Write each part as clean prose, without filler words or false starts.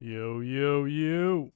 Yo, yo, yo.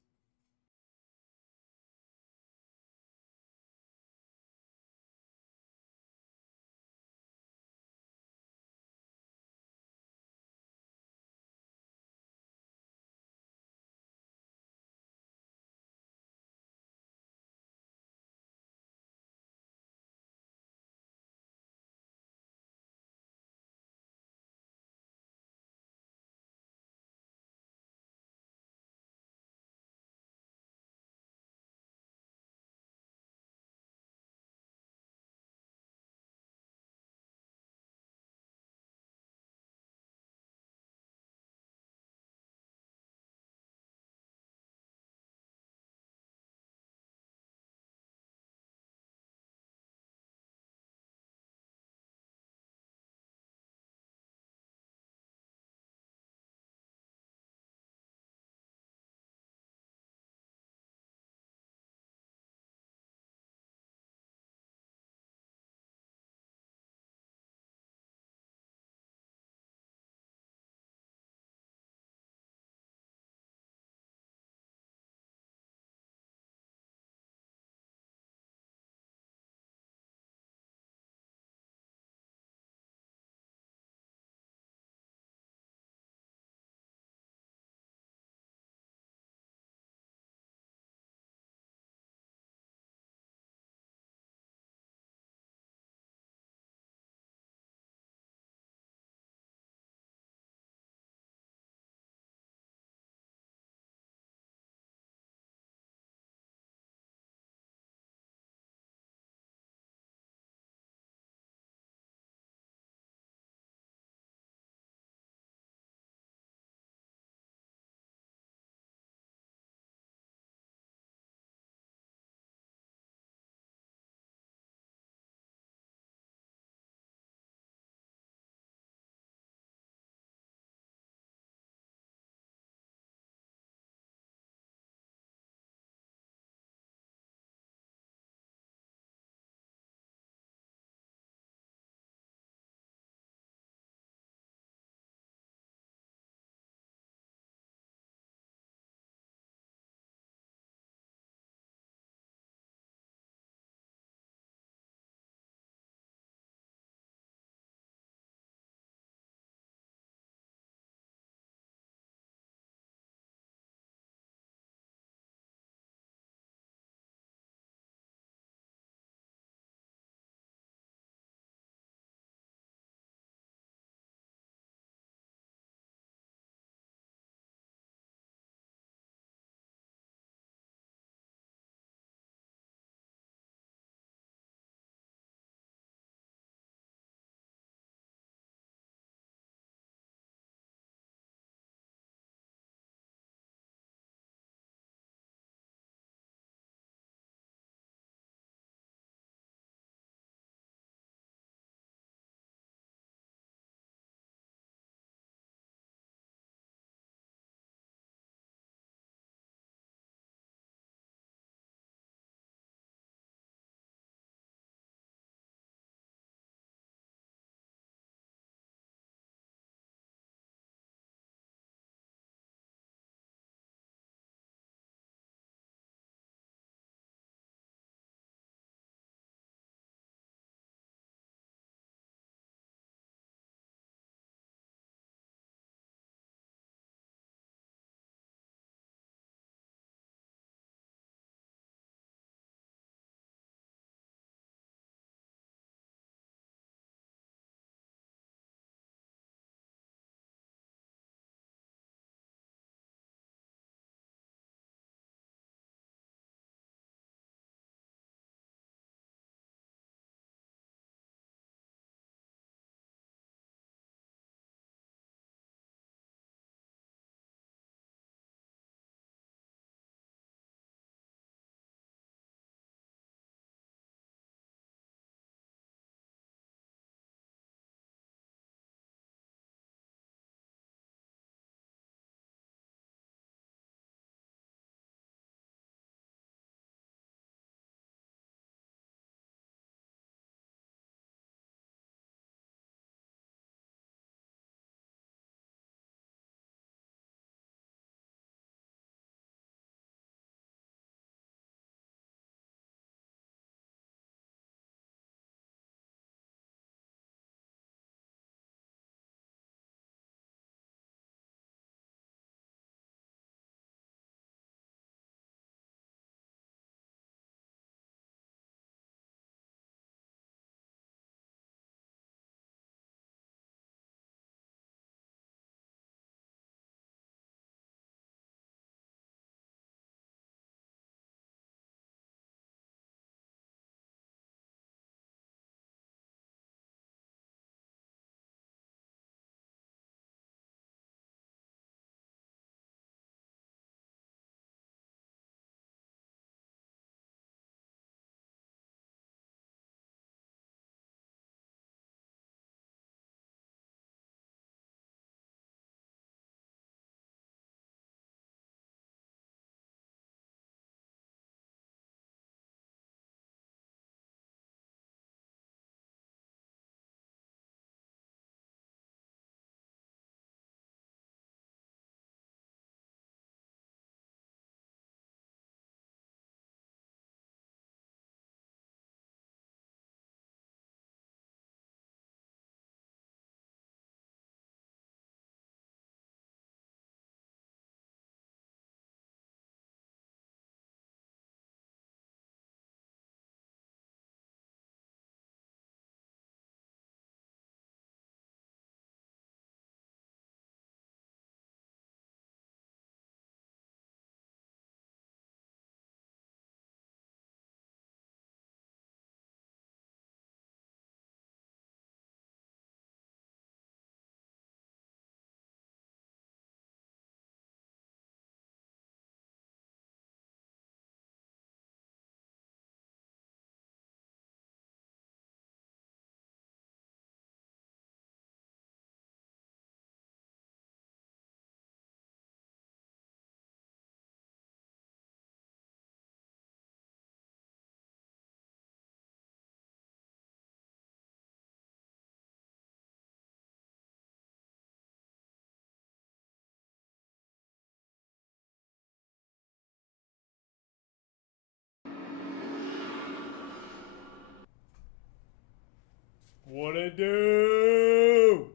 What it do?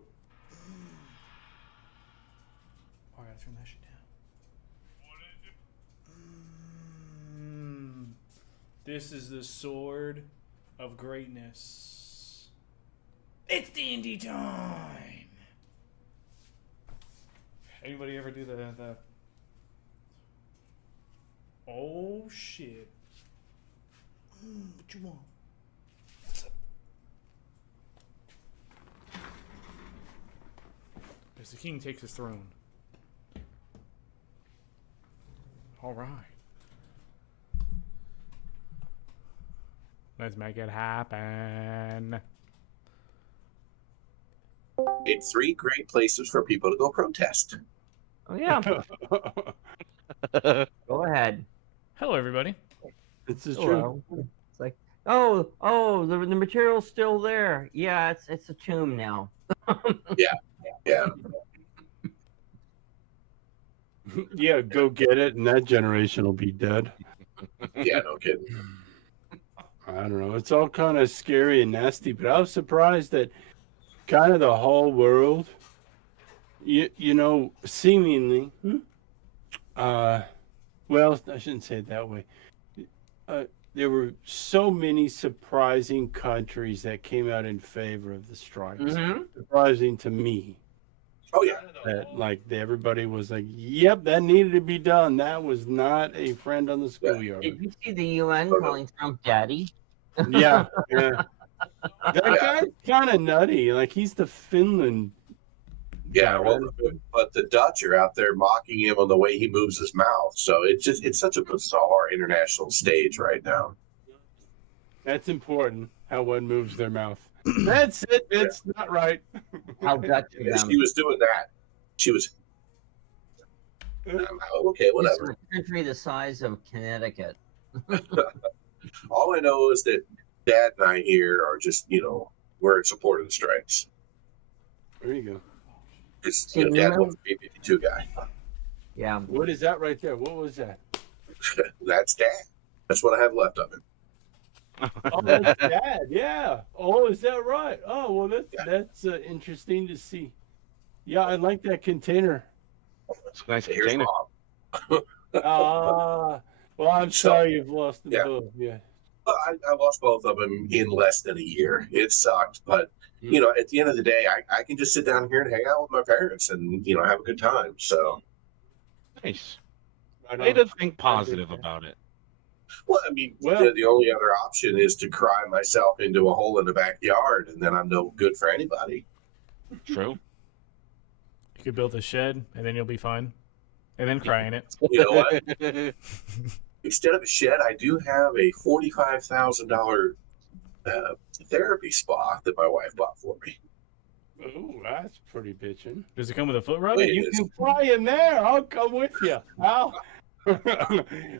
Oh, I gotta turn that shit down. This is the sword of greatness. It's D&D time. Anybody ever do the oh shit. What you want? As the king takes his throne. All right. Let's make it happen. Made 3 great places for people to go protest. Oh, yeah. Go ahead. Hello, everybody. This is Hello. true. It's like, the material's still there. Yeah, it's a tomb now. Yeah. Yeah, go get it, and that generation will be dead. Yeah, no kidding. I don't know. It's all kind of scary and nasty, but I was surprised that kind of the whole world, you know, seemingly, well, I shouldn't say it that way. There were so many surprising countries that came out in favor of the strikes. Mm-hmm. Surprising to me. Oh, yeah. That everybody was like, "Yep, that needed to be done." That was not a friend on the schoolyard. Did you see the UN calling Trump daddy? Yeah. That guy's kind of nutty. Like, he's the Finland. Yeah, guy, well, right? but the Dutch are out there mocking him on the way he moves his mouth. So it's such a bizarre international stage right now. That's important. How one moves their mouth. That's it. It's not right. How Dutch of As them. she was doing that, she was okay, whatever. This is a country the size of Connecticut. All I know is that Dad and I here are just, we're in support of the strikes. There you go. Because So, Dad was a B-52 guy. Yeah. What is that right there? What was that? That's Dad. That's what I have left of him. Oh, that's Dad. Yeah. Oh, is that right? Oh, well, that's interesting to see. Yeah, I like that container. It's a nice Here's container. Mom. Well, I'm sorry you've lost them both. Yeah. Well, I lost both of them in less than a year. It sucked, but at the end of the day, I can just sit down here and hang out with my parents and have a good time. So Nice. Way to think positive about it. well, I mean, the only other option is to cry myself into a hole in the backyard, and then I'm no good for anybody. True. You could build a shed, and then you'll be fine. And then cry in it. You know what? Instead of a shed, I do have a $45,000 therapy spa that my wife bought for me. Oh, that's pretty bitchin'. Does it come with a foot rub? Wait, You can fly in there. I'll come with you.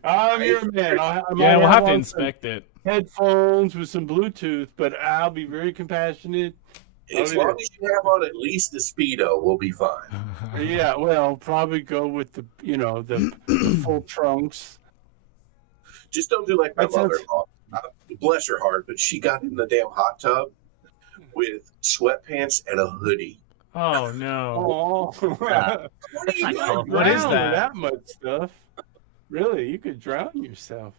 I'm your man. Yeah, we'll have to inspect it. Headphones with some Bluetooth, but I'll be very compassionate. As long as you have on at least the Speedo, we'll be fine. Yeah, well, probably go with the the full trunks. Just don't do like my mother-in-law. Bless her heart, but she got in the damn hot tub with sweatpants and a hoodie. Oh no! Oh, What are you doing? What is that? That much stuff. Really, you could drown yourself.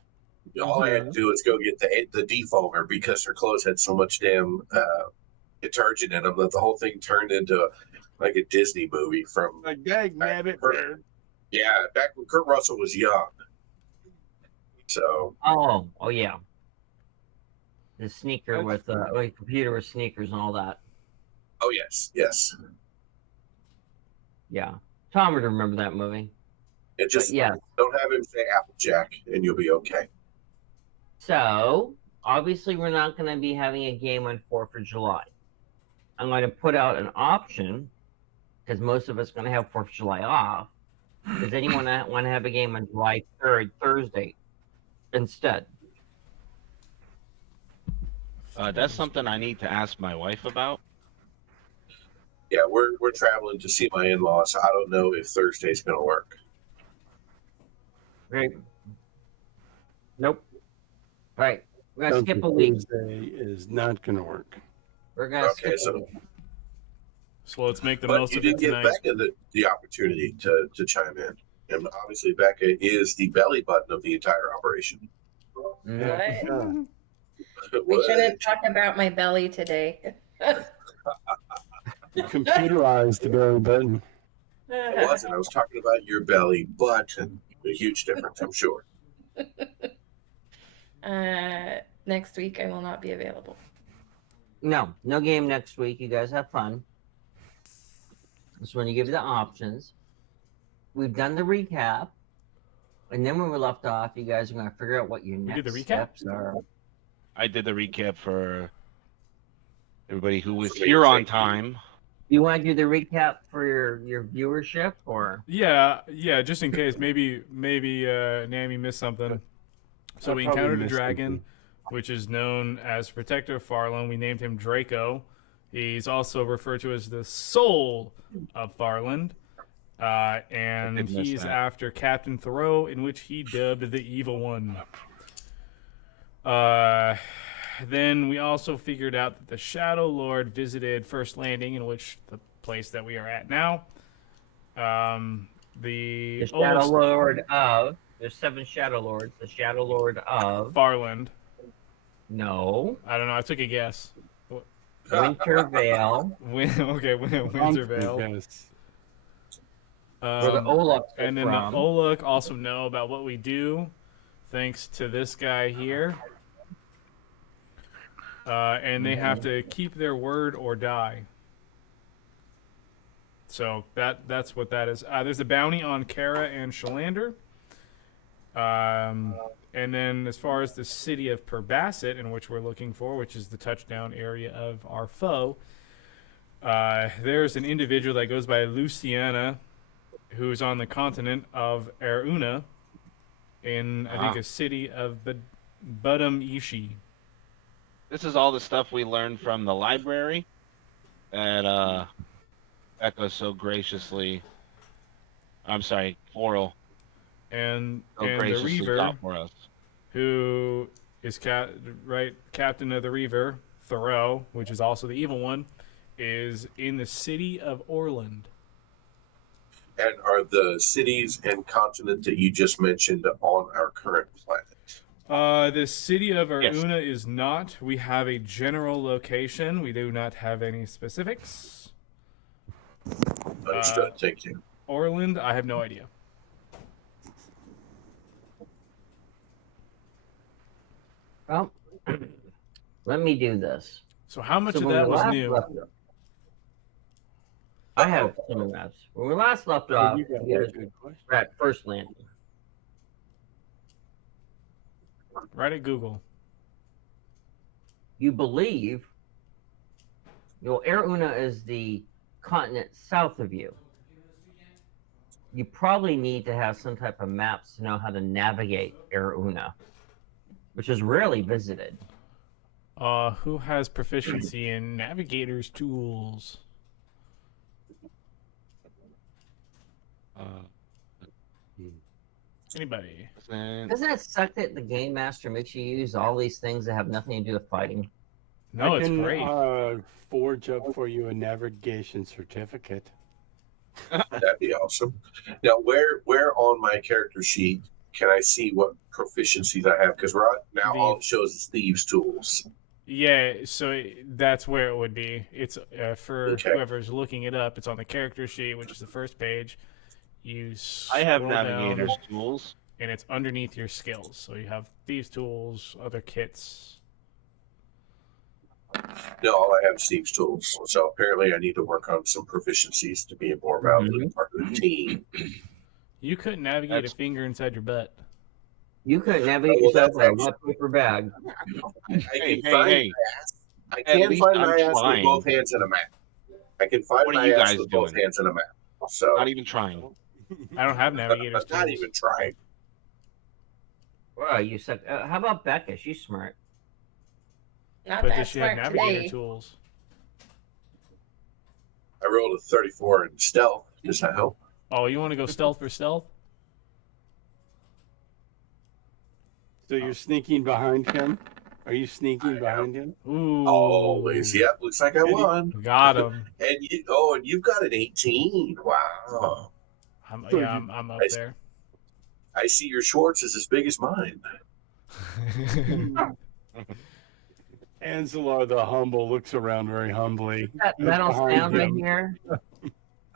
All I had to do was go get the defoamer because her clothes had so much damn detergent in them that the whole thing turned into like a Disney movie from A gag nabbit. back when Kurt Russell was young. So Oh yeah. The sneaker with computer with sneakers and all that. oh yes. Yeah. Tom would remember that movie. It just yeah. don't have him say Applejack and you'll be okay. So obviously we're not going to be having a game on 4th of July. I'm going to put out an option because most of us are going to have 4th of July off. Does anyone want to have a game on July 3rd, Thursday, instead? That's something I need to ask my wife about. Yeah, we're traveling to see my in-laws. I don't know if Thursday's going to work. Right. Nope. All right. We're going to skip a week. Thursday is not going to work. We're gonna Okay, skip so- a week. So let's make the But most you of it did give tonight. Becca the opportunity to chime in. And obviously, Becca is the belly button of the entire operation. Mhm. What? We What? shouldn't talk about my belly today. Computerized the belly button. I wasn't. I was talking about your belly button. A huge difference, I'm sure. Next week I will not be available. No game next week. You guys have fun. Just want to give you the options. We've done the recap, and then when we left off, you guys are going to figure out what your We next did the recap? steps are. I did the recap for everybody who was For me, here on thank you. time. You want to do the recap for your viewership, or Yeah, just in case. Maybe Nami missed something. So I we probably encountered a missed dragon, something. which is known as Protector of Farland. We named him Draco. He's also referred to as the soul of Farland. And did miss he's that. after Captain Thoreau, in which he dubbed the Evil One. Then we also figured out that the Shadow Lord visited First Landing, in which the place that we are at now. the Shadow Lord of? There's 7 Shadow Lords. The Shadow Lord of Farland. no I don't know. I took a guess. Winter Vale, Winter Vale. Yes. where the Oluks are And then from. the Oluk also know about what we do, thanks to this guy here. And they have to keep their word or die. So that's what that is. There's a bounty on Kara and Shalander. And then as far as the city of Perbasset, in which we're looking for, which is the touchdown area of our foe, there's an individual that goes by Luciana, who's on the continent of Eruna, in I think a city of Budum Ishi. This is all the stuff we learned from the library that Becca so graciously, I'm sorry, Oral And so the graciously Reaver, got for us. who is captain of the Reaver, Thoreau, which is also the evil one, is in the city of Orland. And are the cities and continent that you just mentioned on our current planet? The city of Yes. Eruna is not. We have a general location. We do not have any specifics. Understood. Thank you. Orland, I have no idea. Well, let me do this. So how much So of when that we was last new? left- I have some of that. When we last left off, You got you a guys good question. were at First Landing. Right at Google. You believe, Eruna is the continent south of you. You probably need to have some type of maps to know how to navigate Eruna, which is rarely visited. Who has proficiency in navigator's tools? Anybody? Doesn't it suck that the game master makes you use all these things that have nothing to do with fighting? No, I it's can, great. Forge up for you a navigation certificate. That'd be awesome. Now, where on my character sheet can I see what proficiencies I have? Because now all it shows is thieves' tools. Yeah, so that's where it would be. It's for Okay. whoever's looking it up. It's on the character sheet, which is the first page. You I have scroll down, navigator's tools. and it's underneath your skills. So you have thieves' tools, other kits. No, all I have is thieves' tools. So apparently, I need to work on some proficiencies to be a more valuable part of the team. You couldn't navigate That's- a finger inside your butt. You couldn't navigate Well, yourself that's with a wet paper bag. I Hey, can find hey. my ass. I At can least find I'm my ass with trying. both hands in a map. I can find What are my you ass guys with both doing? hands in a map. So Not even trying. I don't have navigator's tools. not even trying. Wow, you suck. How about Becca? She's smart. Not But that does she have smart navigator today. tools? I rolled a 34 in stealth. Does that help? Oh, you want to go stealth for stealth? So you're sneaking behind him? Are you sneaking behind him? Ooh. Always. Yep. Looks like I won. Got him. And you've got an 18. Wow. I'm up there. I see your Schwartz is as big as mine. Angela the humble looks around very humbly. That metal behind sound right him. here.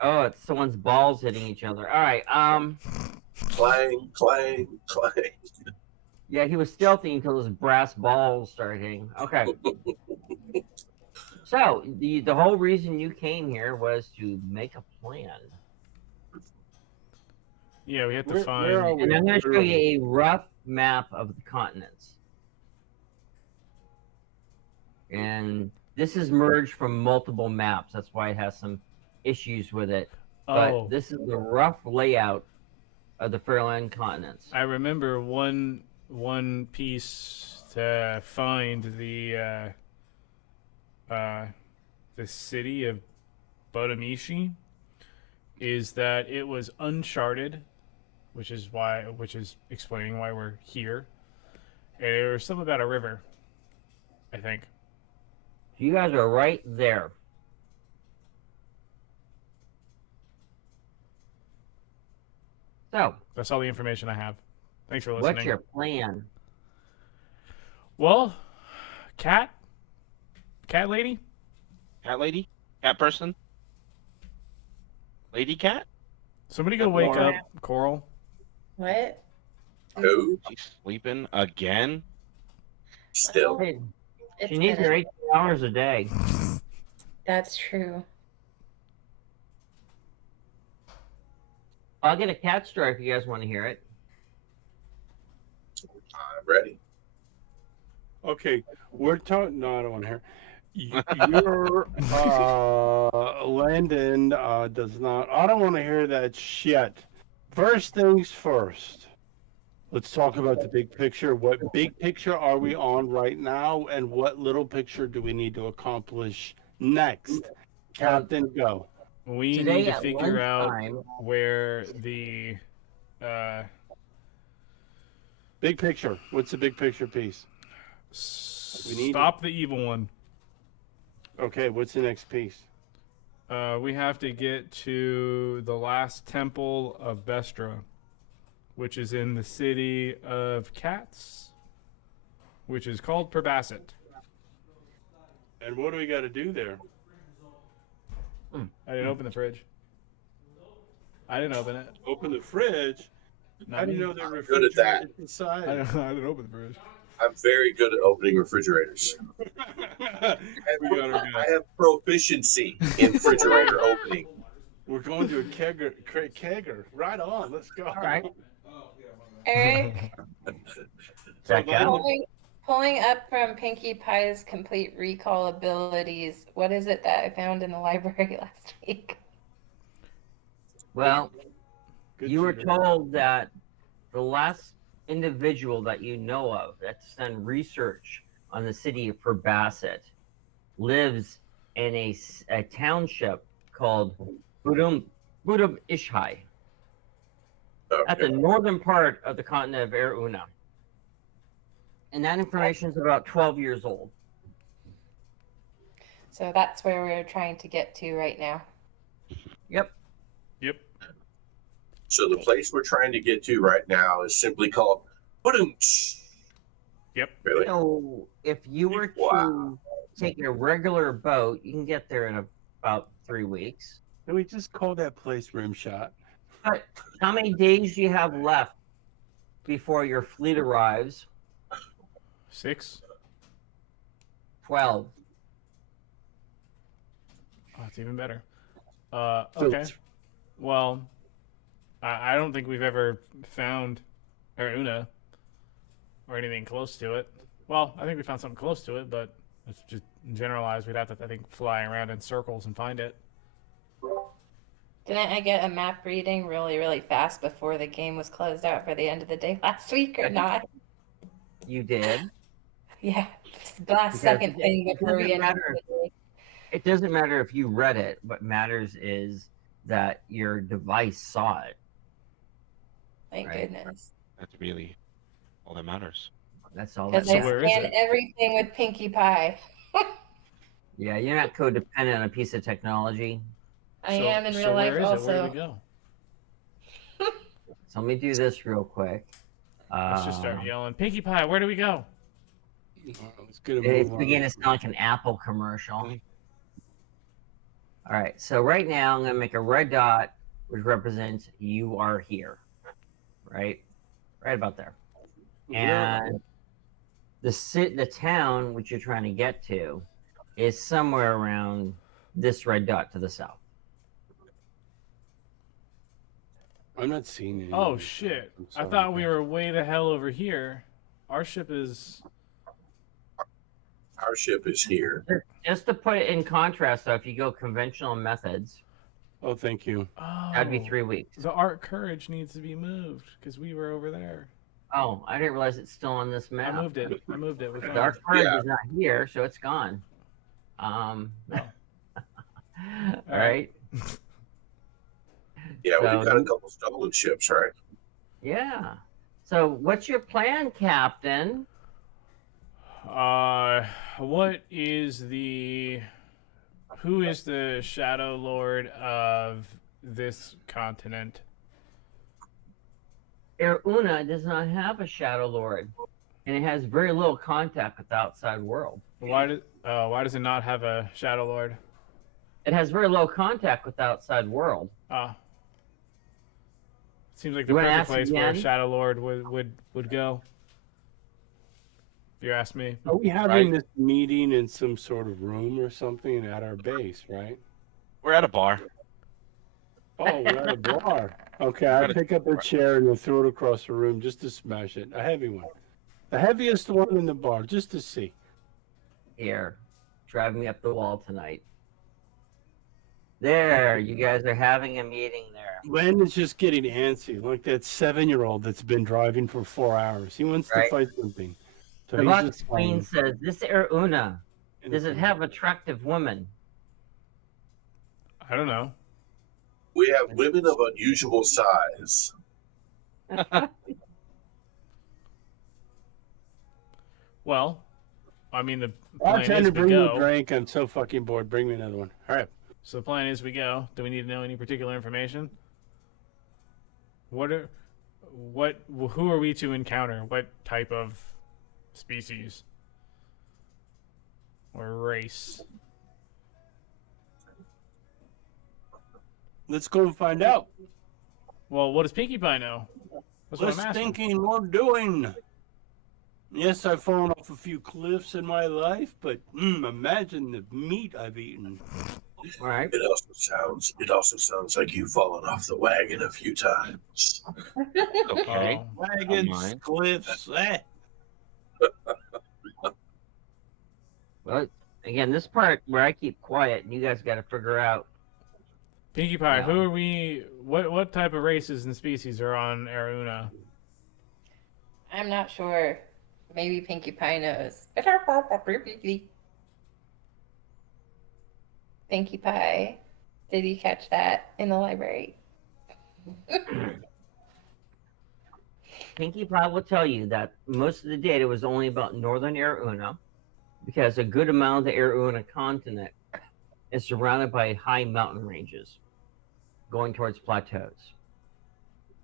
Oh, it's someone's balls hitting each other. All right. Clang, clang, clang. Yeah, he was stealthy until his brass balls started hitting. Okay. So the whole reason you came here was to make a plan, Yeah, we have to Where find. are we? and I'm going to show you a rough map of the continents. And this is merged from multiple maps. That's why it has some issues with it. But Oh, this is the rough layout of the Fairland continents. I remember one piece to find the city of Botamishi is that it was uncharted, which is explaining why we're here. And there was something about a river, I think. You guys are right there. So, That's all the information I have. Thanks for listening. what's your plan? Well, cat lady. Cat lady? Cat person? Lady cat? Somebody go wake Coral. up Coral. What? Who? She's sleeping again? Still. Hey, It's she needs been her 18 hours a day. That's true. I'll get a cat story if you guys want to hear it. I'm ready. Okay, we're talking. No, I don't want to hear. Your Landon does not. I don't want to hear that shit. First things first. Let's talk about the big picture. What big picture are we on right now, and what little picture do we need to accomplish next? Captain, go. We Today need to at figure out lunchtime, where the Big picture. What's the big picture piece? We need- stop the evil one. Okay, what's the next piece? We have to get to the last temple of Bestra, which is in the city of Cats, which is called Perbasset. And what do we got to do there? I didn't open the fridge. I didn't open it. Open the fridge. Not How do you me. know there were Good at that. refrigerators inside? I didn't open the fridge. I'm very good at opening refrigerators. We got our guy. I have proficiency in refrigerator opening. We're going to a kegger. Right on. Let's go. all right. Eric, So Becca. Landon, pulling up from Pinkie Pie's complete recall abilities, what is it that I found in the library last week? Well, good you were shooter. told that the last individual that you know of that's done research on the city of Perbasset lives in a township called Budum Ishai at the Okay. northern part of the continent of Eruna. And that information is about 12 years old. So that's where we're trying to get to right now. Yep. Yep. So the place we're trying to get to right now is simply called Ba-doom-tsh. Yep. Really? So if you were to Wow. take a regular boat, you can get there in about 3 weeks. Can we just call that place Rimshot? But how many days do you have left before your fleet arrives? 6. 12. Oh, it's even better. So Okay. Well, I don't think we've ever found Aruna or anything close to it. Well, I think we found something close to it, but it's just generalized. We'd have to, I think, fly around in circles and find it. Didn't I get a map reading really, really fast before the game was closed out for the end of the day last week or not? You did. Yeah, just the last Okay. second thing It before we doesn't ended matter. the day. It doesn't matter if you read it. What matters is that your device saw it. Thank Right. goodness. That's really all that matters. That's all. Because That I So where is scan it? everything with Pinkie Pie. Yeah, you're not codependent on a piece of technology. I am in real so life where is it? also. Where do we go? So let me do this real quick. Let's just start yelling, Pinkie Pie, where do we go? Let's get a It's move on. beginning to sound like an Apple commercial. All right, so right now I'm going to make a red dot, which represents you are here. Right about there. And the town which you're trying to get to is somewhere around this red dot to the south. I'm not seeing it. Oh shit! I thought we were way the hell over here. Our ship is. Our ship is here. Just to put it in contrast, though, if you go conventional methods, Oh, thank you. Oh, that'd be 3 weeks. The Art Courage needs to be moved because we were over there. Oh, I didn't realize it's still on this I map. moved it. We The found Dark it. Courage Yeah. is not here, so it's gone. All right. Yeah, So- we've got a couple stolen ships, right? Yeah. So, what's your plan, Captain? What is the? Who is the Shadow Lord of this continent? Una does not have a Shadow Lord, and it has very little contact with the outside world. Why does it not have a Shadow Lord? It has very low contact with the outside world. Seems like the You wanna perfect ask place where a again? Shadow Lord would go. If you ask me. Are we having Right. this meeting in some sort of room or something at our base, right? We're at a bar. Oh, we're at a bar. Okay, I pick up a chair and then throw it across the room just to smash it. A heavy one. The heaviest one in the bar, just to see. Here, drive me up the wall tonight. There, you guys are having a meeting there. Len is just getting antsy, like that 7-year-old that's been driving for 4 hours. He wants Right. to fight something. So The he's Vox just Queen says, "This Una, in does the it corner. have attractive women?" I don't know. We have women of unusual size. Well, I mean the I'm plan trying is to we bring you a go. drink. I'm so fucking bored. Bring me another one. All right. So the plan is we go. Do we need to know any particular information? Who are we to encounter? What type of species or race? Let's go and find out. Well, what does Pinkie Pie know? That's what Less I'm asking. thinking, more doing. Yes, I've fallen off a few cliffs in my life, but imagine the meat I've eaten. All right. It also sounds like you've fallen off the wagon a few times. Okay. Oh, Wagons, Mine. cliffs, Well, again, this part where I keep quiet, and you guys got to figure out. Pinkie Pie, Yeah. who are we? What type of races and species are on Aruna? I'm not sure. Maybe Pinkie Pie knows. Pinkie Pie. Did you catch that in the library? Pinkie Pie will tell you that most of the data was only about northern Aruna, because a good amount of the Aruna continent is surrounded by high mountain ranges going towards plateaus.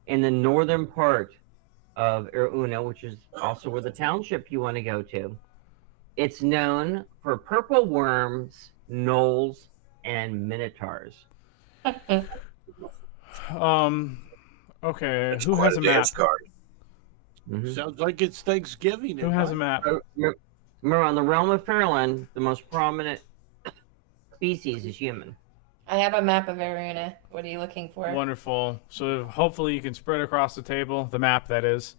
In the northern part of Aruna, which is also where the township you want to go to, it's known for purple worms, gnolls, and minotaurs. Okay. It's Who quite has a map? dance card. Mhm. Sounds like it's Thanksgiving. Who has a map? Remember, on the realm of Fairland, the most prominent species is human. I have a map of Aruna. What are you looking for? Wonderful. So hopefully you can spread across the table the map that is.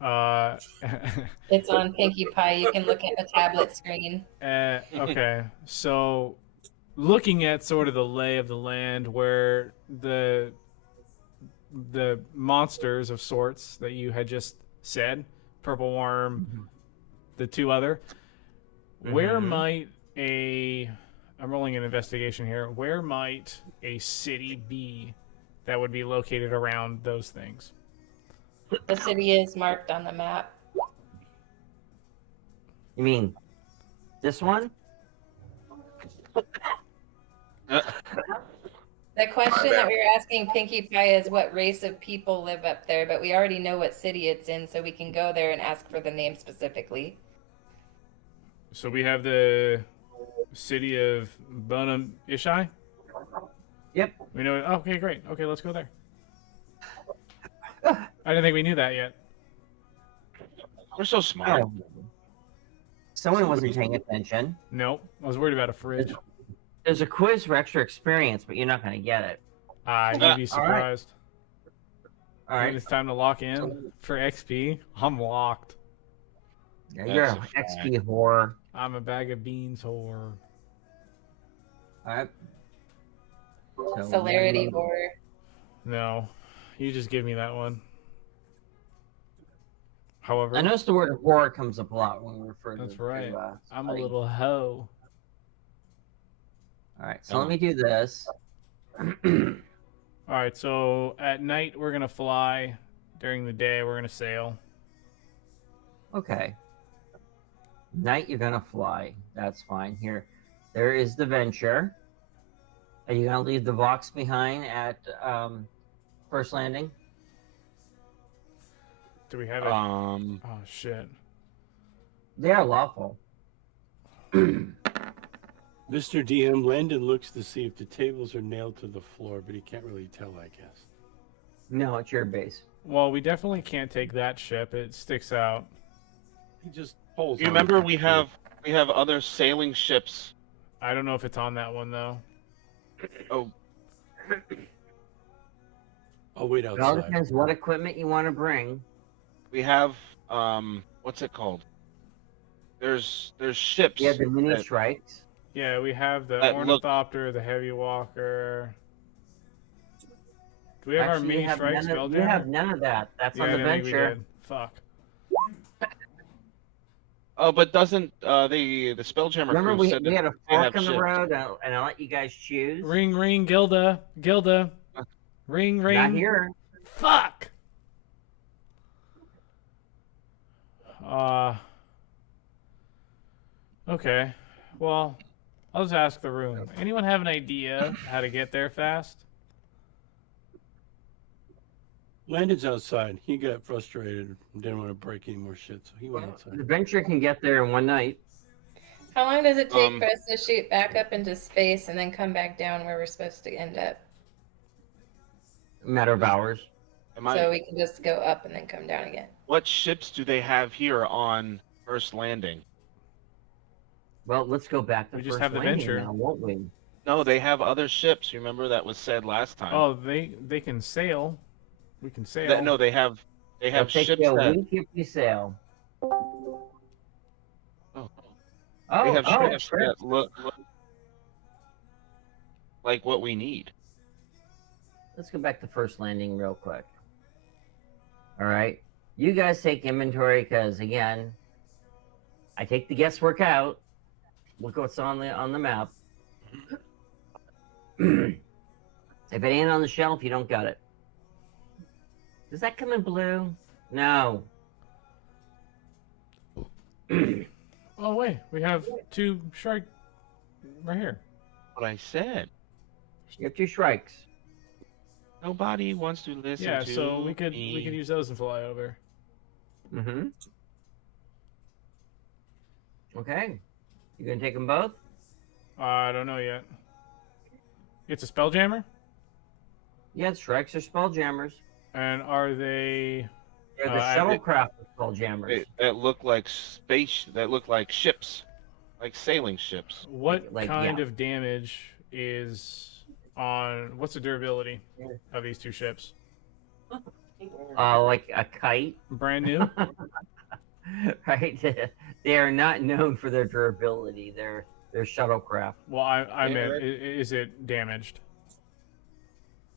It's on Pinkie Pie. You can look at the tablet screen. Okay, so looking at sort of the lay of the land where the monsters of sorts that you had just said, purple worm, the two other, where Mhm. might I'm rolling an investigation here. Where might a city be that would be located around those things? The city is marked on the map. You mean this one? The question that we were asking Pinkie Pie is what race of people live up there, but we already know what city it's in, so we can go there and ask for the name specifically. So we have the city of Bonham Ishai. Yep. We know. Okay, great. Okay, let's go there. I didn't think we knew that yet. We're so smart. Oh. Someone wasn't paying attention. Nope. I was worried about a fridge. There's a quiz for extra experience, but you're not going to get it. You'd be All right. surprised. All When right. it's time to lock in for XP, I'm locked. Yeah, you're That's an a fact. XP whore. I'm a bag of beans whore. All right. So Celerity one- or No, you just give me that one. However, I noticed the word whore comes up a lot when we refer to. That's right. I'm a somebody. little hoe. All right. So let me do this. All right, so at night we're gonna fly. During the day we're gonna sail. Okay. Night, you're gonna fly. That's fine. Here, there is the Venture. Are you gonna leave the Vox behind at first landing? Do we have it? Oh shit. They are lawful. Mr. DM Landon looks to see if the tables are nailed to the floor, but he can't really tell, I guess. No, it's your base. Well, we definitely can't take that ship. It sticks out. He just pulls. You on remember it. we have other sailing ships. I don't know if it's on that one though. Oh, I'll wait It all outside. depends what equipment you want to bring. we have what's it called? There's ships. You have the mini that- strikes. Yeah, we have the That look- ornithopter, the heavy walker. Do we have our Actually, mini you have strike none of, spell you have none of that. That's Yeah, on I the didn't think we Venture. did. Fuck. Oh, but doesn't the Spelljammer Remember, crew we said had that a they have fork in the ships. road, and I let you guys choose. Ring, ring, Gilda, Gilda. Ring, ring. Not here. Fuck. Okay. Well, I'll just ask the room. Anyone have an idea how to get there fast? Landon's outside. He got frustrated and didn't want to break any more shit, so he went The outside. Venture can get there in one night. how long does it take Um, for us to shoot back up into space and then come back down where we're supposed to end up? A matter of hours. Am I, So we can just go up and then come down again. what ships do they have here on First Landing? Well, let's go back to We just first have the landing Venture. now, won't we? No, they have other ships. Remember that was said last time. Oh, they can sail. We can sail. No, they have It'll take ships you a that week if you sail. Oh. Oh, they have oh, ships sure. that look like what we need. Let's go back to first landing real quick. All right. You guys take inventory because, again, I take the guesswork out. Look what's on the map. If it ain't on the shelf, you don't got it. Does that come in blue? No. Oh wait, we have two strike right here. What I said. You have two strikes. Nobody wants to listen Yeah, to so we could me. use those and fly over. Mm-hmm. Okay. You gonna take them both? I don't know yet. It's a spelljammer, Yeah, strikes are spelljammers. and are they? They're the I- shuttlecraft spelljammers. that look like space. That look like ships, like sailing ships. What Like, kind yeah. of damage is on? What's the durability of these two ships? Like a kite, Brand new. right? They are not known for their durability. They're shuttlecraft. Well, I Yeah, meant, right. is it damaged?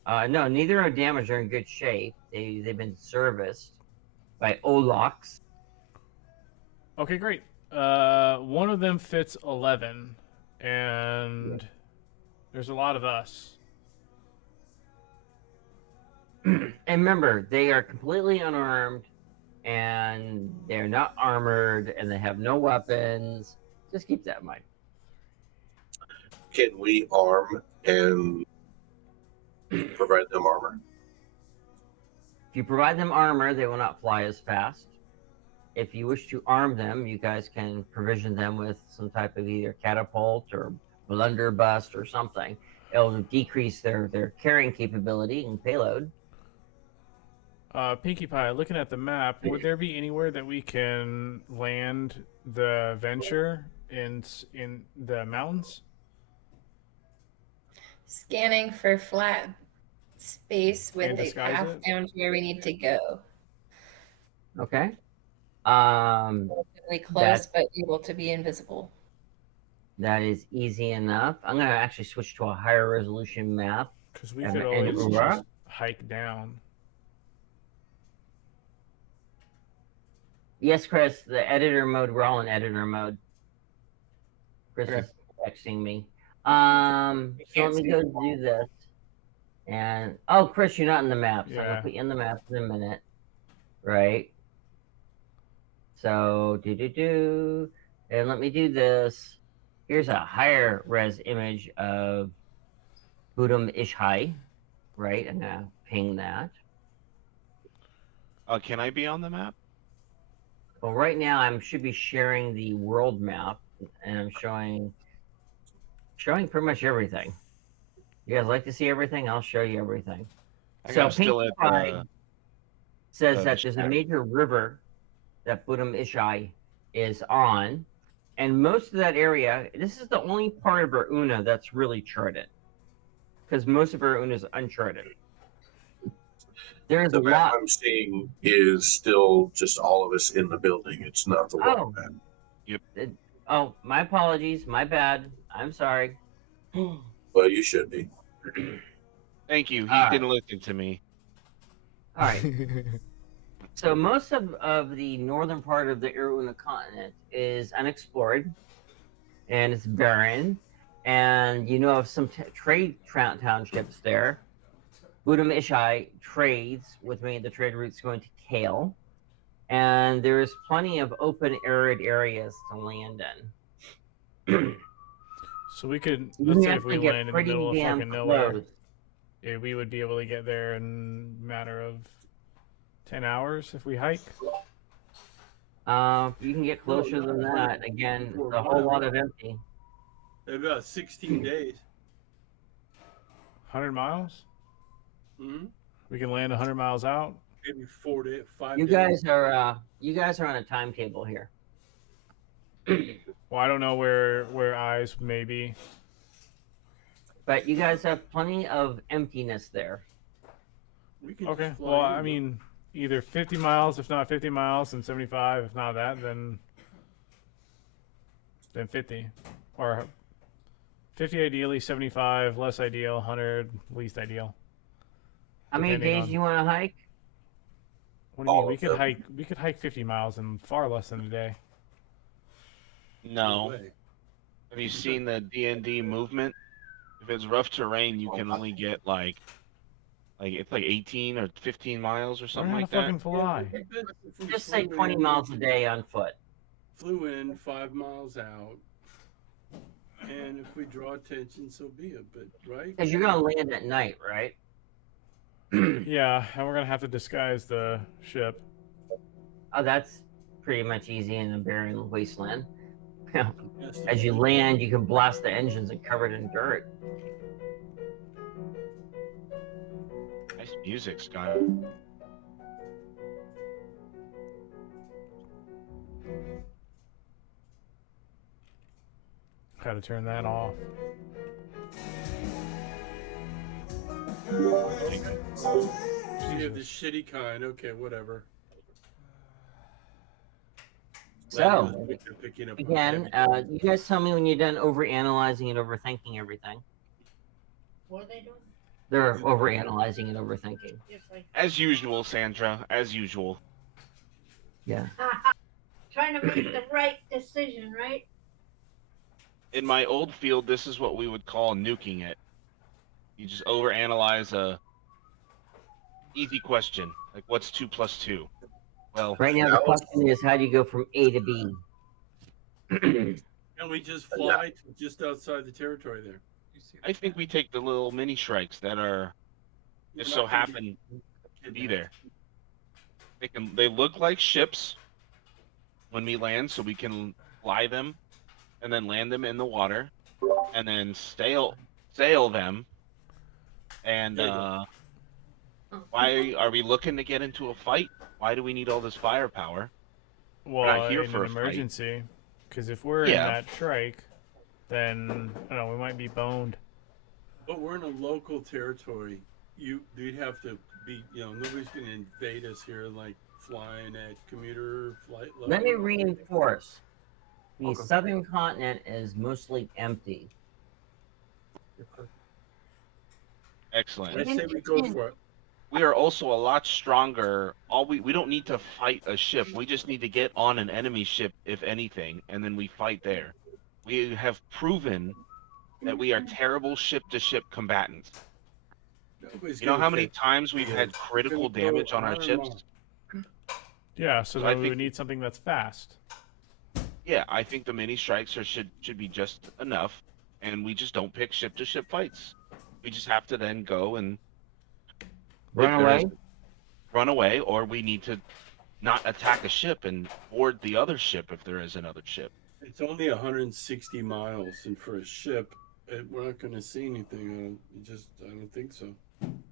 No, neither are damaged. They're in good shape. They've been serviced by Olox. Okay, great. One of them fits 11, and there's a lot of us. And remember, they are completely unarmed. and they're not armored, and they have no weapons. Just keep that in mind. Can we arm and provide them armor? If you provide them armor, they will not fly as fast. If you wish to arm them, you guys can provision them with some type of either catapult or blunderbuss or something. It'll decrease their carrying capability and payload. Pinkie Pie, looking at the map, would there be anywhere that we can land the Venture in the mountains? Scanning for flat space with And a disguise path it? down to where we need to go. Okay. Relatively close, but able to be invisible. That is easy enough. I'm going to actually switch to a higher resolution map. Because we And- could and always Ura? just hike down. Yes, Chris, the editor mode, we're all in editor mode. Chris Okay. is texting me. So can't let me see go the wall. do this. And oh, Chris, you're not in the map, so I'm Yeah. gonna put you in the map in a minute. Right. So and let me do this. Here's a higher res image of Budum Ishai. Right, I'm gonna ping that. Can I be on the map? Well, right now I should be sharing the world map, and I'm showing pretty much everything. You guys like to see everything? I'll show you everything. I So am still Pinkie at Pie says the that there's a shack. major river that Budum Ishai is on, and most of that area. This is the only part of Uruna that's really charted, because most of Uruna is uncharted. There's The a map lot. I'm seeing is still just all of us in the building. It's not the world Oh. map. Oh, my apologies. My bad. I'm sorry. Well, you should be. Thank you. He All right. didn't listen to me. All right. So most of the northern part of the Uruna continent is unexplored, and it's barren. And you know of some trade townships there. Budum Ishai trades with many of the trade routes going to Kale, and there's plenty of open, arid areas to land in. So we could, You let's say have if to we get land in the pretty middle of damn fucking nowhere, close. we would be able to get there in a matter of 10 hours if we hike. You can get closer than that. Again, a whole lot of empty. About 16 days. 100 miles? Mm-hmm. We can land 100 miles out. Maybe 4 days, 5 You days. guys are on a timetable here. Well, I don't know where eyes may be. But you guys have plenty of emptiness there. We can Okay. just fly Well, in, I but- mean, either 50 miles, if not 50 miles, and 75, if not that, then 50. Or 50 ideally, 75 less ideal, 100 least ideal. How many Depending days on- you want to hike? What do you mean? All We of could them. hike 50 miles in far less than a day. No. way. Have you seen the D&D movement? If it's rough terrain, you can only get like it's like 18 or 15 miles or something Learn like how to that. fucking fly. If we Just say flew 20 in- miles a day on foot. Flew in 5 miles out. And if we draw attention, so be it. But, right? Because you're going to land at night, right? Yeah, and we're gonna have to disguise the ship. Oh, that's pretty much easy in a barren wasteland. Yes, As you land, you can blast the engines and cover it in dirt. Nice music, Scott. How to turn that off. You have the shitty kind. Okay, whatever. So, They're picking up on again, everything. you guys tell me when you're done overanalyzing and overthinking everything. What are they doing? They're overanalyzing and overthinking. Yes, I As usual, Sandra. As usual. Yeah. trying to make the right decision, right? In my old field, this is what we would call nuking it. You just overanalyze a easy question, like what's 2 + 2. Well, Right now, the That was- question is, how do you go from A to B? Can we just fly to just outside the territory there? I think we take the little mini strikes that are We're just so not gonna happen to be kidnapped. there. They look like ships when we land, so we can fly them and then land them in the water and then sail them. And There you go. why are we looking to get into a fight? Why do we need all this firepower? Well, not here in for an a fight. emergency, because if we're Yeah. in that strike, then I don't know, we might be boned. But we're in a local territory. You'd have to be, nobody's going to invade us here like flying at commuter flight level. Let me reinforce. The Okay. southern continent is mostly empty. Excellent. I say we go for it. We are also a lot stronger. We don't need to fight a ship. We just need to get on an enemy ship, if anything, and then we fight there. We have proven that we are terrible ship-to-ship combatants. Nobody's You know gonna how many fit- times we've had critical damage on our 100 ships? miles. Yeah, so So I then we think- would need something that's fast. Yeah, I think the mini strikes should be just enough, and we just don't pick ship-to-ship fights. We just have to then go and Run if there away? is- run away, or we need to not attack a ship and board the other ship if there is another ship. It's only 160 miles, and for a ship, we're not going to see anything. I don't think so.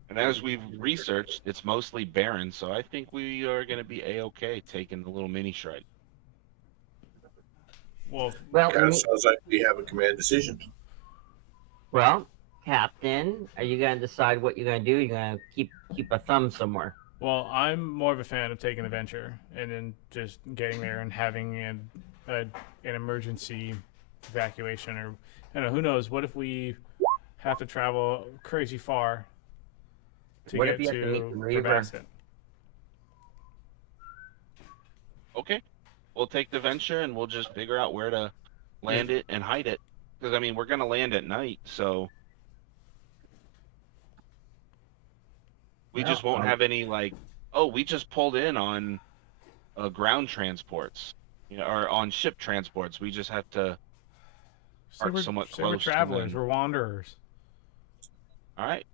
And as we've researched, it's mostly barren, so I think we are going to be a-okay taking the little mini strike. Well, Well, Kind of sounds like we have a command decision. Captain, are you gonna decide what you're gonna do? You're gonna keep a thumb somewhere. well, I'm more of a fan of taking the venture and then just getting there and having an emergency evacuation, or I don't know. Who knows? What if we have to travel crazy far to What get if you have to meet the to Reaver? Perbasset? Okay, we'll take the venture and we'll just figure out where to land it and hide it. Because, I mean, we're going to land at night, so we just won't have any, like, oh, we just pulled in on ground transports, or on ship transports. We just have to park somewhat So we're close. and travelers. then- We're wanderers. All right,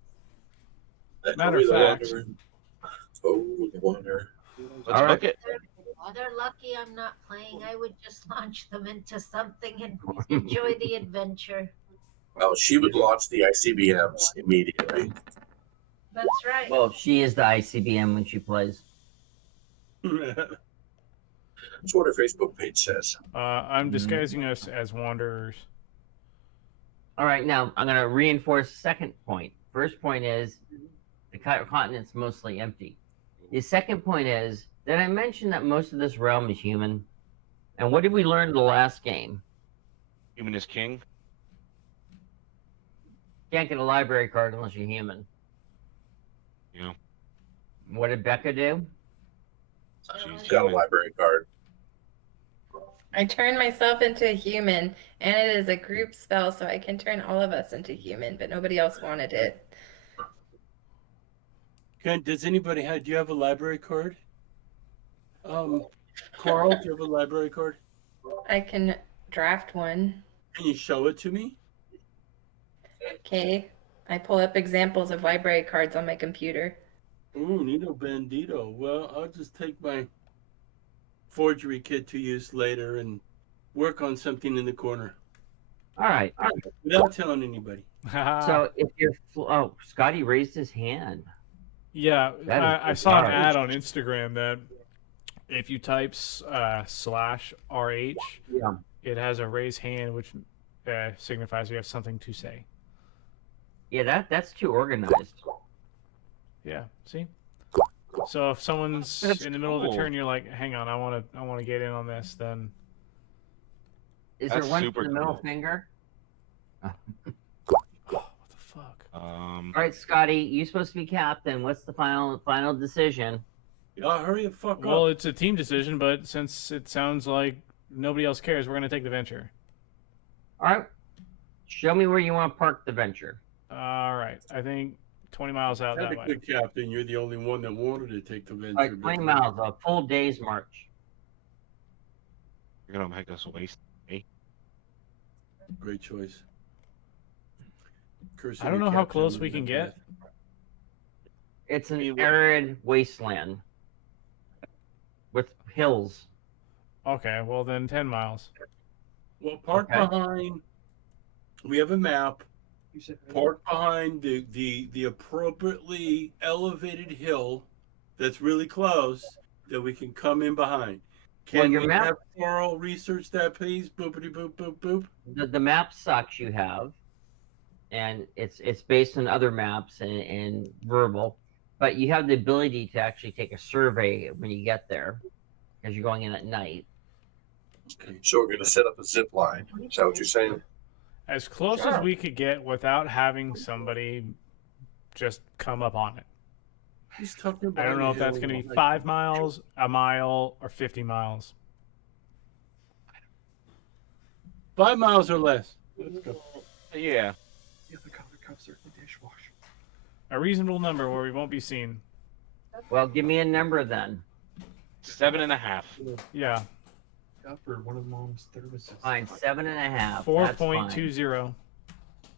Matter of The fact- Wanderer. Oh, the Wanderer. let's All right. book it. Well, they're lucky I'm not playing. I would just launch them into something and enjoy the adventure. Oh, she would launch the ICBMs immediately. That's right. Well, she is the ICBM when she plays. That's what her Facebook page says. I'm disguising us as wanderers. All right, now I'm gonna reinforce second point. First point is the continent's mostly empty. The second point is, did I mention that most of this realm is human? And what did we learn in the last game? Human is king. Can't get a library card unless you're human. Yeah. What did Becca do? She's Got a human. library card. I turn myself into a human, and it is a group spell, so I can turn all of us into human, but nobody else wanted it. Does anybody do you have a library card? Carl, do you have a library card? I can draft one. Can you show it to me? Okay. I pull up examples of library cards on my computer. Ooh, Nito Bandito. Well, I'll just take my forgery kit to use later and work on something in the corner All right. without telling anybody. So if you're, Scotty raised his hand. Yeah, That is I saw an bizarre. ad on Instagram that if you type /RH, Yeah. it has a raise hand, which signifies we have something to say. Yeah, that's too organized. Yeah, see. So if someone's That's in the middle of the cool. turn, you're like, "Hang on, I want to get in on this." Then Is That's there one super for the middle cool. finger? oh, what the fuck? All right, Scotty, you're supposed to be captain. What's the final decision? Yeah, hurry the fuck Well, up. it's a team decision, but since it sounds like nobody else cares, we're gonna take the venture. All right, show me where you want to park the venture. All right, I think 20 miles out that way. Technically, Captain, you're the only one that wanted to take the venture. All right, 20 miles, a full day's march. You're gonna make us waste. Great choice. I don't know how close we can get. It's an mean, what- arid wasteland with hills. Okay, well then 10 miles. Well, park Okay. behind. We have a map. Park behind the appropriately elevated hill that's really close that we can come in behind. Can Well, your we map- have Carl research that, please? Boopity boop boop boop. The map sucks you have, and it's based on other maps and verbal, but you have the ability to actually take a survey when you get there, because you're going in at night. Okay. So we're gonna set up a zip line. Is that what you're saying? As close Sure. as we could get without having somebody just come up on it. He's talking about I don't know if the that's hill going to be like- 5 miles, a mile, or 50 miles. 5 miles or less. Let's go. Yeah. A reasonable number where we won't be seen. Well, give me a number then. 7.5. Yeah, For one of mom's services. Fine, 7.5. 4.20.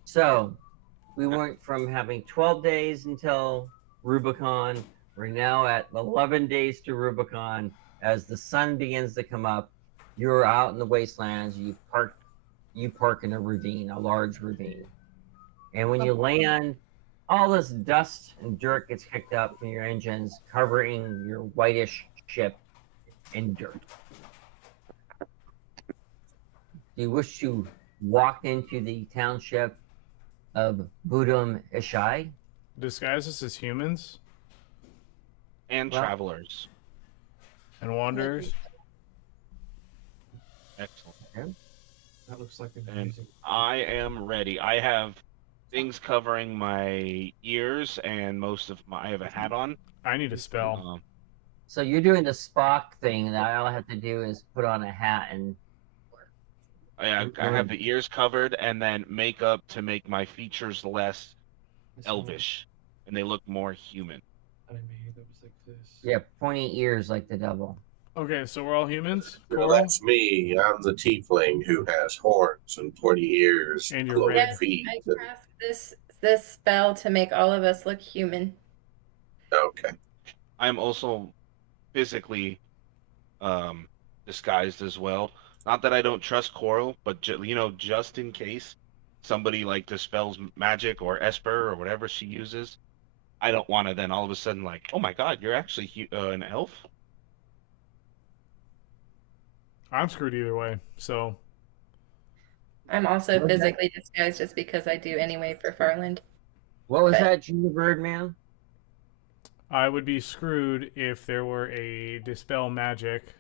So we went from having 12 days until Rubicon. We're now at 11 days to Rubicon. As the sun begins to come up, you're out in the wastelands. You park in a ravine, a large ravine. And when you land, all this dust and dirt gets kicked up from your engines, covering your whitish ship in dirt. Do you wish to walk into the township of Budum Ishai? Disguise us as humans And Well- travelers. and wanderers. Excellent. That looks like an And- amazing. I am ready. I have things covering my ears and most of my. I have a hat on. I need a spell. Um, So you're doing the Spock thing that all I have to do is put on a hat and I have the ears covered and then makeup to make my features less elvish and they look more human. Anime that was like this. yeah, pointy ears like the devil. Okay, so we're all humans. Well, Coral? that's me. I'm the tiefling who has horns and pointy ears And and you're cloven red. Yes, feet. I cast this spell to make all of us look human. Okay. I'm also physically disguised as well. Not that I don't trust Coral, but just in case somebody like dispels magic or Esper or whatever she uses, I don't want to then all of a sudden like, oh my god, you're actually an elf. I'm screwed either way. So I'm also Okay. physically disguised just because I do anyway for Farland. What was But- that, Gingerbread Man? I would be screwed if there were a dispel magic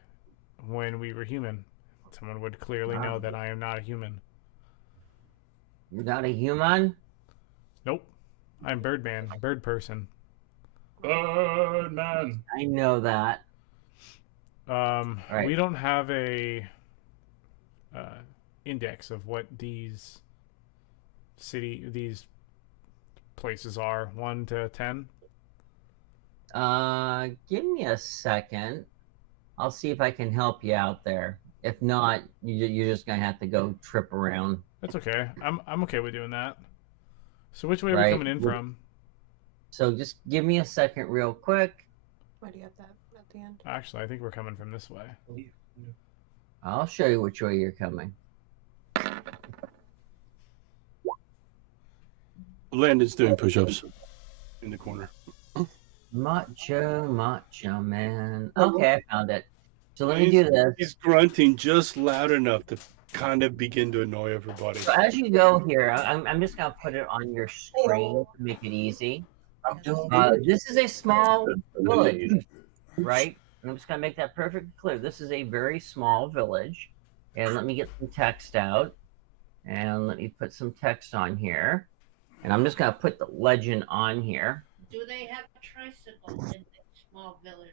when we were human. Someone would clearly know that I am not a human. You're not a human? Nope. I'm Birdman, bird person. Birdman. I know that. We don't have a index of what these places are. 1 to 10. Give me a second. I'll see if I can help you out there. If not, you're just gonna have to go trip around. That's okay. I'm okay with doing that. So which way are we Right. coming in from? So just give me a second, real quick. Why do you have that at the end? Actually, I think we're coming from this way. I'll show you which way you're coming. Landon's doing push-ups in the corner. Macho man. Okay, I found it. So let me do this. He's grunting just loud enough to kind of begin to annoy everybody. So as you go here, I'm just gonna put it on your screen to make it easy. This is a small village, right? And I'm just gonna make that perfectly clear. This is a very small village, and let me get some text out, and let me put some text on here, and I'm just gonna put the legend on here. Do they have tricycles in this small village?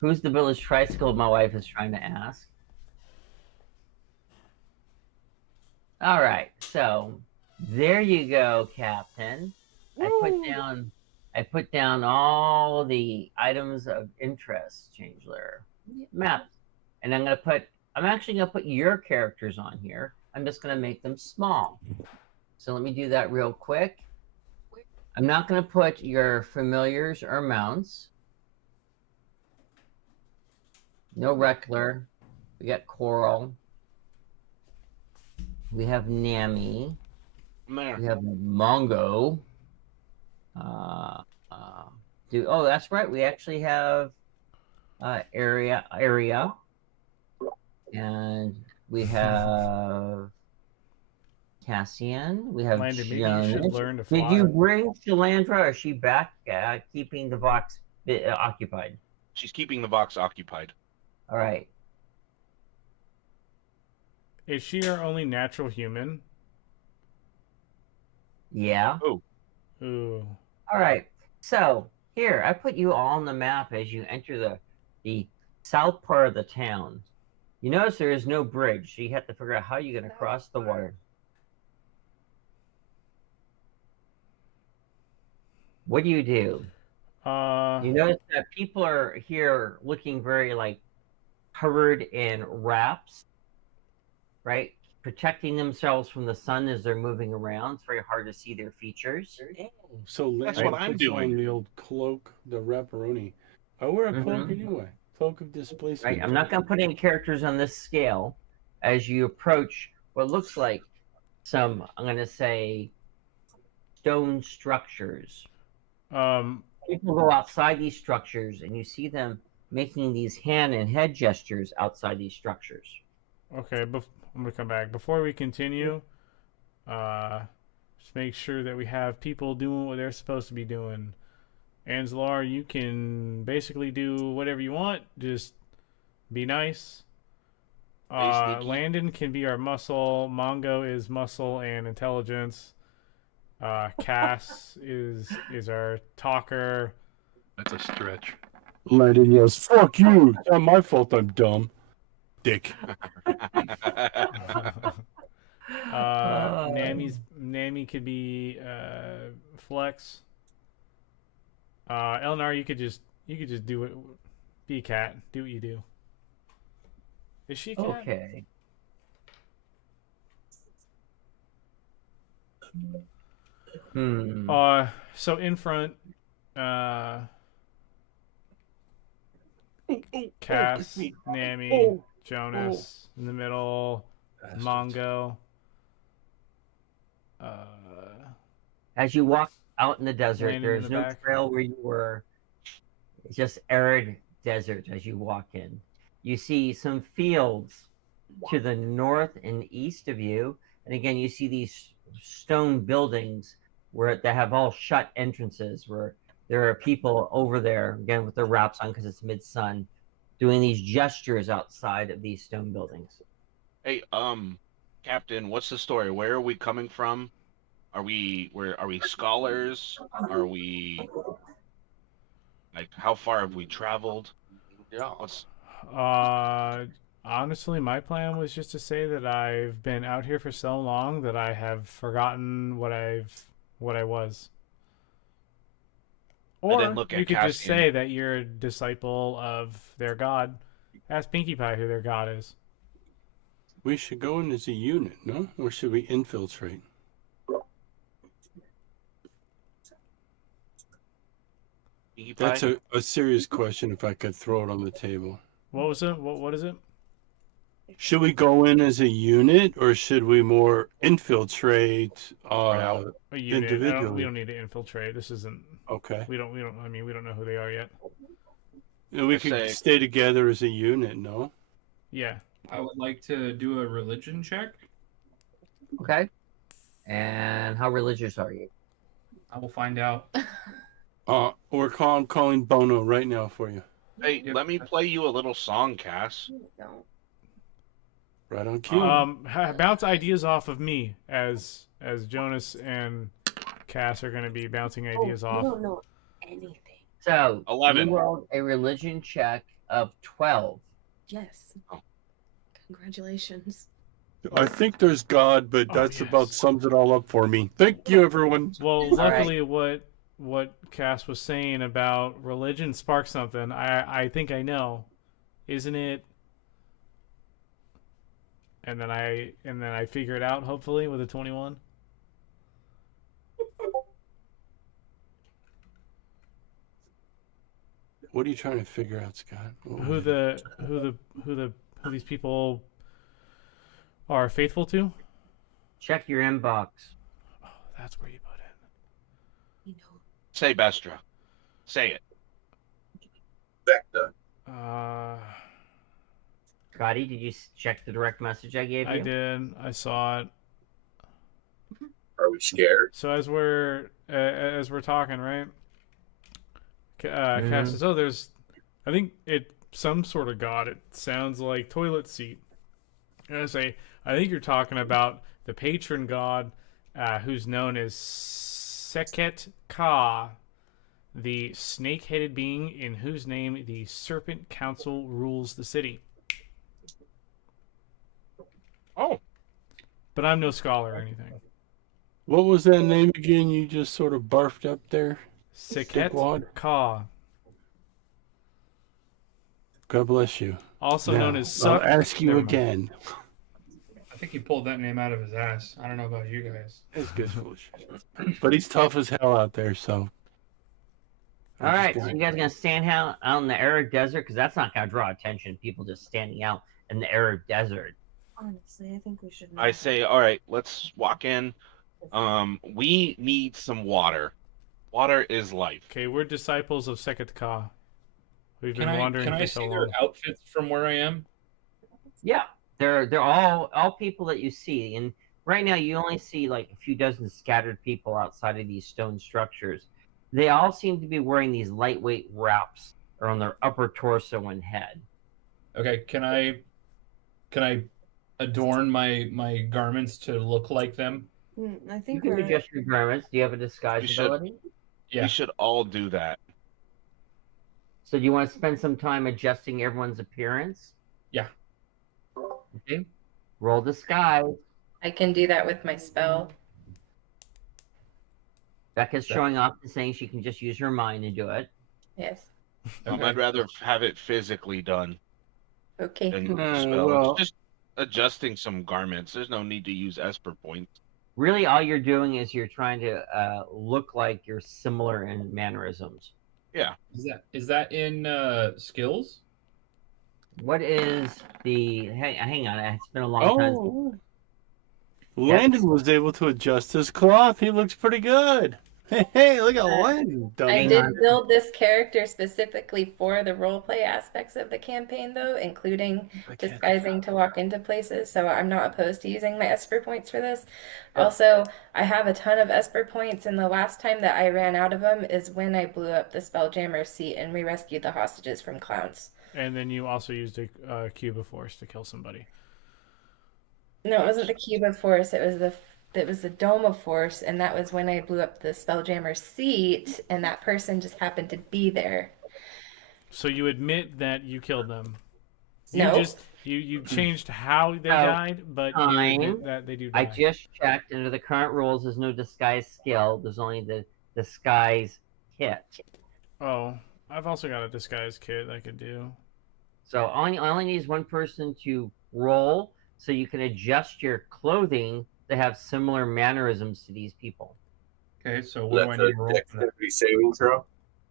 Who's the village tricycle? My wife is trying to ask. All right, so There you go, Captain. I put down all the items of interest, Changeler. Map. And I'm actually gonna put your characters on here. I'm just gonna make them small. So let me do that real quick. I'm not gonna put your familiars or mounts. No Reckler. We got Coral. We have Nami. I'm there. We have Mongo. Oh, that's right. We actually have area, and we have Cassian. We have Landon, maybe you should Jonas. learn to fly. Did you bring Shalandra, or is she back keeping the box occupied? She's keeping the box occupied. All right. Is she our only natural human? Yeah. Ooh. All right. So here, I put you all on the map as you enter the south part of the town. You notice there is no bridge, so you have to figure out how you're going to cross the water. What do? You notice that people are here looking very like covered in wraps, right? Protecting themselves from the sun as they're moving around. It's very hard to see their features. So That's Landon what I'm puts doing. on the old cloak, the wrapperoni. I wear a cloak anyway. Cloak of displacement. Right? I'm not going to put any characters on this scale as you approach what looks like some, I'm going to say, stone structures. People go outside these structures and you see them making these hand and head gestures outside these structures. Okay, I'm gonna come back. Before we continue, just make sure that we have people doing what they're supposed to be doing. Anzlar, you can basically do whatever you want. Just be nice. Landon can be our muscle. Mongo is muscle and intelligence. Cass is our talker. That's a stretch. Landon yells, "Fuck you! It's not my fault I'm dumb." Dick. Nami could be flex. Elnar, you could just do it. Be a cat. Do what you do. Is she a cat? Okay. So in front, Cass, Nami, Jonas. In the middle, Mongo. As you walk out in the desert, Landon there in is the no back. trail where you were. It's just arid desert as you walk in. You see some fields to the north and east of you. And again, you see these stone buildings that have all shut entrances where there are people over there, again, with their wraps on because it's mid-sun, doing these gestures outside of these stone buildings. Hey, Captain, what's the story? Where are we coming from? Are we scholars? Are we like how far have we traveled? Yeah. Honestly, my plan was just to say that I've been out here for so long that I have forgotten what I was. Or then look you at could just Cassian. say that you're a disciple of their god. Ask Pinkie Pie who their god is. We should go in as a unit, no? Or should we infiltrate? Pinkie Pie? That's a serious question if I could throw it on the table. What was it? What is it? Should we go in as a unit or should we more infiltrate A unit. individually? We don't need to infiltrate. This isn't. Okay. We don't. I mean, we don't know who they are yet. And we Let's could say- stay together as a unit, no? Yeah. I would like to do a religion check. Okay. And how religious are you? I will find out. I'm calling Bono right now for you. Hey, Yep. let me play you a little song, Cass. Don't. Right on cue. Bounce ideas off of me as Jonas and Cass are going to be bouncing ideas You off. don't know anything. So 11. you rolled a religion check of 12. Yes. Oh. Congratulations. I think there's God, but Oh, that's yes. about sums it all up for me. Thank you, everyone. Well, luckily, what Cass was saying about religion sparked something. I think I know, isn't it? And then I figure it out hopefully with a 21. What are you trying to figure out, Scott? Who these people are faithful to? Check your inbox. Oh, that's where you put it. You know, Say Bestra. Say it. Vecna. Scotty, did you check the direct message I gave you? I did. I saw it. Are we scared? So as we're talking, right? Cass says, "Oh, there's, I think it some sort of god. It sounds like toilet seat." And I say, "I think you're talking about the patron god, who's known as Seket Ka, the snake-headed being in whose name the Serpent Council rules the city." Oh. But I'm no scholar or anything. What was that name again? You just sort of barfed up there. Seket Ka, God bless you. also known as I'll Suck. ask you Never mind. again. I think he pulled that name out of his ass. I don't know about you guys. It's good foolishness. But he's tough as hell out there, so. All right, so you guys gonna stand out in the arid desert? Because that's not gonna draw attention. People just standing out in the arid desert. honestly, I think we should. I say, all right, let's walk in. We need some water. Water is life. Okay, we're disciples of Seket Ka. We've been Can wandering I for so see long. their outfits from where I am? Yeah, they're all people that you see, and right now you only see like a few dozen scattered people outside of these stone structures. They all seem to be wearing these lightweight wraps around their upper torso and head. Okay, can I adorn my garments to look like them? I You think can we're. adjust your garments. Do you have a disguise You should. ability? Yeah. We should all do that. So do you want to spend some time adjusting everyone's appearance? Yeah. Okay. Roll disguise. I can do that with my spell. Becca's showing off and saying she can just use her mind to do it. Yes. Okay. I'd rather have it physically done Okay. than Uh, spell. well- Just adjusting some garments. There's no need to use Esper points. Really, all you're doing is you're trying to look like you're similar in mannerisms. Yeah. Is that in skills? What is the? Hang on, it's been a long time. Oh, Landon was able to adjust his cloth. He looks pretty good. Hey, look at Landon. I Hang did on. build this character specifically for the roleplay aspects of the campaign, though, including disguising to walk into places. So I'm not opposed to using my Esper points for this. Also, I have a ton of Esper points, and the last time that I ran out of them is when I blew up the Spelljammer's seat and we rescued the hostages from clowns. And then you also used a cube of force to kill somebody. No, it wasn't the Cube of Force. It was the Dome of Force, and that was when I blew up the Spelljammer's seat, and that person just happened to be there. So you admit that you killed them. No. You changed how they died, but you admit that they do die. I just checked. Under the current rules, there's no disguise skill. There's only the disguise kit. Oh, I've also got a disguise kit I could do. So I only need one person to roll, so you can adjust your clothing to have similar mannerisms to these people. Okay, so what do I That's need a to roll for that? dexterity saving throw.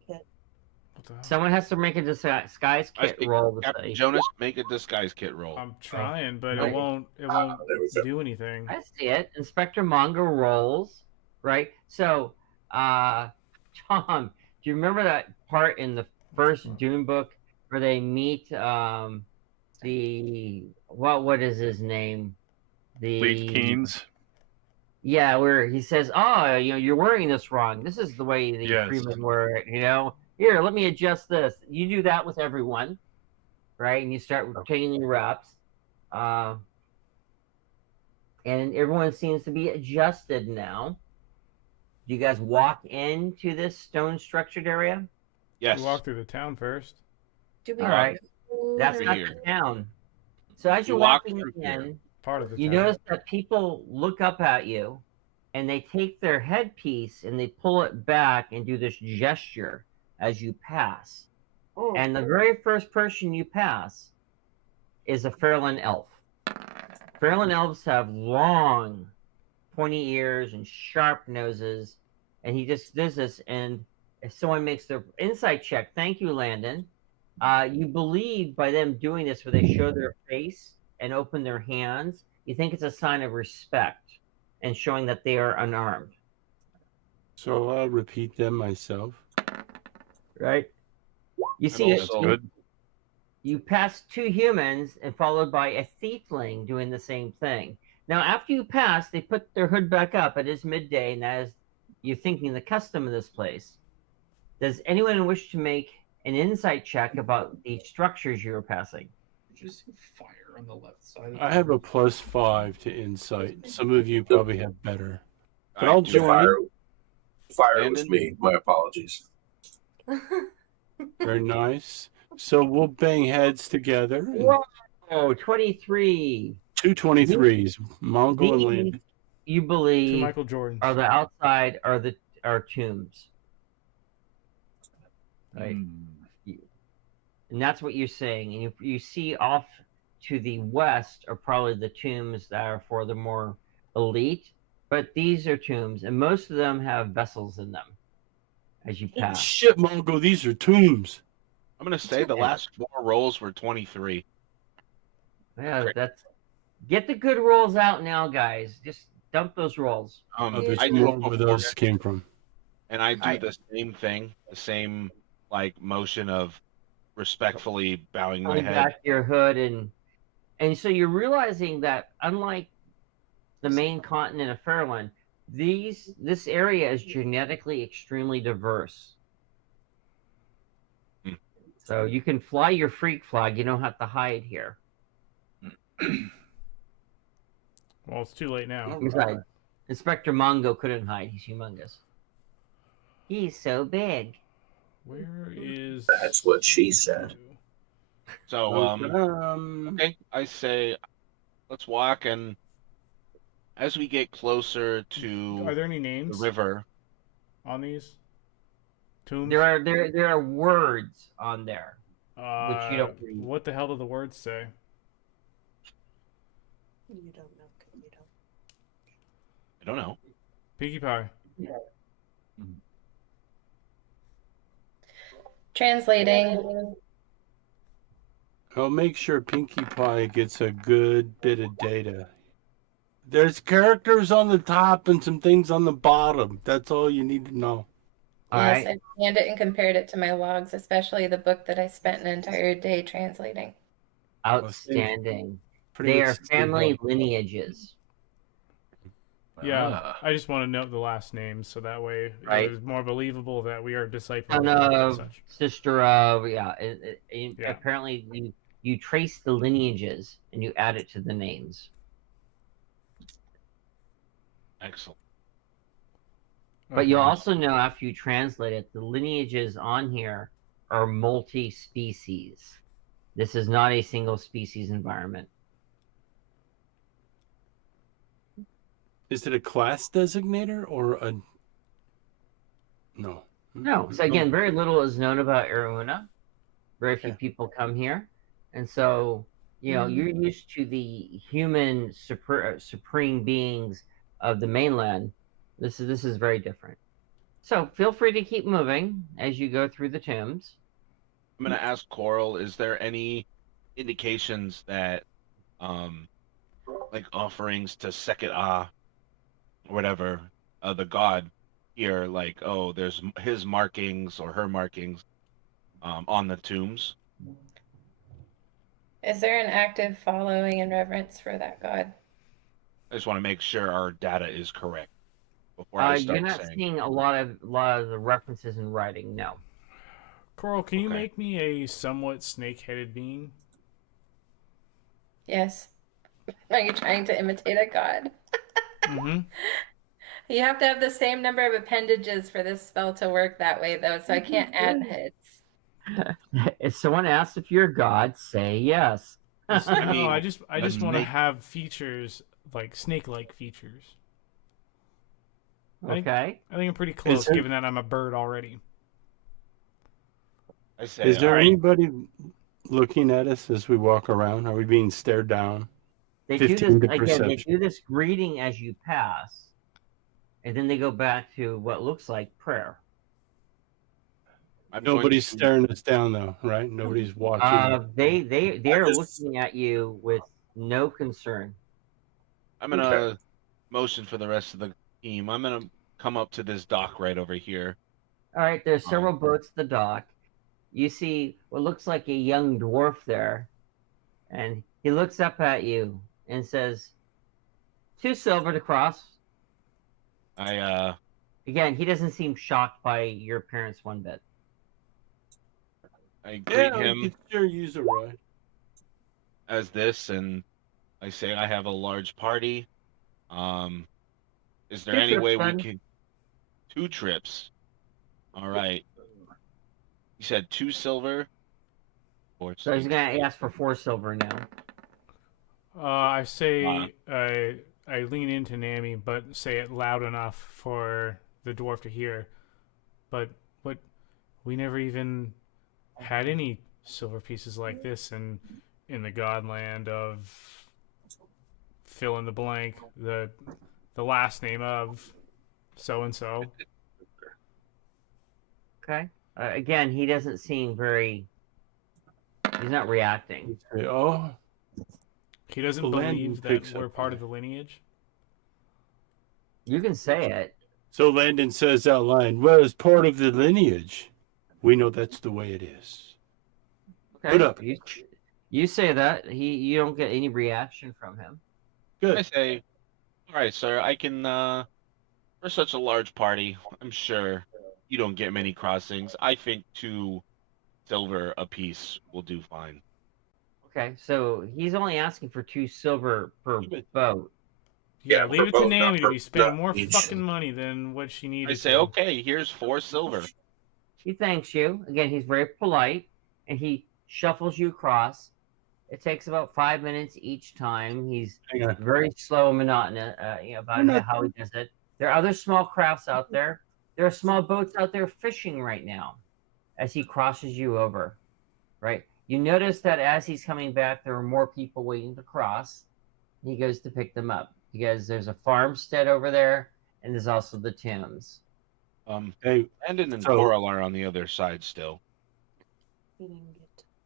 What the hell? Someone has to make a disguise I kit think roll. To Captain say, Jonas, make a disguise kit roll. I'm trying, but Right. it won't there we go. do anything. I see it. Inspector Mongo rolls, right? So, Tom, do you remember that part in the first Dune book where they meet what is his name? Late Keynes. Yeah, where he says, "Oh, you're wearing this wrong. This is the way the Yes. Freemen wear it. Here, let me adjust this." You do that with everyone, right? And you start taking your reps, and everyone seems to be adjusted now. Do you guys walk into this stone structured area? Yes. We walk through the town first. Do we All right. That's Over not here. the town. So as You you're walk walking through here. in, part of the You town. notice that people look up at you and they take their headpiece and they pull it back and do this gesture as you pass. Oh, And the very first person you pass is a Fairland elf. Fairland elves have long, pointy ears and sharp noses. And he just does this. And if someone makes their insight check, thank you, Landon. You believe by them doing this, where they show their face and open their hands, you think it's a sign of respect and showing that they are unarmed, So I'll repeat them myself. right? You And see, also- Good. you pass 2 humans and followed by a thiefling doing the same thing. Now, after you pass, they put their hood back up. It is midday, and that is you thinking the custom of this place. Does anyone wish to make an insight check about the structures you are passing? Just fire on the left side. I have a +5 to insight. Some of you probably have better. But I I'll do. join. Fire was Landon? me. My apologies. Very nice. So we'll bang heads together. And Whoa, 23. 2 23s, Mongol and These, Landon. you To believe, Michael Jordan. are the outside are tombs, right? And that's what you're saying. And you see off to the west are probably the tombs that are for the more elite, but these are tombs, and most of them have vessels in them as you Oh, pass. shit, Mongo, these are tombs. I'm gonna say the last 4 rolls were 23. Yeah, that's get the good rolls out now, guys. Just dump those rolls. Oh, there's I more do where before, those came from. and I do I- the same thing, the same like motion of respectfully bowing my Pulling head. back your hood, and so you're realizing that unlike the main continent of Fairland, this area is genetically extremely diverse. Hmm. So you can fly your freak flag. You don't have to hide here. Well, it's too late now. Besides, Inspector Mongo couldn't hide. He's humongous. He's so big. Where is? That's what she said. So okay, I say let's walk, and as we get closer Are to there any the names river, on these tombs? There are words on there. which you don't read. What the hell do the words say? You don't know. 'Cause you don't. I don't know. Pinkie Pie. Translating. I'll make sure Pinkie Pie gets a good bit of data. There's characters on the top and some things on the bottom. That's all you need to know. All Yes, right. I scanned it and compared it to my logs, especially the book that I spent an entire day translating. Outstanding. Pretty They much are the same family book. lineages. Yeah, I just want to note the last names so that way Right. it's more believable that we are deciphering Son the words and of, such. sister of, yeah. Yeah. Apparently, you trace the lineages and you add it to the names. Excellent. But you'll Okay. also know after you translate it, the lineages on here are multi-species. This is not a single species environment. Is it a class designator or a... No. No. So again, very little is known about Aruna. Very few Yeah. people come here. And so, you're used to the human supreme beings of the mainland. This is very different. So feel free to keep moving as you go through the tombs. I'm gonna ask Coral, is there any indications that like offerings to Sekhet or whatever, the god here, like, oh, there's his markings or her markings on the tombs? Is there an active following and reverence for that god? I just want to make sure our data is correct before I You're start not saying. seeing a lot of the references in writing, no. Coral, can you Okay. make me a somewhat snake-headed being? Yes. Are you trying to imitate a god? Mm-hmm. You have to have the same number of appendages for this spell to work that way, though, so I can't add heads. If someone asks if you're a god, say yes. No, mean, I just a want to snake- have features like snake-like features. Okay. I think I'm pretty close, there- given that I'm a bird already. I say, Is all there right. anybody looking at us as we walk around? Are we being stared down? They do this 15 to again. They perception. do this greeting as you pass, and then they go back to what looks like prayer. I'm going Nobody's to- staring us down, though, right? Nobody's watching. They are just- looking at you with no concern. I'm gonna Okay. motion for the rest of the team. I'm gonna come up to this dock right over here. All right, there's several boats at the dock. You see what looks like a young dwarf there, and he looks up at you and says, 2 silver to cross. I Again, he doesn't seem shocked by your appearance one bit. greet Yeah, him we could sure use a ride. as this, and I say I have a large party. Is there 2 any trips, way we then. could 2 trips? All right. You said 2 silver. So he's going to ask for 4 silver now. I say I lean into Nami, but say it loud enough for the dwarf to hear. But we never even had any silver pieces like this in the Godland of fill in the blank, the last name of so and so. Okay. Again, he doesn't seem very. He's not reacting. Say, oh, He doesn't The Landon believe that picks we're up part on of the lineage. You can say it. so Landon says out loud, well, as part of the lineage, we know that's the way it is. Okay. Put up. You say that. You don't get any reaction from him. I Good. say, all right, sir. I can. For such a large party, I'm sure you don't get many crossings. I think 2 silver apiece will do fine. Okay, so he's only asking for 2 silver per boat. Yeah, Yeah, leave it for to both, Nami not to for- be spending not more each. fucking money than what she needed. I say, to. okay, here's 4 silver. He thanks you. Again, he's very polite, and he shuffles you across. It takes about 5 minutes each time. He's Hang on. very slow and monotonous about how he does it. There are other small crafts out there. There are small boats out there fishing right now as he crosses you over, right? You notice that as he's coming back, there are more people waiting to cross. He goes to pick them up because there's a farmstead over there, and there's also the Thames. Hey, Landon and So- Coral are on the other side still. We didn't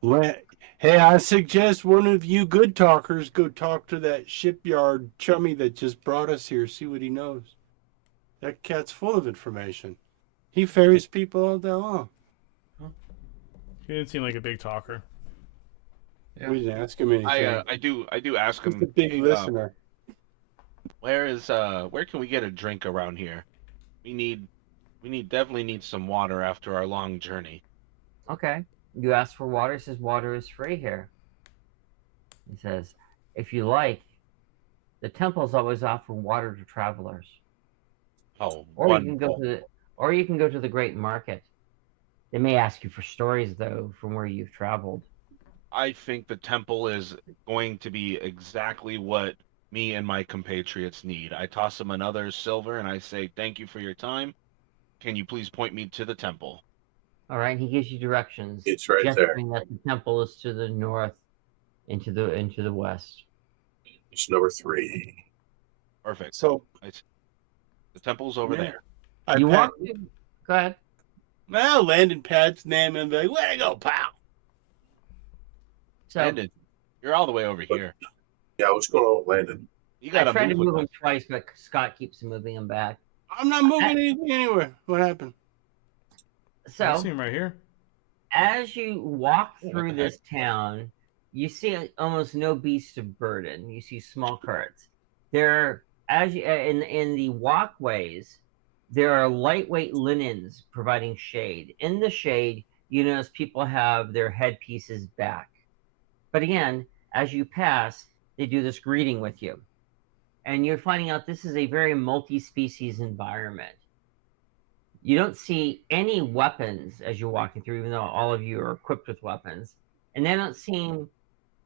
get. hey, I suggest one of you good talkers go talk to that shipyard chummy that just brought us here, see what he knows. That cat's full of information. He ferries people all day long. He didn't seem like a big talker. Yeah. We didn't ask him anything. I do ask He's him. a big "Hey, listener. where can we get a drink around here? We definitely need some water after our long journey. Okay. You ask for water. He says water is free here. He says, if you like, the temples always offer water to travelers. Oh, Or wonderful. you can go to the great market. They may ask you for stories though from where you've traveled. I think the temple is going to be exactly what me and my compatriots need. I toss him another silver and I say, "Thank you for your time. Can you please point me to the temple?" All right, he gives you directions. It's right there. gesturing that the temple is to the north, into the west. It's number 3. Perfect. So The temple's over Yeah. there. I You pat, walk. Go ahead. well, Landon pats Nam and be like, way to go, pal. So Landon, you're all the way over here. Yeah, what's going on with Landon? You I gotta tried to move move with him twice, but Scott keeps moving him back. I'm not moving anything anywhere. What happened? I So see him right here. as you walk what through the this town, you see almost no beasts of burden. You see small carts. There, as you in the walkways, there are lightweight linens providing shade. In the shade, you notice people have their headpieces back. But again, as you pass, they do this greeting with you, and you're finding out this is a very multi-species environment. You don't see any weapons as you're walking through, even though all of you are equipped with weapons. And they don't seem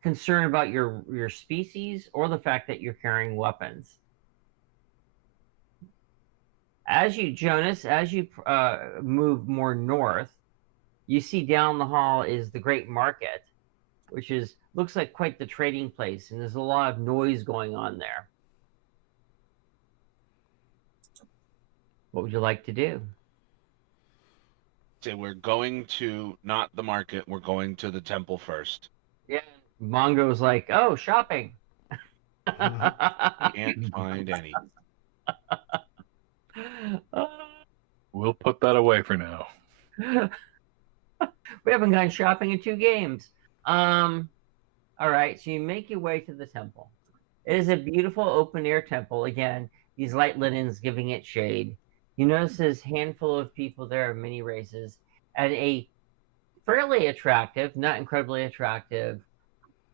concern about your species or the fact that you're carrying weapons. As you, Jonas, as you move more north, you see down the hall is the Great Market, which looks like quite the trading place, and there's a lot of noise going on there. What would you like to do? Say we're going to not the market. We're going to the temple first. Yeah. Mongo's like, oh, shopping. Can't find any. We'll put that away for now. We haven't gone shopping in 2 games. All right, so you make your way to the temple. It is a beautiful open-air temple. Again, these light linens giving it shade. You notice there's a handful of people there of many races, and a fairly attractive, not incredibly attractive,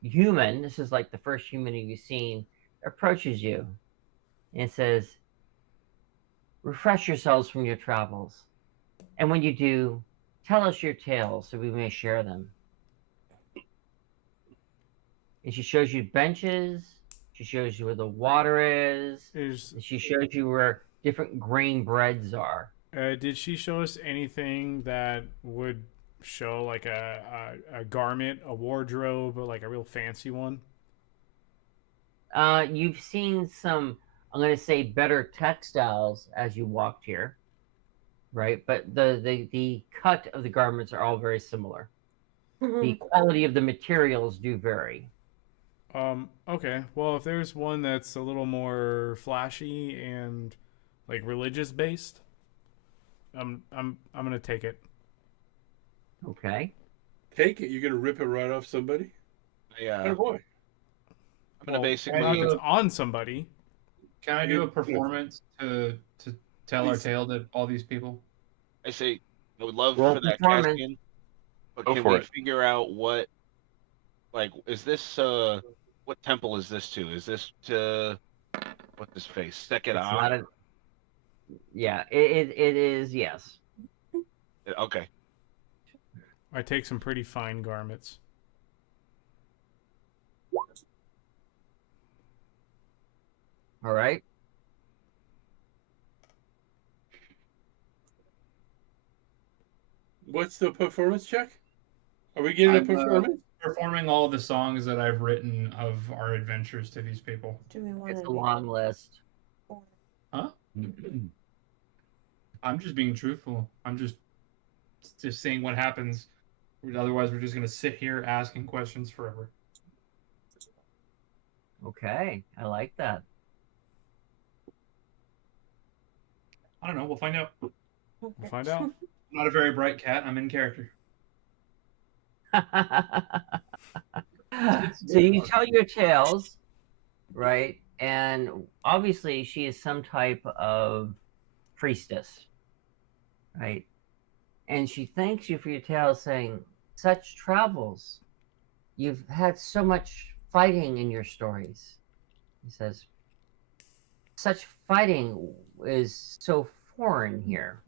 human, this is like the first human you've seen, approaches you and says, refresh yourselves from your travels. And when you do, tell us your tales so we may share them. And she shows you benches. She shows you where the water is. And she shows you where different grain breads are. Did she show us anything that would show like a garment, a wardrobe, or like a real fancy one? You've seen some, I'm going to say, better textiles as you walked here, right? But the cut of the garments are all very similar. The quality of the materials do vary. Okay. Well, if there's one that's a little more flashy and like religious based, I'm gonna take it. Okay. Take it. You're gonna rip it right off somebody. Yeah. Oh boy. I'm gonna basically. Well, if it's on somebody. Can I do a performance to tell our tale to all these people? I say I would love Roll for that performance. Caspian, but Go can for we it. figure out what, like, is this what temple is this to? Is this to what's his face? Sekhet It's not a, yeah, it is, yes. Okay. I take some pretty fine garments. All right. What's the performance check? Are we getting a performance? Performing all the songs that I've written of our adventures to these people. Do we want It's to a long list. Huh? I'm just being truthful. I'm just saying what happens. Otherwise, we're just gonna sit here asking questions forever. Okay, I like that. I don't know. We'll find out. We'll find out. I'm not a very bright cat. I'm in character. So you tell your tales, right? And obviously she is some type of priestess, right? And she thanks you for your tales, saying, such travels. You've had so much fighting in your stories. He says, such fighting is so foreign here,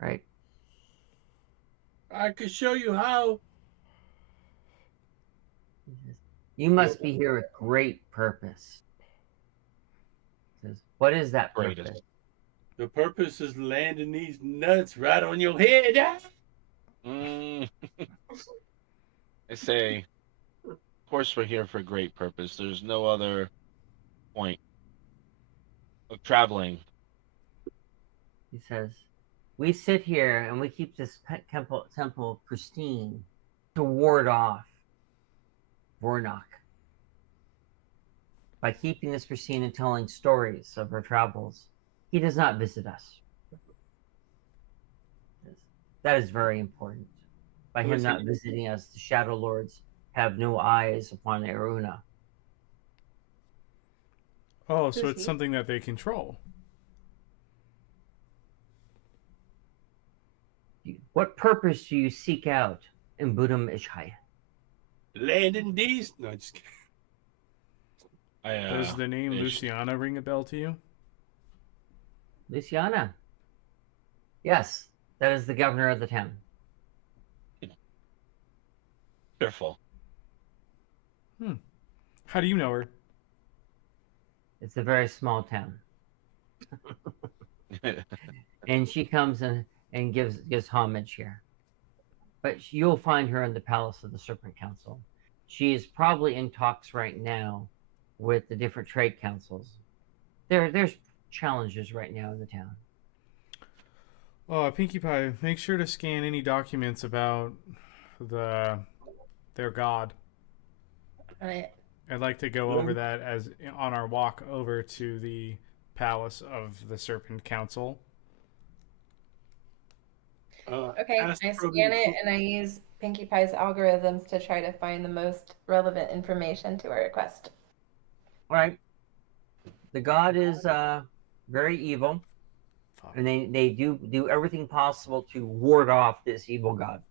right? I could show you how. You must be here with great purpose. He says, what is that purpose? Greatest. The purpose is landing these nuts right on your head. I say, of course, we're here for a great purpose. There's no other point of traveling. He says, we sit here and we keep this temple pristine to ward off Vornok. By keeping this pristine and telling stories of her travels, he does not visit us. That is very important. By him not visiting us, the Shadow Lords have no eyes upon Eruna. Oh, so it's something that they control. What purpose do you seek out in Budum Ishai? Landing these? No, just kidding. Does the name Luciana ring a bell to you? Luciana. Yes, that is the governor of the town. Careful. How do you know her? It's a very small town. And she comes and gives homage here. But you'll find her in the Palace of the Serpent Council. She is probably in talks right now with the different trade councils. There's challenges right now in the town. Oh, Pinkie Pie, make sure to scan any documents about their god. All right. I'd like to go over that as on our walk over to the Palace of the Serpent Council. Okay, I scan it and I use Pinkie Pie's algorithms to try to find the most relevant information to our request. All right. The god is very evil, and they do everything possible to ward off this evil god.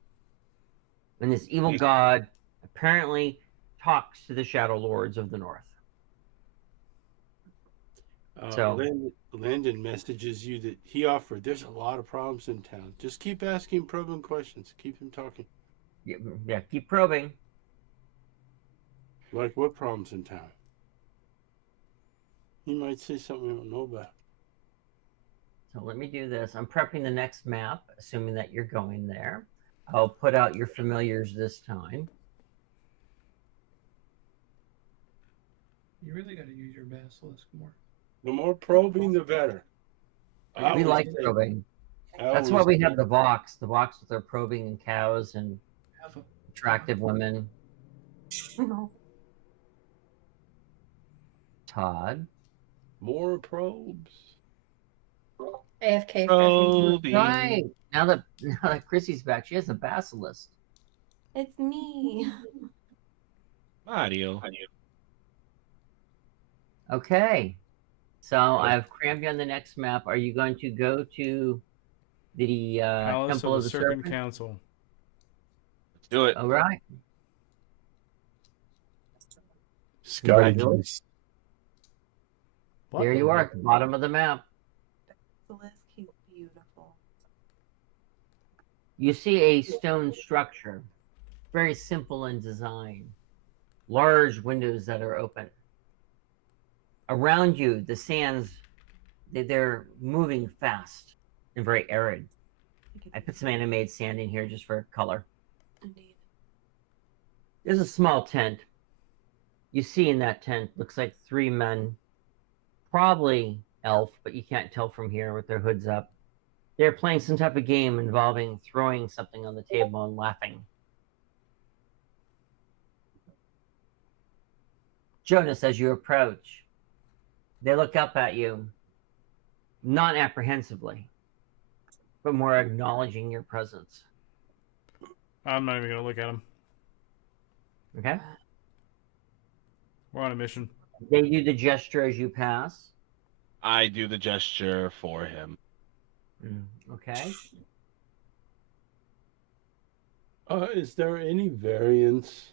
And this evil god apparently talks to the Shadow Lords of the North. So Landon messages you that he offered. There's a lot of problems in town. Just keep asking probing questions. Keep him talking. yeah, keep probing. Like what problems in town? He might say something we don't know about. So let me do this. I'm prepping the next map, assuming that you're going there. I'll put out your familiars this time. You really got to use your basilisk more. The more probing, the better. We like probing. That's why we have the Vox. The Vox with their probing and cows and attractive women. Todd. More probes. AFK Probing. Right. Now that Chrissy's back, she has a basilisk. It's me. Mario. Okay. So I've crammed you on the next map. Are you going to go to the Palace Temple of the Serpent Council. Let's do it. All right. Scotty. There you are at the bottom of the map. Basilisk, he's beautiful. You see a stone structure, very simple in design, large windows that are open. Around you, the sands, they're moving fast and very arid. I put some animated sand in here just for color. Indeed. There's a small tent. You see in that tent, looks like 3 men, probably elf, but you can't tell from here with their hoods up. They're playing some type of game involving throwing something on the table and laughing. Jonas, as you approach, they look up at you, not apprehensively, but more acknowledging your presence. I'm not even going to look at them. Okay? We're on a mission. They do the gesture as you pass. I do the gesture for him. Okay. Is there any variance?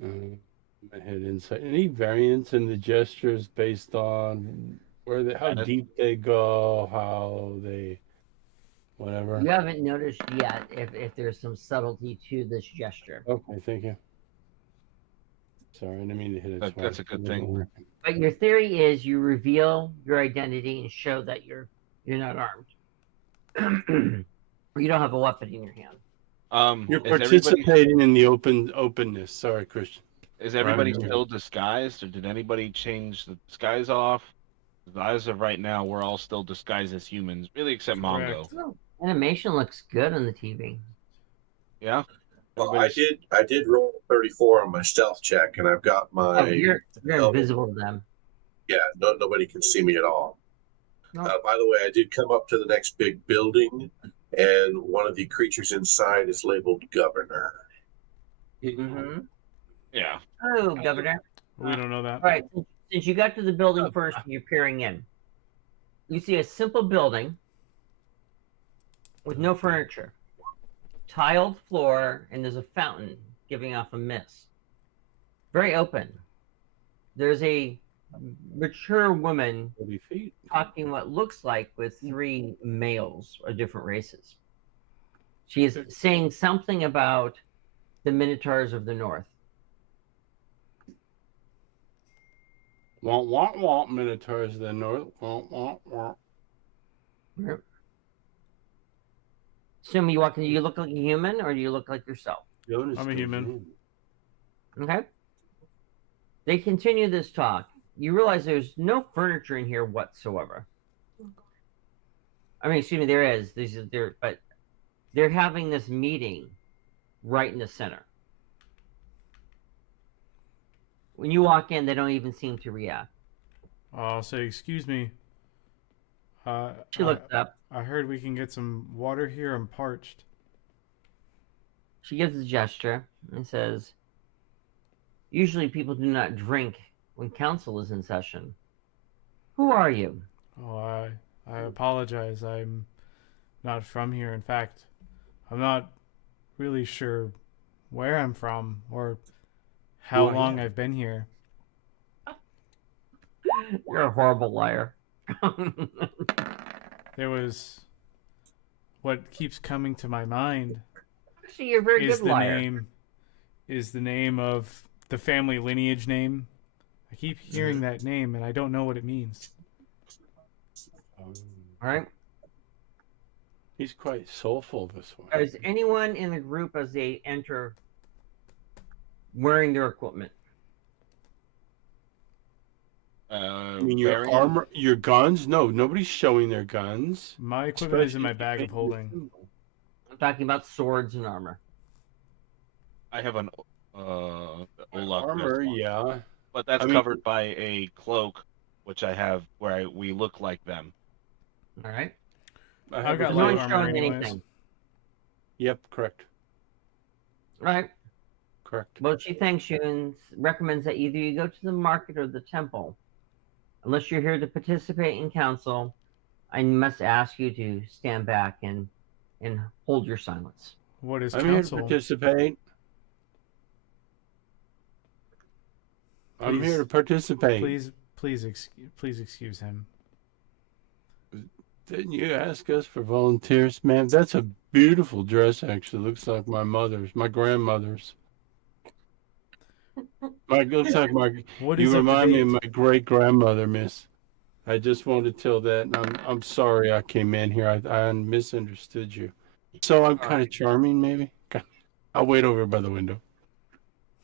My head insight. Any variance in the gestures based on how deep they go, how they, whatever? You haven't noticed yet if there's some subtlety to this gesture. Okay, thank you. Sorry, I didn't mean to hit it. That's a good thing. But your theory is you reveal your identity and show that you're not armed. Or you don't have a weapon in your hand. You're participating in the openness. Sorry, Christian. Is everybody still disguised, or did anybody change the disguise off? As of right now, we're all still disguised as humans, really, except Mongo. Animation looks good on the TV. Yeah. Well, I did roll 34 on my stealth check, and I've got my. Oh, you're invisible to them. Yeah, nobody can see me at all. No. By the way, I did come up to the next big building, and one of the creatures inside is labeled Governor. Mm-hmm. Yeah. Oh, Governor. We don't know that. All right. Since you got to the building first and you're peering in, you see a simple building with no furniture, tiled floor, and there's a fountain giving off a mist. Very open. There's a mature woman talking what looks like with 3 males of different races. She is saying something about the Minotaurs of the North. Want, want, Minotaurs of the North. Want, want. Yep. Assume you walk in, you look like a human, or do you look like yourself? Jonas I'm a goes human. in. Okay. They continue this talk. You realize there's no furniture in here whatsoever. I mean, excuse me, there is. But they're having this meeting right in the center. When you walk in, they don't even seem to react. I'll say, excuse me. She looks up. I heard we can get some water here. I'm parched. She gives a gesture and says, usually people do not drink when council is in session. Who are you? Oh, I apologize. I'm not from here. In fact, I'm not really sure where I'm from or how long I've been here. You're a horrible liar. There was what keeps coming to my mind Actually, you're a very is good liar. the name of the family lineage name. I keep hearing that name and I don't know what it means. All right. He's quite soulful, this one. Is anyone in the group as they enter wearing their equipment? I mean, your armor, your guns? No, nobody's showing their guns. My equipment is in my bag of holding. I'm talking about swords and armor. I have an Olaf Armor, vest on, yeah. but that's I mean- covered by a cloak, which I have where we look like them. All right. I've got No light one's armor showing anyways. anything. Yep, correct. All right. Correct. Well, she thanks you and recommends that either you go to the market or the temple. Unless you're here to participate in council, I must ask you to stand back and hold your silence. What is I'm here to council? participate. I'm here to participate. Please excuse him. Didn't you ask us for volunteers, man? That's a beautiful dress, actually. Looks like my mother's, my grandmother's. Looks like my. What You is remind me of debate? my great grandmother, Miss. I just wanted to tell that, and I'm sorry I came in here. I misunderstood you. So I'm kind of charming, maybe. I'll wait over by the window.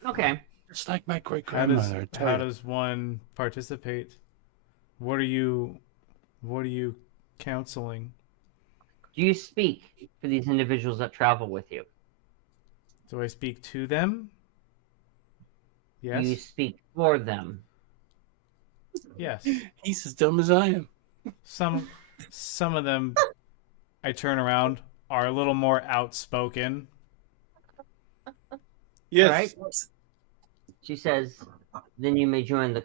Okay. It's like my great How does grandmother. I tell you. one participate? What are you counseling? Do you speak for these individuals that travel with you? Do I speak to them? Yes. Do you speak for them? Yes. He's as dumb as I am. Some of them, I turn around, are a little more outspoken. Yes. All right. She says, "Then you may join the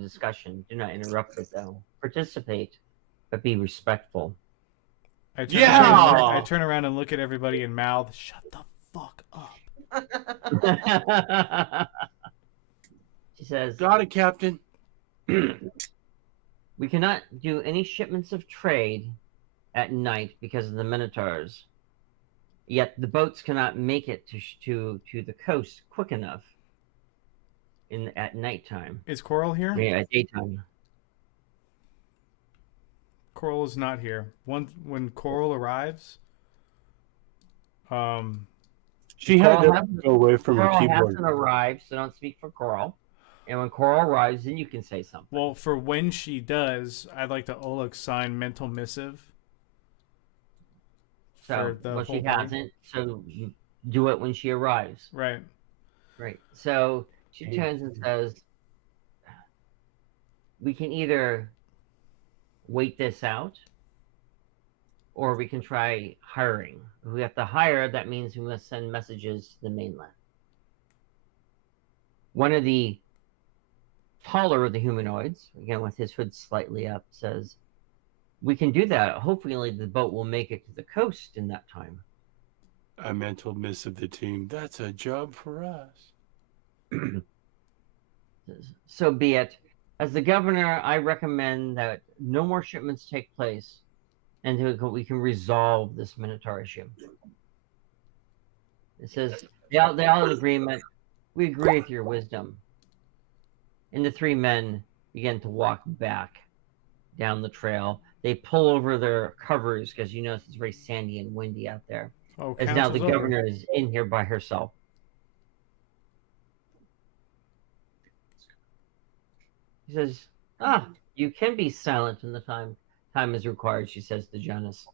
discussion. Do not interrupt it, though. Participate, but be respectful." I turn around and look at everybody and mouth, "Shut the fuck up." She says, Got it, Captain. "We cannot do any shipments of trade at night because of the Minotaurs. Yet the boats cannot make it to the coast quick enough at nighttime. Is Coral here? Yeah, at daytime. Coral is not here. When Coral arrives, She had Coral to hasn't- go away from her Coral keyboard. hasn't arrived, so don't speak for Coral. And when Coral arrives, then you can say something. well, for when she does, I'd like to Oleg sign mental missive. So, for the well, she whole party. hasn't. So you do it when she arrives. Right. Right. So she turns and says, "We can either wait this out, or we can try hiring. If we have to hire, that means we must send messages to the mainland." One of the taller of the humanoids, again with his hood slightly up, says, "We can do that. Hopefully the boat will make it to the coast in that time." A mental miss of the team. That's a job for us. So be it. As the governor, I recommend that no more shipments take place until we can resolve this Minotaur issue. It says, they all in agreement. We agree with your wisdom. And the three men begin to walk back down the trail. They pull over their covers because you notice it's very sandy and windy out there. Oh, As now the council's over. governor is in here by herself. He says, you can be silent when the time is required, she says to Jonas.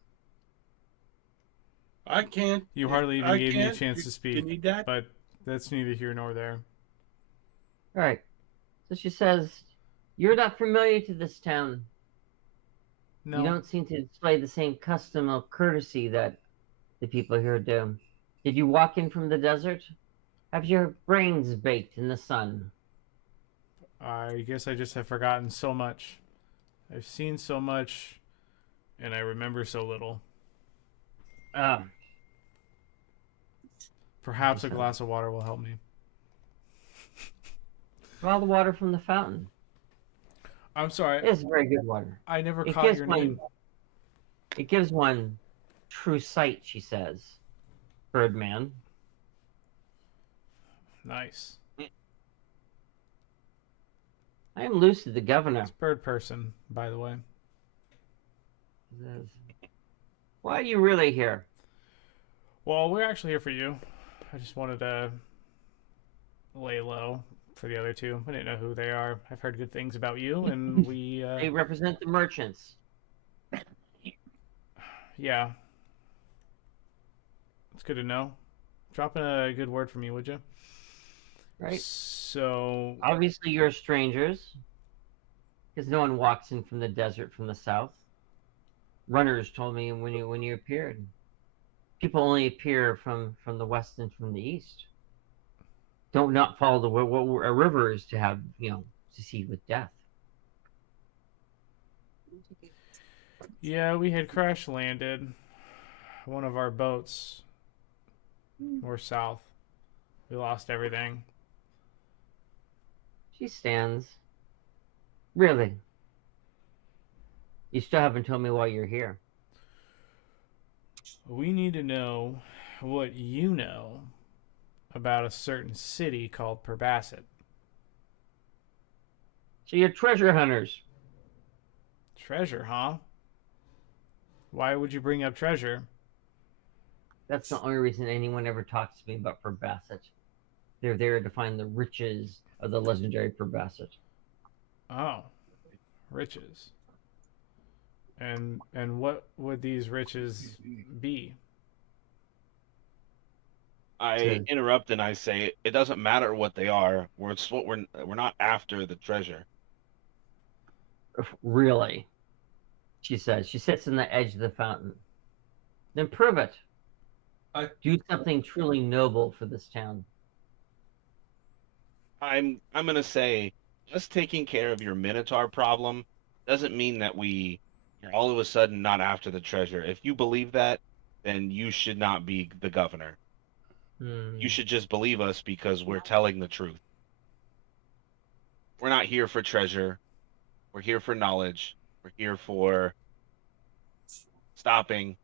I can't. You hardly even I gave me a can't. chance to You speak, need that? but that's neither here nor there. All right. So she says, you're not familiar to this town. No. You don't seem to display the same custom of courtesy that the people here do. Did you walk in from the desert? Have your brains baked in the sun? I guess I just have forgotten so much. I've seen so much, and I remember so little. Perhaps a glass of water will help me. Draw the water from the fountain. I'm sorry. It's very good water. I never caught your name. It gives one true sight, she says. Birdman. Nice. I am Lucy, the governor. It's bird person, by the way. Says, why are you really here? Well, we're actually here for you. I just wanted to lay low for the other two. I didn't know who they are. I've heard good things about you, and we... They represent the merchants. Yeah. It's good to know. Drop in a good word for me, would you? Right. So... Obviously, you're strangers. Because no one walks in from the desert from the south. Runners told me when you appeared. People only appear from the west and from the east. Don't not follow the what a river is to have, to see with death. Yeah, we had crash landed one of our boats more south. We lost everything. She stands. Really? You still haven't told me why you're here. We need to know what you know about a certain city called Perbasset. So you're treasure hunters. Treasure, huh? Why would you bring up treasure? That's the only reason anyone ever talks to me about Perbasset. They're there to find the riches of the legendary Perbasset. Oh, riches. And what would these riches be? I interrupt and I say it doesn't matter what they are. We're not after the treasure. Really? She says. She sits on the edge of the fountain. Then prove it. Do something truly noble for this town. I'm gonna say just taking care of your Minotaur problem doesn't mean that we're all of a sudden not after the treasure. If you believe that, then you should not be the governor. You should just believe us because we're telling the truth. We're not here for treasure. We're here for knowledge. We're here for stopping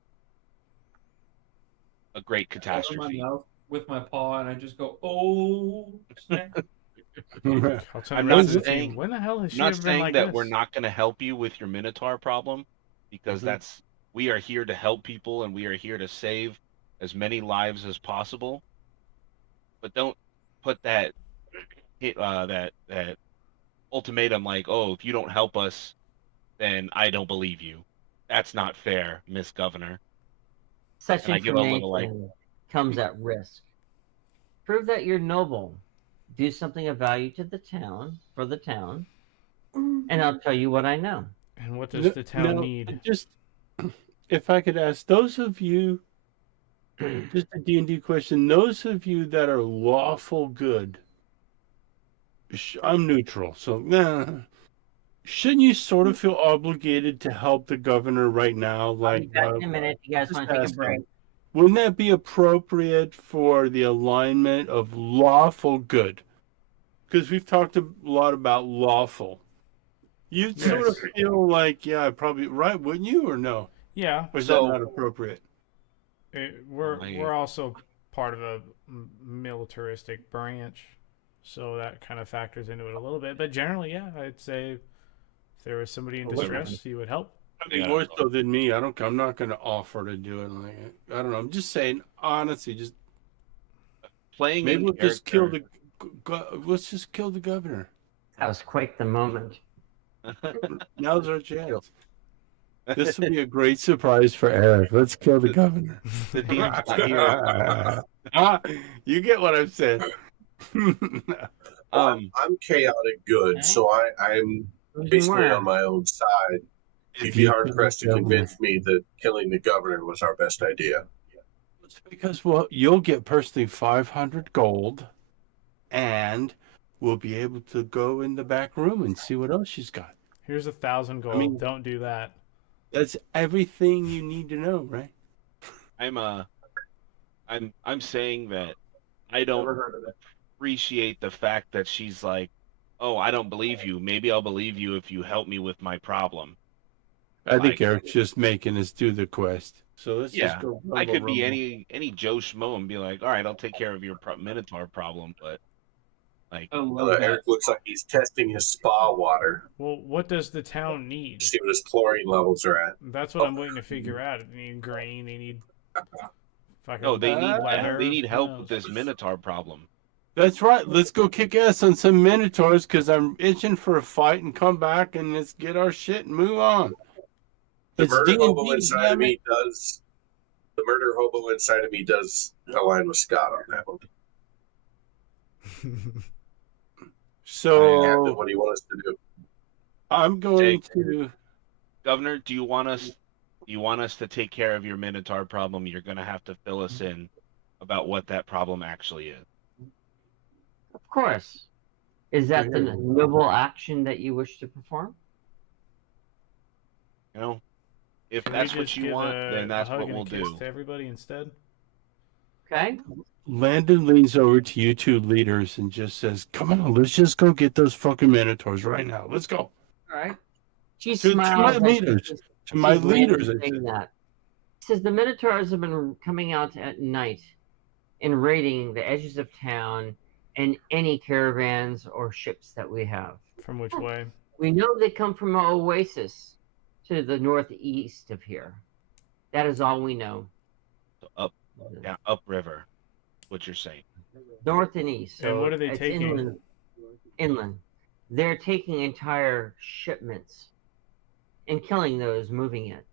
a great catastrophe. With my paw, and I just go, oh, snap. I'm not saying when the hell has I'm she not ever been saying like that this? we're not going to help you with your Minotaur problem, because we are here to help people and we are here to save as many lives as possible. But don't put that ultimatum like, oh, if you don't help us, then I don't believe you. That's not fair, Miss Governor. Such And I give a information little comes at risk. Prove that you're noble. Do something of value to the town, for the town, and I'll tell you what I know. And what does the town need? Just, if I could ask those of you, just a D&D question, those of you that are lawful good, I'm neutral, so shouldn't you sort of feel obligated to help the governor right now? I'll be back in a minute. You guys want to take a break? Wouldn't that be appropriate for the alignment of lawful good? Because we've talked a lot about lawful. You'd sort of feel like, yeah, probably right, wouldn't you, or no? Yeah. Or is that not appropriate? We're also part of a militaristic branch. So that kind of factors into it a little bit. But generally, yeah, I'd say if there was somebody in Well, distress, you would help. I mean, more so than me. I'm not going to offer to do it. Like, I don't know. I'm just saying, honestly, just Playing maybe in we'll just kill character. let's just kill the governor. That was quite the moment. Now's our chance. This will be a great surprise for Eric. Let's kill the governor. The DM's not here. You get what I'm saying. I'm chaotic good, so I'm basically on my own side. You'd be hard pressed to convince me that killing the governor was our best idea. It's because, well, you'll get personally 500 gold, and we'll be able to go in the back room and see what else she's got. Here's 1,000 gold. I mean- Don't do that. That's everything you need to know, right? I'm saying that I don't appreciate the fact that she's like, oh, I don't believe you. Maybe I'll believe you if you help me with my problem. I think Like- Eric's just making us do the quest. So let's Yeah, just go. I could be rumble. any Joe Schmo and be like, all right, I'll take care of your Minotaur problem, but like, Eric looks like he's testing his spa water Well, what does the town need? to see what his chlorine levels are at. That's what I'm waiting to figure out. They need grain. They need fucking no, they need leather. they need who help knows? with this Minotaur problem. That's right. Let's go kick ass on some Minotaurs because I'm itching for a fight and come back and let's get our shit and move on. The It's murder hobo D&D, inside of damn me it. does. The murder hobo inside of me does align with Scott on that one. So What do you want us to do? I'm going Jake. to. Governor, do you want us to take care of your Minotaur problem? You're gonna have to fill us in about what that problem actually is. Of course. Is that the noble action that you wish to perform? You know, if Can we that's what just you give want, a then that's hug what and a we'll kiss do. to everybody instead. Okay. Landon leans over to you two leaders and just says, "Come on, let's just go get those fucking Minotaurs right now. Let's go." All right. She To my smiles. as leaders. she's- To my she's leaders, I saying said. that. She says the Minotaurs have been coming out at night and raiding the edges of town and any caravans or ships that we have. From which way? We know they come from an oasis to the northeast of here. That is all we know. So upriver, what you're saying. North and east. So And what are they it's taking? Inland. They're taking entire shipments and killing those moving it.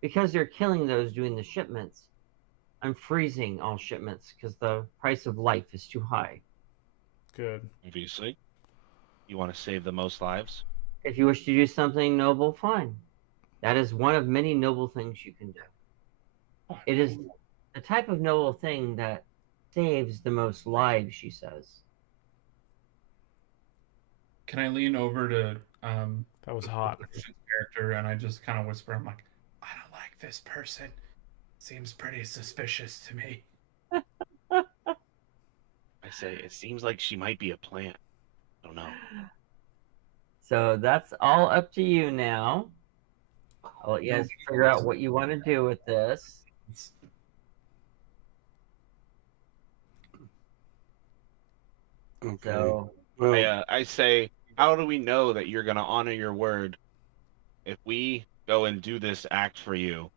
Because they're killing those doing the shipments, I'm freezing all shipments because the price of life is too high. Good. Obviously, you want to save the most lives. If you wish to do something noble, fine. That is one of many noble things you can do. It is the type of noble thing that saves the most lives, she says. Can I lean over to That was hot. Christian's character and I just kind of whisper, I'm like, I don't like this person. Seems pretty suspicious to me. I say it seems like she might be a plant. I don't know. So that's all up to you now. I'll let you guys figure out what you want to do with this. Okay. So Well, I say, how do we know that you're gonna honor your word? If we go and do this act for you,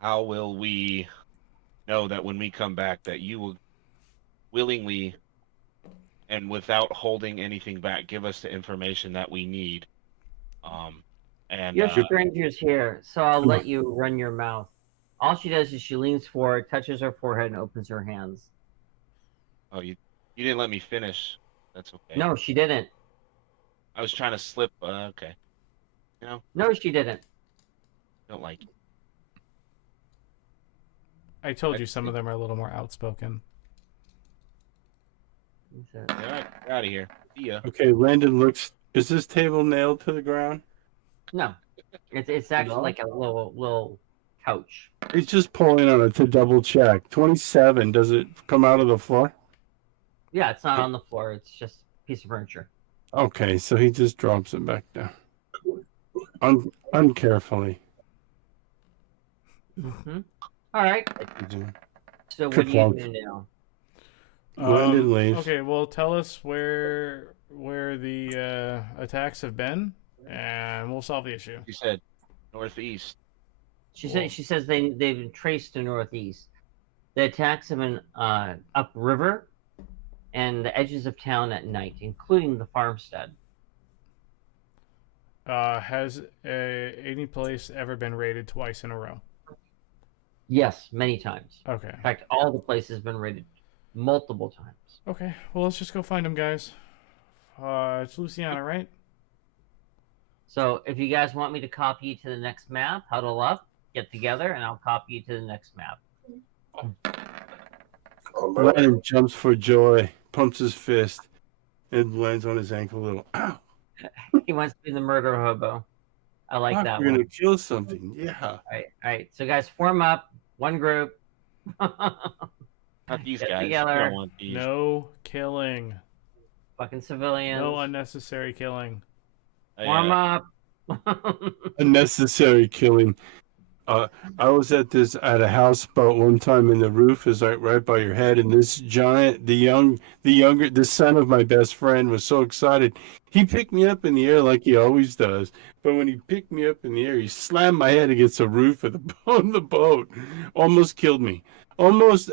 how will we know that when we come back that you will willingly and without holding anything back give us the information that we need? And you have strangers here, so I'll let you run your mouth. All she does is she leans forward, touches her forehead, and opens her hands. oh, you didn't let me finish. That's okay. No, she didn't. I was trying to slip. Okay. You know, No, she didn't. don't like it. I told you some of them are a little more outspoken. All right, get out of here. See ya. okay, Landon looks. Is this table nailed to the ground? No, it's actually No? like a little couch. He's just pulling on it to double check. 27. Does it come out of the floor? Yeah, it's not on the floor. It's just a piece of furniture. Okay, so he just drops it back down. Uncarefully. Mm-hmm. All right. So what do you Kerplunk. do now? Landon leaves. Okay, well, tell us where the attacks have been, and we'll solve the issue. You said northeast. She Well- says they've been traced to northeast. The attacks have been upriver and the edges of town at night, including the farmstead. Has any place ever been raided twice in a row? Yes, many times. Okay. In fact, all the places have been raided multiple times. Okay. Well, let's just go find them, guys. It's Luciana, right? So if you guys want me to copy you to the next map, huddle up, get together, and I'll copy you to the next map. On my way. Landon jumps for joy, pumps his fist, and lands on his ankle a little. Ow! He wants to be the murder hobo. I like Fuck, that we're one. gonna kill something. Yeah. All right. So guys, form up, one group. Not these Get guys. together. I don't want these. No killing. Fucking civilians. No unnecessary killing. Warm up. Unnecessary killing. I was at a houseboat one time, and the roof is like right by your head, and this giant, the son of my best friend was so excited. He picked me up in the air like he always does, but when he picked me up in the air, he slammed my head against the roof of the boat. Almost killed me. Almost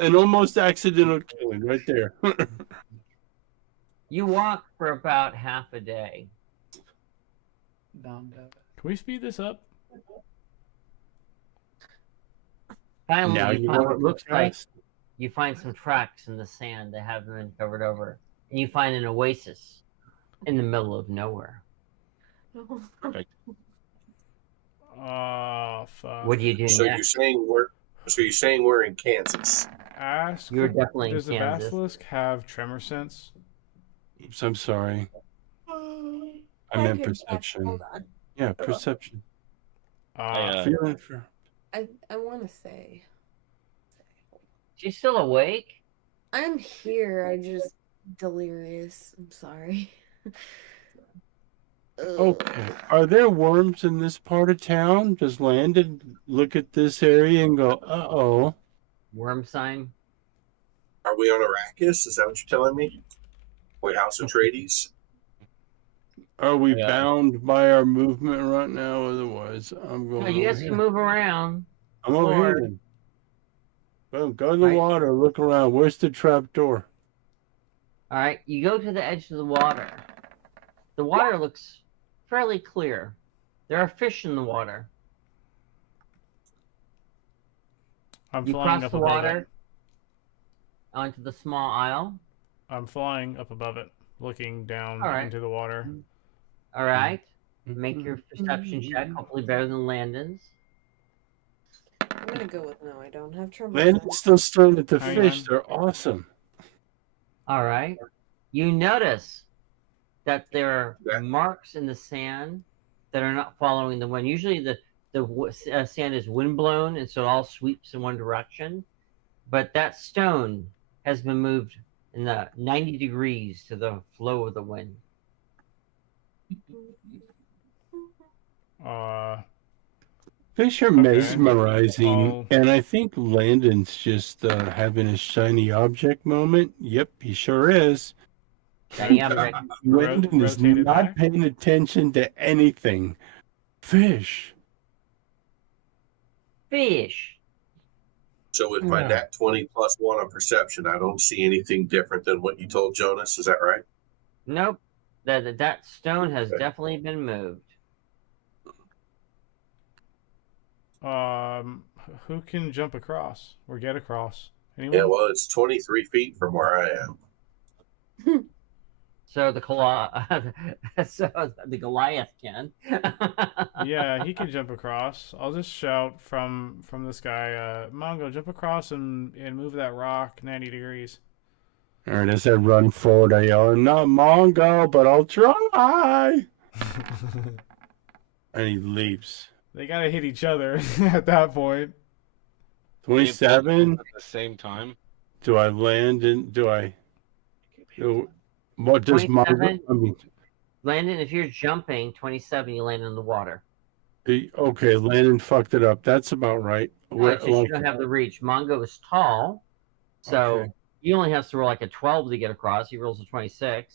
accidental killing right there. You walk for about half a day. Can we speed this up? Finally, Now you you find know what what looks like fast. you find some tracks in the sand that haven't been covered over, and you find an oasis in the middle of nowhere. Perfect. Oh, fuck. What do you do So next? you're saying we're in Kansas. Ask. You're definitely in Does the Kansas. basilisk have tremor sense? Oops, I'm sorry. I meant perception. Hold on. Yeah, perception. I, Feeling for. I want to say She's still awake. I'm here. I just delirious. I'm sorry. Ugh. Okay. Are there worms in this part of town? Does Landon look at this area and go, uh-oh? Worm sign. Are we on Arrakis? Is that what you're telling me? Wait, House Atreides? Are we Yeah. bound by our movement right now? Otherwise, I'm going No, you over guys here. can move around. I'm over here forward. then. Boom, go in the Right. water, look around. Where's the trap door? All right, you go to the edge of the water. The water looks fairly clear. There are fish in the water. I'm You flying cross up the above water it. onto the small isle. I'm flying up above it, looking down All right. into the water. All right, make your perception check. Hopefully better than Landon's. I'm gonna go with no. I don't have trouble. Landon's still staring at the Hang fish. on. They're awesome. All right, you notice that there are Yeah. marks in the sand that are not following the wind. Usually the sand is windblown, and so it all sweeps in one direction. But that stone has been moved in the 90 degrees to the flow of the wind. Fish are Okay. mesmerizing, I'll- and I think Landon's just having a shiny object moment. Yep, he sure is. Shiny object. Landon is rotate it not back. paying attention to anything. Fish. Fish. So with my Yeah. nat 20 plus 1 on perception, I don't see anything different than what you told Jonas. Is that right? Nope. That stone has Okay. definitely been moved. Who can jump across or get across? Anyone? Yeah, well, it's 23 feet from where I am. So the Goliath can. Yeah, he can jump across. I'll just shout from the sky, Mongo, jump across and move that rock 90 degrees. All right, as I run forward, I yell, "Not Mongo, but I'll try." And he leaps. They gotta hit each other at that point. 27. At the same time. Do I land in? Do I? What does Mongo? 27? I mean, Landon, if you're jumping 27, you land in the water. okay, Landon fucked it up. That's about right. No, it's just you don't have the reach. Mongo is tall, so Okay. He only has to roll like a 12 to get across. He rolls a 26.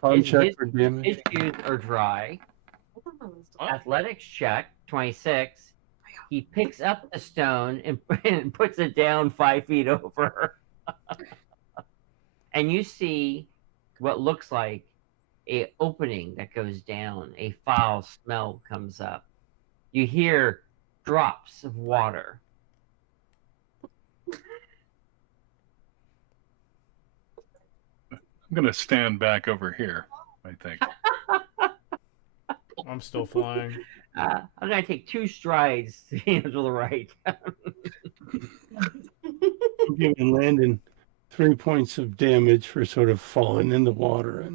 Con check his, for damage. his shoes are dry. Athletics check, 26. He picks up the stone and puts it down 5 feet over. And you see what looks like a opening that goes down. A foul smell comes up. You hear drops of water. I'm going to stand back over here, I think. I'm still flying. I'm going to take 2 strides to the right. I'm giving Landon 3 points of damage for sort of falling in the water,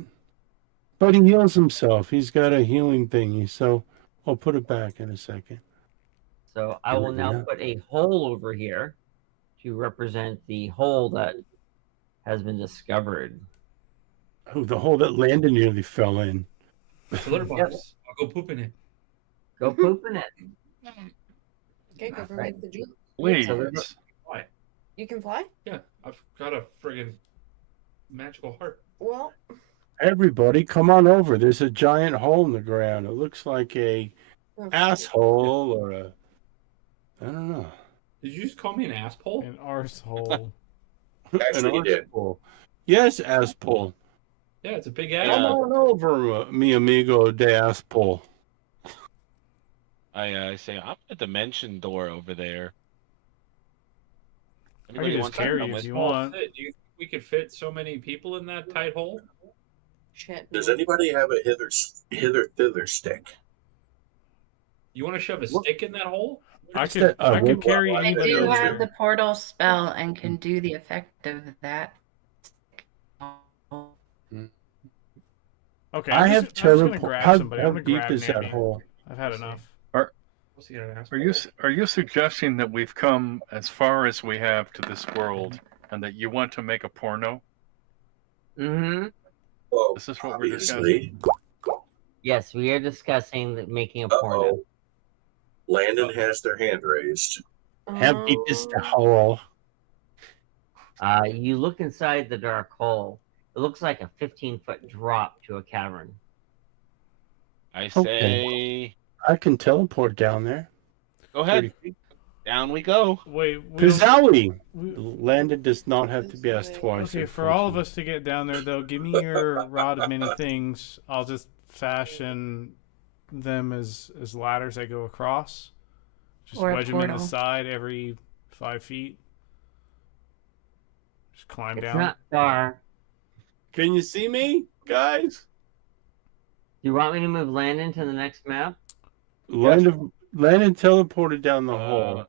but he heals himself. He's got a healing thingy, so I'll put it back in a second. So I will now Yeah. put a hole over here to represent the hole that has been discovered. Oh, the hole that Landon nearly fell in. It's a litter box. I'll go poop in it. Go poop in it. Okay, go for Right. make the jump. Please. Why? You can fly? Yeah, I've got a friggin' magical heart. Well, Everybody, come on over. There's a giant hole in the ground. It looks like a asshole or a... I don't know. Did you just call me an asshole? An arsehole. Actually, he did. Arsehole. Yes, asshole. Yeah, it's a big Come ass. on over, mi amigo de asshole. I say I'm a dimension door over there. I can Anybody just wants to carry come you with if you me? want. Do you think we could fit so many people in that tight hole? shit. Does no. anybody have a hither thither stick? You want to shove a stick in that hole? I could carry I anybody do over have the here. portal spell and can do the effect of that. Okay, I I'm have just gonna teleport. grab How somebody. I'm gonna deep grab is that Namby. hole? I've had enough. We'll see how it asks. Are you suggesting that we've come as far as we have to this world, and that you want to make a porno? Mm-hmm. Well, This is what we're obviously. Yes, we are discussing making a porno. Uh-oh. Landon has their hand raised. How deep is the hole? You look inside the dark hole. It looks like a 15-foot drop to a cavern. I say, Okay. I can teleport down there. go ahead. Down we go. Wait, we don't- Kazowie! we- Landon does not have to be asked twice. Okay, for all of us to get down there, though, give me your rod of many things. I'll just fashion them as ladders that go across. Just Or a wedge them in the portal. side every 5 feet. Just climb It's down. not far. Can you see me, guys? Do you want me to move Landon to the next map? Landon teleported down the hole.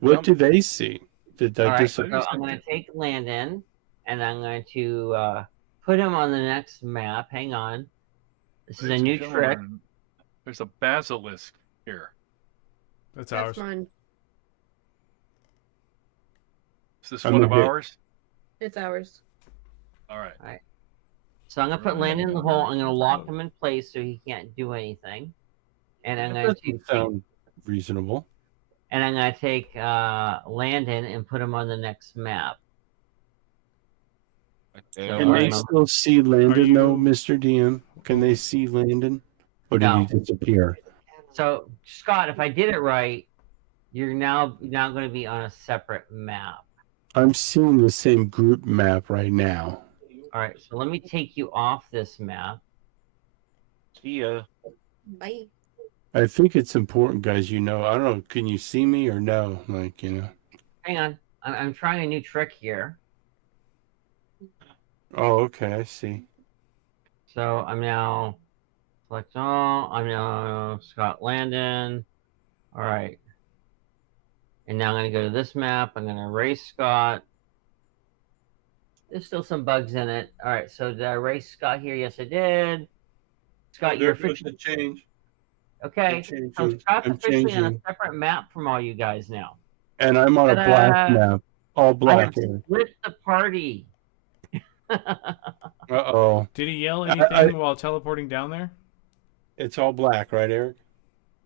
What do they see? Did All that right, so disappear? I'm going to take Landon, and I'm going to put him on the next map. Hang on. This is a Ladies and new trick. gentlemen, there's a basilisk here. That's That's ours. mine. Is this I'm one of gonna get- ours? It's ours. All right. So I'm going to put Landon in the hole. I'm going to lock him in place so he can't do anything. And I'm That going doesn't sound reasonable. to take Landon and put him on the next map. Can they still see Landon, though, Mr. DM? Can they see Landon? Or did No. he disappear? So Scott, if I did it right, you're now going to be on a separate map. I'm seeing the same group map right now. All right, so let me take you off this map. See ya. Bye. I think it's important, guys. I don't know. Can you see me or no? Hang on, I'm trying a new trick here. Oh, okay. I see. So I'm now select all. I'm now Scott Landon. All right, and now I'm going to go to this map. I'm going to erase Scott. There's still some bugs in it. All right, so did I erase Scott here? Yes, I did. Scott, you're officially change. okay. I'm changing. So Scott's I'm officially on a changing. separate map from all you guys now. And I'm on a black Ta-da! map. All I black have here. split the party. Uh-oh. Did he yell anything while teleporting down there? It's all black, right, Eric?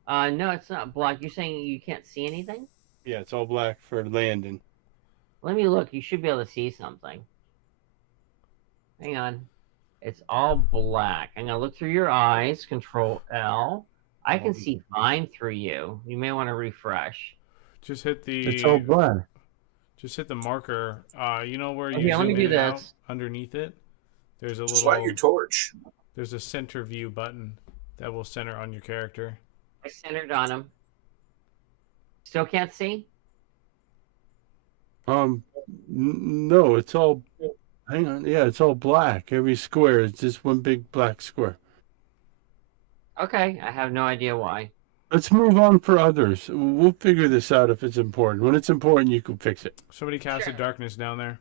No, it's not black. You're saying you can't see anything? Yeah, it's all black for Landon. Let me look. You should be able to see something. Hang on. It's all black. I'm gonna look through your eyes. Control L. I can see fine through you. You may want to refresh. Just hit the. It's all black. Just hit the marker. You know where Okay, you let me zoom do in and out? this. Underneath it, there's a Just light little. your torch. There's a center view button that will center on your character. I centered on him. Still can't see? No, it's all. Hang on. Yeah, it's all black. Every square is just one big black square. Okay, I have no idea why. Let's move on for others. We'll figure this out if it's important. When it's important, you can fix it. Somebody casted darkness down there.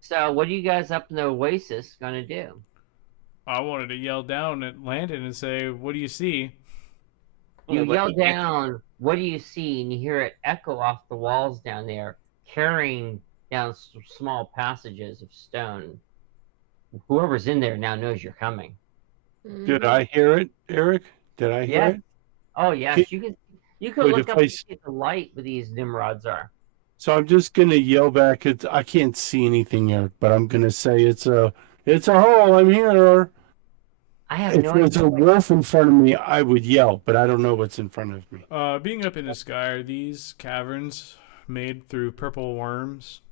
So, what are you guys up in the Oasis gonna do? I wanted to yell down at Landon and say, "What do you see?" You Well, yell down, "What do you see?" And you hear it echo off the walls down there, carrying down small passages of stone. Whoever's in there now knows you're coming. Did I hear it, Eric? Did I hear Yes. it? Oh yes, you can But look if up I and see the light where these Nimrods are. So I'm just gonna yell back. I can't see anything, Eric, but I'm gonna say it's a hole. I'm here. I have If no there's idea. a wolf in front of me, I would yell, but I don't know what's in front of me. Being up in the sky, are these caverns made through purple worms?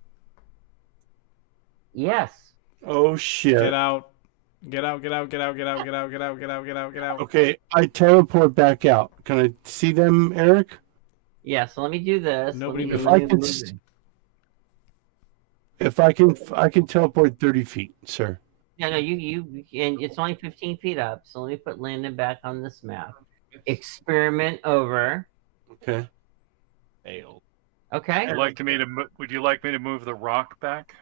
Yes. Oh shit! Get out! Get out! Get out! Get out! Get out! Get out! Get out! Get out! Get out! Get out! Okay, I teleport back out. Can I see them, Eric? Yeah. So let me do this. Nobody Let me If I move can, this. I can teleport 30 feet, sir. No, you, and it's only 15 feet up. So let me put Landon back on this map. Experiment over. Okay. Failed. Okay. Would you like me to move the rock back?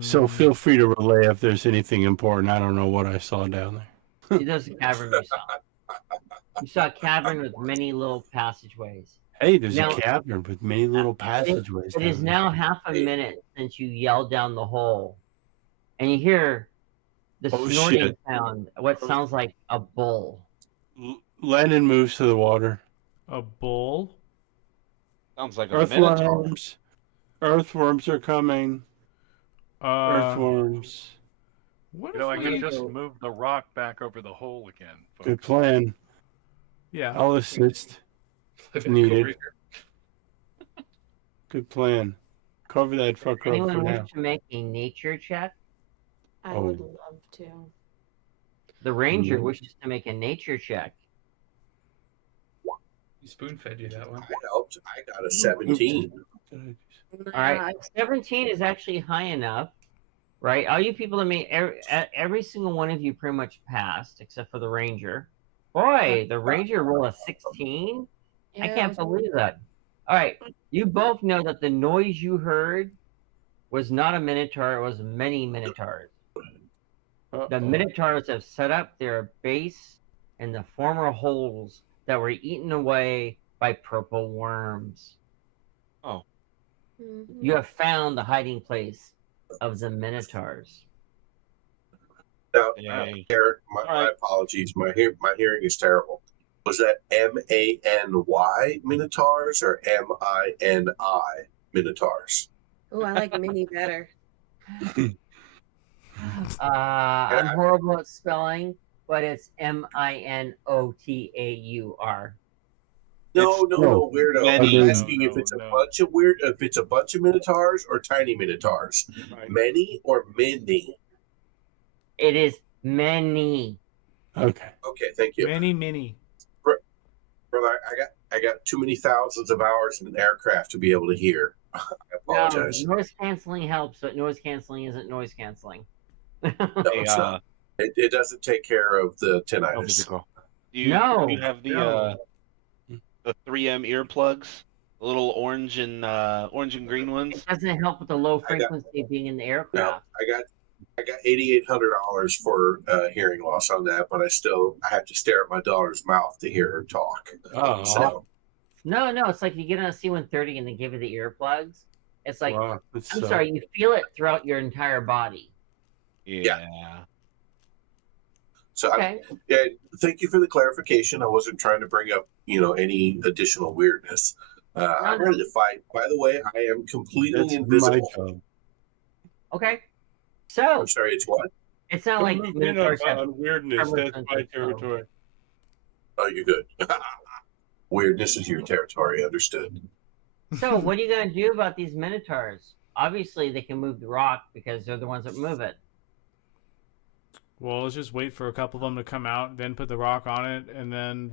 So feel free to relay if there's anything important. I don't know what I saw down there. There's a cavern you saw. You saw a cavern with many little passageways. Hey, there's Now- a cavern with many little passageways. It is down there. now half a minute since you yelled down the hole, and you hear the Oh, snorting shit. sound. What sounds like a bull. Landon moves to the water. A bull? Sounds like a minotaur. Earthworms. Earthworms are coming. Earthworms. What You know, I if can we? just move the rock back over the hole again. Folks. Good plan. Yeah. I'll assist. If needed. Good plan. Cover that fucker up for Anyone now. wish to make a nature check? I would love to. The ranger Mhm. wishes to make a nature check. He spoon fed you that one. I helped. I got a 17. All right, 17 is actually high enough, right? All you people that made every single one of you pretty much passed, except for the ranger. Boy, the ranger rolled a 16. I can't believe that. All right, you both know that the noise you heard was not a minotaur; it was many minotaurs. The minotaurs have set up their base in the former holes that were eaten away by purple worms. Oh. You have found the hiding place of the minotaurs. Now, Yay. Eric, my apologies. My hearing is terrible. Was that MANY Minotaurs or MINI Minotaurs? Oh, I like mini better. I'm horrible at spelling, but it's Minotaur. No, weirdo. many. I'm asking if it's a bunch of if it's a bunch of Minotaurs or tiny Minotaurs. Many or mini? It is many. Okay. Okay, thank you. Mini. Brother, I got too many thousands of hours in an aircraft to be able to hear. I apologize. No, noise canceling helps, but noise canceling isn't noise canceling. No, it's not. It doesn't take care of the tinnitus. Do you have the 3M earplugs? The little orange and green ones? It doesn't help with the low frequency being in the No, aircraft. I got $8,800 for hearing loss on that, but I have to stare at my daughter's mouth to hear her talk. Oh. So No, it's like you get on a C-130 and they give you the earplugs. It's like, Wow, I'm that's, sorry, you feel it throughout your entire body. Yeah. So Okay. yeah, thank you for the clarification. I wasn't trying to bring up, any additional weirdness. I'm ready to fight. By the way, I am completely That's my invisible. job. Okay. So I'm sorry, it's what? it's not like Don't loop in Minotaurs have on weirdness. armor That's my sensors, so- territory. Oh, you're good. Weirdness is your territory. Understood. So what are you gonna do about these Minotaurs? Obviously, they can move the rock because they're the ones that move it. Well, let's just wait for a couple of them to come out, then put the rock on it, and then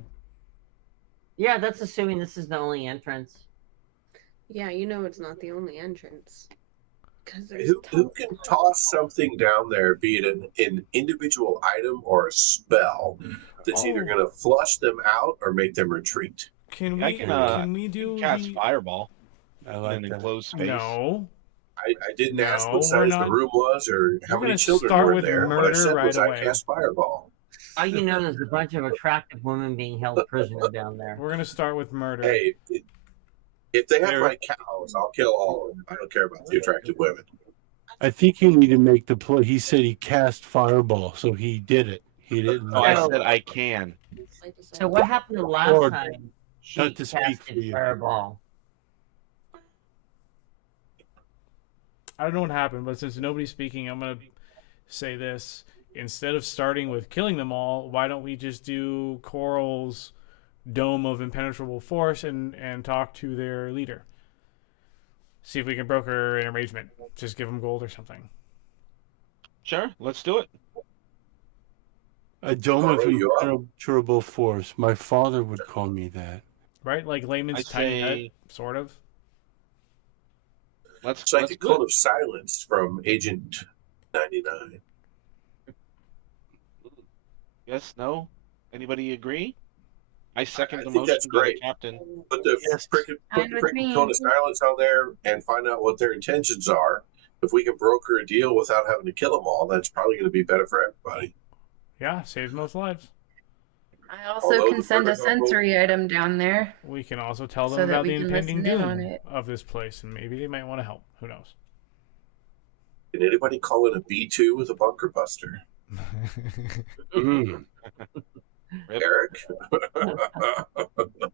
Yeah, that's assuming this is the only entrance. Yeah, it's not the only entrance. Because Who can toss something down there, be it an individual item or a spell, that's either going to flush them out or make them retreat? can we I can, do cast the... fireball I in like an that. enclosed space. No. I didn't ask No, what we're size not- the room was or how We're many gonna children start were with there. What I murder said right was away. I cast fireball. All you know is a bunch of attractive women being held prisoner down there. We're gonna start with murder. Hey, if they have There- my cows, I'll kill all of them. I don't care about the attractive women. I think you need to make the play. He said he cast fireball, so he did it. He didn't. No, I So- said I can. So what happened the last Lord, time she not to speak for casted you. fireball? I don't know what happened, but since nobody's speaking, I'm gonna say this. Instead of starting with killing them all, why don't we just do Coral's Dome of Impenetrable Force and talk to their leader? See if we can broker an arrangement. Just give them gold or something. Sure, let's do it. A dome of Carl, you up? impenetrable force. My father would call me that. Right? Like Layman's I tiny hut, say- sort of. It's like let's the do code it. of silence from Agent 99. Yes, no? Anybody agree? I second I the think motion that's by the great. captain. Put the Yes. Fine with frickin' me. cone of silence on there and find out what their intentions are. If we can broker a deal without having to kill them all, that's probably going to be better for everybody. Yeah, saves most lives. I also Although can the send a protocol- sensory item down there. We can also tell them So that about we the can impending listen in on doom it. of this place, and maybe they might want to help. Who knows? Can anybody call it a B2 with a bunker buster? Mm. Rip. Eric?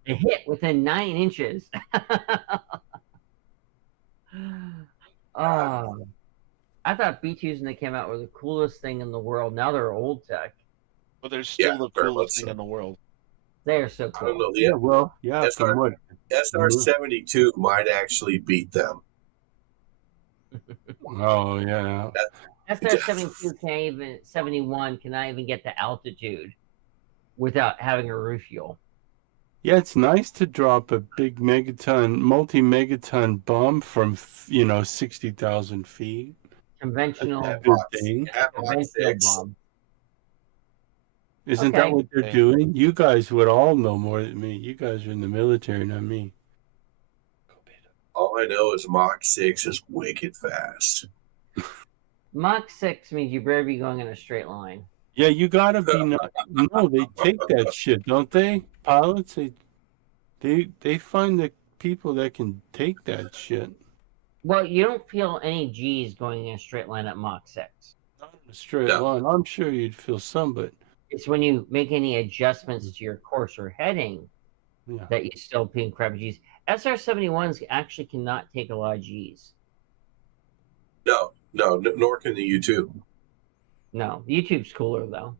A hit within 9 inches. Oh, I thought B2s when they came out were the coolest thing in the world. Now they're old tech. But they're still Yeah, the very coolest much thing so. in the world. They are so I don't cool. know. Yeah, The well, yeah, That's from our- what? SR-72 might actually beat them. Oh, yeah. SR-72 can't even 71 cannot even get to altitude without having a refuel. Yeah, it's nice to drop a big megaton, multi-megaton bomb from, 60,000 feet. Conventional, At Good Mach- thing. at Mach conventional 6. bomb. Isn't Okay. that what they're Okay. doing? You guys would all know more than me. You guys are in the military, not me. All I know is Mach 6 is wicked fast. Mach 6 means you better be going in a straight line. Yeah, you gotta be not. No, they take that shit, don't they? Pilots, they find the people that can take that shit. Well, you don't feel any G's going in a straight line at Mach 6. Not in a straight No. line. I'm sure you'd feel some, but It's when you make any adjustments to your course or heading yeah. that you still ping crap G's. SR-71s actually cannot take a lot of G's. No, nor can the U2. No, YouTube's cooler though.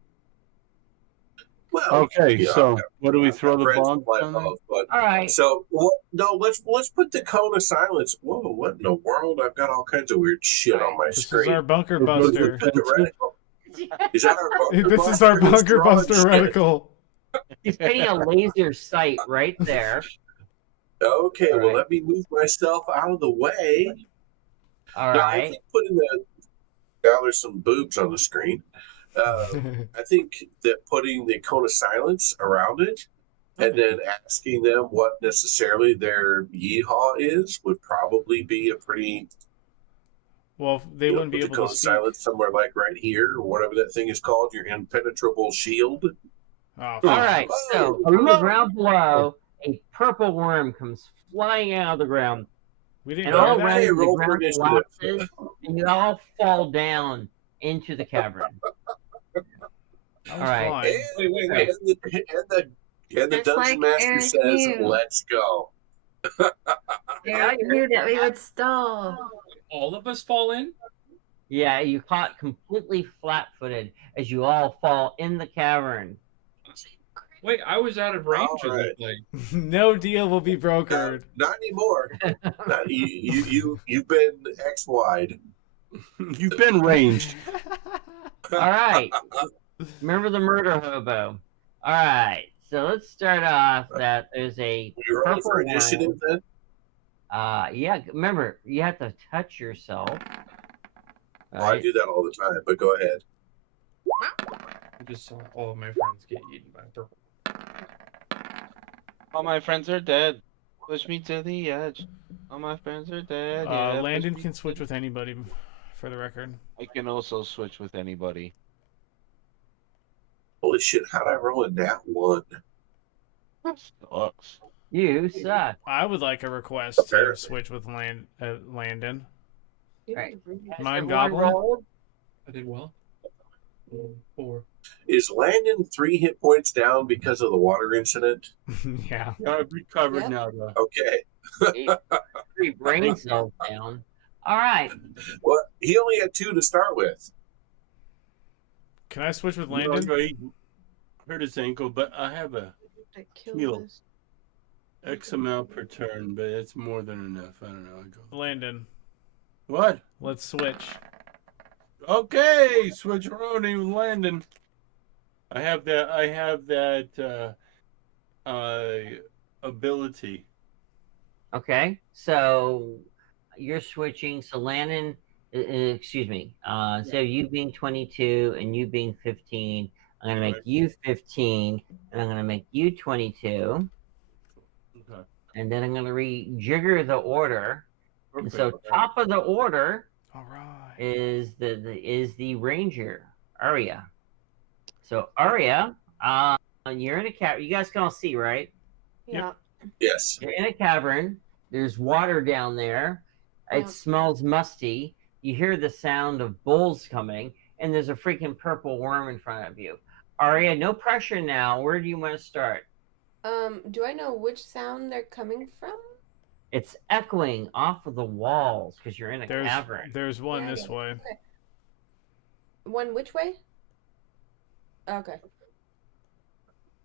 Well, Okay, yeah, so what do we throw the friends bomb fly down there? above, but All right. so no, let's put the cone of silence. Whoa, what in the world? I've got all kinds of weird shit on my This screen. is our bunker We're going to buster. Put the reticle. Is that our bunker This is our buster? bunker Who's buster drawing shit? reticle. He's putting a laser sight right there. Okay, All well, right. let me move myself out of the way. All No, I right. think putting the now there's some boobs on the screen. I think that putting the cone of silence around it and then asking them what necessarily their yeehaw is would probably be a pretty. Well, they wouldn't be put the able cone to of speak. silence somewhere like right here or whatever that thing is called, your impenetrable shield. Oh, All fuck. right. So from the ground below, a purple worm comes flying out of the ground, We didn't and know all that. around you, roll the for ground initiative. collapses, and you all fall down into the cavern. I was Alright. flying. And the Just dungeon like master Eric says, knew. "Let's go." Eric knew that we would stall. All of us fall in. Yeah, you caught completely flat-footed as you all fall in the cavern. Wait, I was out of range. All right. It looked like. No deal will be brokered. Not anymore. You've been X wide. You've been ranged. All right. Remember the murder hobo. All right. So let's start off that there's a You rolling purple for initiative worm. then? Yeah, remember, you have to touch yourself. Oh, I do that all the time, but go ahead. I just saw all of my friends get eaten by a purple. All my friends are dead. Push me to the edge. All my friends are dead. Yeah, push Landon me can to switch the- with anybody, for the record. I can also switch with anybody. Holy shit! How'd I roll a nat 1? Sucks. You suck. I would like a request to Apparently. switch with Landon. Right. Mind Everyone Goblin? rolled? I did well. 4. Is Landon 3 hit points down because of the water incident? Yeah. I've recovered Yep. now, though. Okay. 3 brain cells down. All right. Well, he only had 2 to start with. Can I switch with No, Landon? he hurt his ankle, but I have a To kill Heal. this. X amount per turn, but it's more than enough. I don't know. I go. Landon, What? let's switch. Okay, switch Roni with Landon. I have that ability. Okay. So you're switching. So Landon, excuse me. So you being 22 and you being 15, I'm going to make Right. you 15 and I'm going to make you 22. Okay. And then I'm going to rejigger the order. And so Perfect. top of the order All right. is the ranger Arya. So Arya, you're in a cavern. You guys can all see, right? Yeah. Yes. You're in a cavern. There's water down there. It Yeah. smells musty. You hear the sound of bulls coming, and there's a freaking purple worm in front of you. Arya, no pressure now. Where do you want to start? Do I know which sound they're coming from? It's echoing off of the walls because you're in a cavern. There's one Yeah, I this get it. way. Okay. One which way? Okay.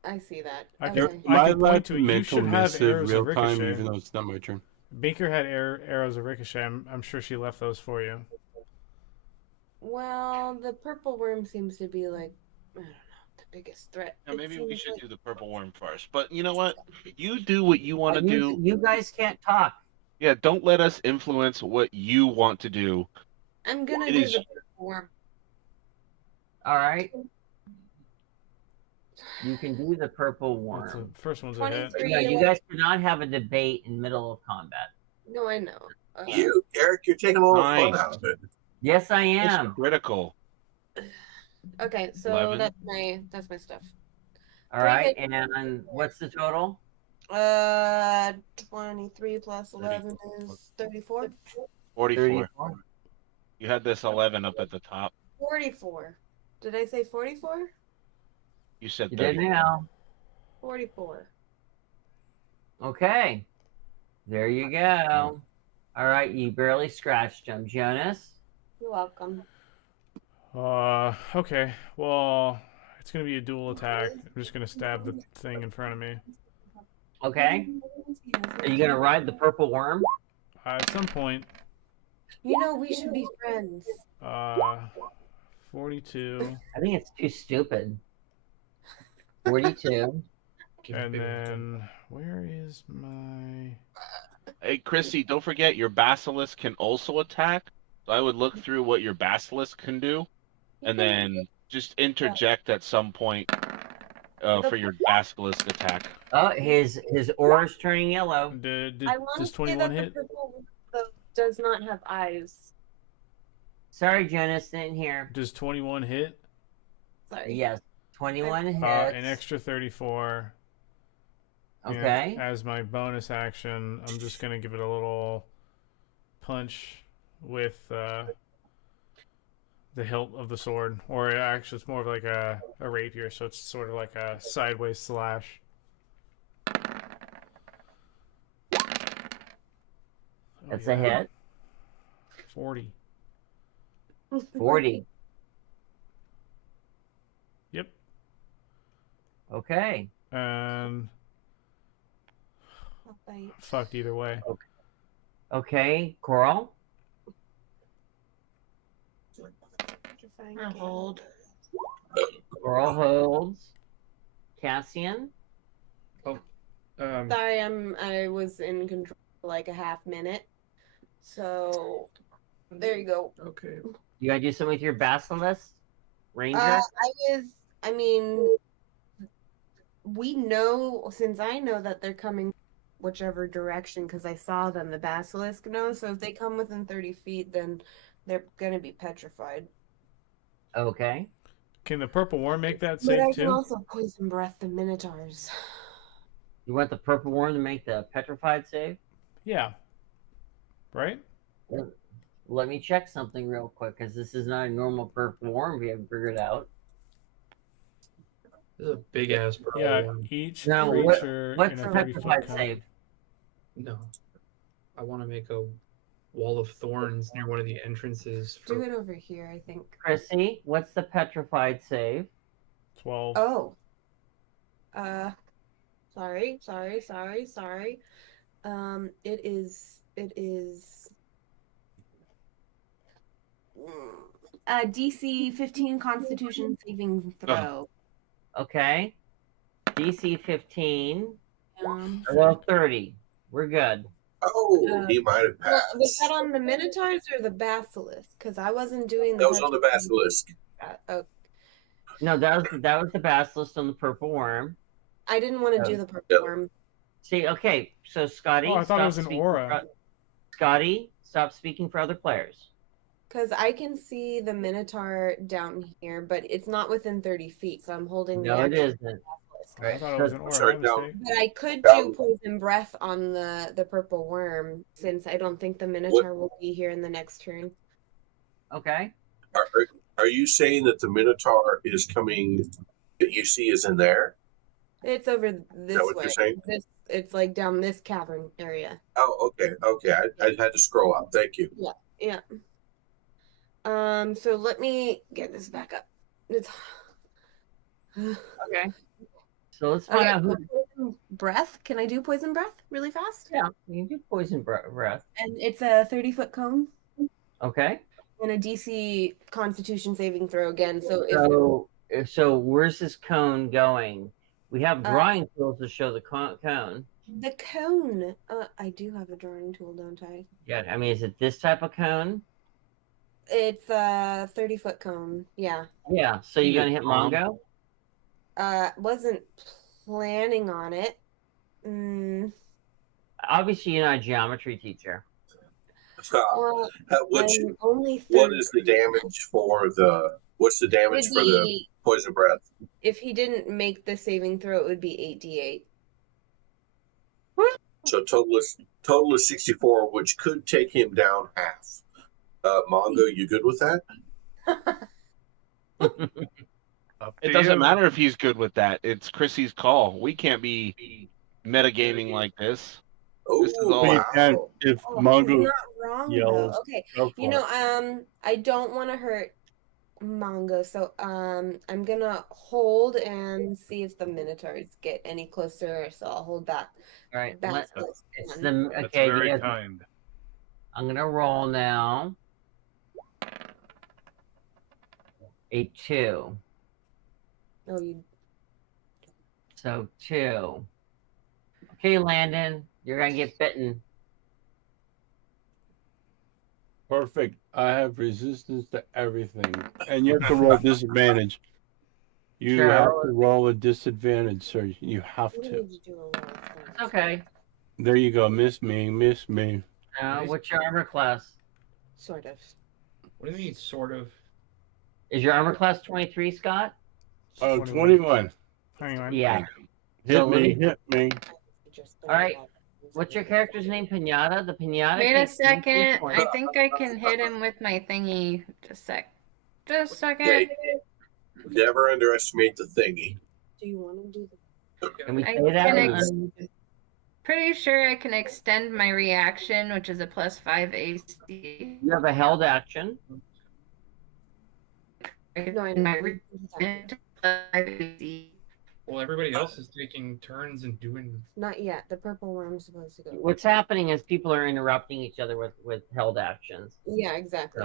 I see that. I Okay. can- Am I point allowed to to it. You mental should have missive arrows of real time, ricochet. even though it's not my turn? Baker had arrows of ricochet. I'm sure she left those for you. Well, the purple worm seems to be like, I don't know, the biggest threat. Yeah, It maybe we seems should like- do the purple worm first. But you know what? You do what you want to do. You guys can't talk. Yeah, don't let us influence what you want to do. I'm gonna It do is- the purple worm. All right. You can do the purple That's worm. the first one's a hit. 23. No, you guys cannot have a debate in middle of combat. No, I know. Eric, you're taking all the fun Nice. out of it. Yes, I It's am. critical. Okay, so 11. that's my stuff. All right, and what's the total? 23 plus 11 is 34. 44. You had this 11 up at the top. 44. Did I say 44? You said You did 30. now. 44. Okay. There you go. All right, you barely scratched him. Jonas? You're welcome. Okay. Well, it's gonna be a dual attack. I'm just gonna stab the thing in front of me. Okay. Are you going to ride the purple worm? At some point, You know, we should be friends. 42, I think it's too stupid. 42. and then where is my? Hey, Chrissy, don't forget your basilisk can also attack. So I would look through what your basilisk can do, and then just interject at some point for your basilisk attack. Oh, his aura's turning yellow. I want Does to say 21 that hit? the purple worm, though, does not have eyes. Sorry, Jonas, didn't hear. Does 21 hit? Sorry. Yes, 21 hits. An extra 34. And Okay. as my bonus action, I'm just gonna give it a little punch with the hilt of the sword, or actually it's more of like a rapier, so it's sort of like a sideways slash. That's a hit. 40. 40. Yep. Okay. Fucked either way. Okay, Coral. I hold. Coral holds. Cassian. Sorry, I was in control for like a half minute. So there you go. Okay. You gotta do something with your basilisk, ranger. I mean, we know, since I know that they're coming whichever direction because I saw them, the basilisk knows. So if they come within 30 feet, then they're gonna be petrified. Okay. Can the purple worm make that But save I can too? also poison breath the minotaurs. You want the purple worm to make the petrified save? Yeah. Right? Let me check something real quick, because this is not a normal purple worm we haven't figured out. This is a big ass purple Yeah, one. each No, creature what's in the a 30-foot petrified cone. save? No. I want to make a wall of thorns near one of the entrances. Do it over here, I think. Chrissy, what's the petrified save? 12. Oh. Sorry. It is DC 15 Constitution saving throw. Okay. DC 15. Um, Well, 30. We're good. Oh, he might have well, passed. was that on the Minotaurs or the Basilisk? Because I wasn't doing the. That was on the basilisk. Oh, No, that was the basilisk on the purple worm. I didn't want to do the purple worm. See, okay, so Scotty. Oh, I thought it was an speaking aura. Scotty, stop speaking for other players. Because I can see the Minotaur down here, but it's not within 30 feet, so I'm holding No, the it actual isn't. basilisk. I thought it was an aura. Sorry, My down. mistake. But I could Down. do poison breath on the purple worm, since I don't think the Minotaur will be here in the next turn. Okay. Are you saying that the Minotaur is coming, that you see is in there? It's over Is this that what way. you're saying? It's like down this cavern area. Oh, okay. I had to scroll up. Thank you. Yeah. So let me get this back up. It's Okay. So let's find out who. poison breath. Can I do poison breath really fast? Yeah, you can do poison breath. And it's a 30-foot cone Okay. and a DC Constitution saving throw again. So So where's this cone going? We have drawing tools to show the cone. the cone. I do have a drawing tool, don't I? Yeah, I mean, is it this type of cone? It's a 30-foot cone. Yeah. Yeah. So you're gonna hit Mongo? Wasn't planning on it. Obviously, you're not a geometry teacher. Well, What I'm is the damage for the? What's the damage for the poison breath? If he didn't make the saving throw, it would be 8d8. So total is 64, which could take him down half. Mongo, you good with that? It doesn't matter if he's good with that. It's Chrissy's call. We can't be metagaming like this. Oh, This is all. You can if He's Mongo not wrong yells. though. Okay. go for You know, it. I don't want to hurt Mongo, so I'm gonna hold and see if the Minotaurs get any closer. So I'll hold that. All right. Basilisk It's one. the That's okay. very you guys- kind. I'm gonna roll now. A 2. Oh, you. So 2. Okay, Landon, you're gonna get bitten. Perfect. I have resistance to everything, and you have to roll disadvantage. You Sure. have to roll a disadvantage, sir. You have I'm gonna to. need to do a roll of things. It's okay. There you go. Miss me. What's your armor class? Sort of. What do you mean, sort of? Is your armor class 23, Scott? Oh, 21. 21. Hang on. Yeah. Hit So let me. me- Hit me. All right. What's your character's name? Pinata? The Pinata? Wait a takes 3 second. points. I think I can hit him with my thingy. Just a sec. Just a second. Okay. Never underestimate the thingy. Do you want to do the? Can we I say that? can Pretty sure I can extend my reaction, which is a +5 AC. You have a held action. No, I My know. reaction to +5 AC. Well, everybody else is taking turns and doing. Not yet. The purple worm's supposed to go. What's happening is people are interrupting each other with held actions. Yeah, exactly.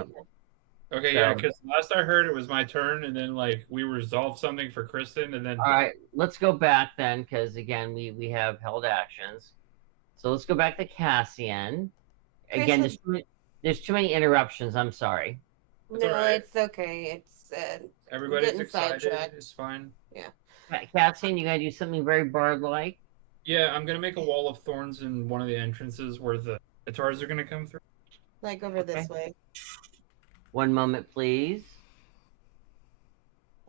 Okay, yeah, because last I heard it was my turn, and then like we resolved something for Kristen, and then. All right, let's go back then, because again we have held actions. So let's go back to Cassian. Again, there's too many interruptions. I'm sorry. It's No, all right. it's okay. It's Everybody's getting excited. sidetracked. It's fine. Yeah. Cassian, you gotta do something very bard-like. Yeah, I'm gonna make a wall of thorns in one of the entrances where the guitars are gonna come through. like over this way. One moment, please.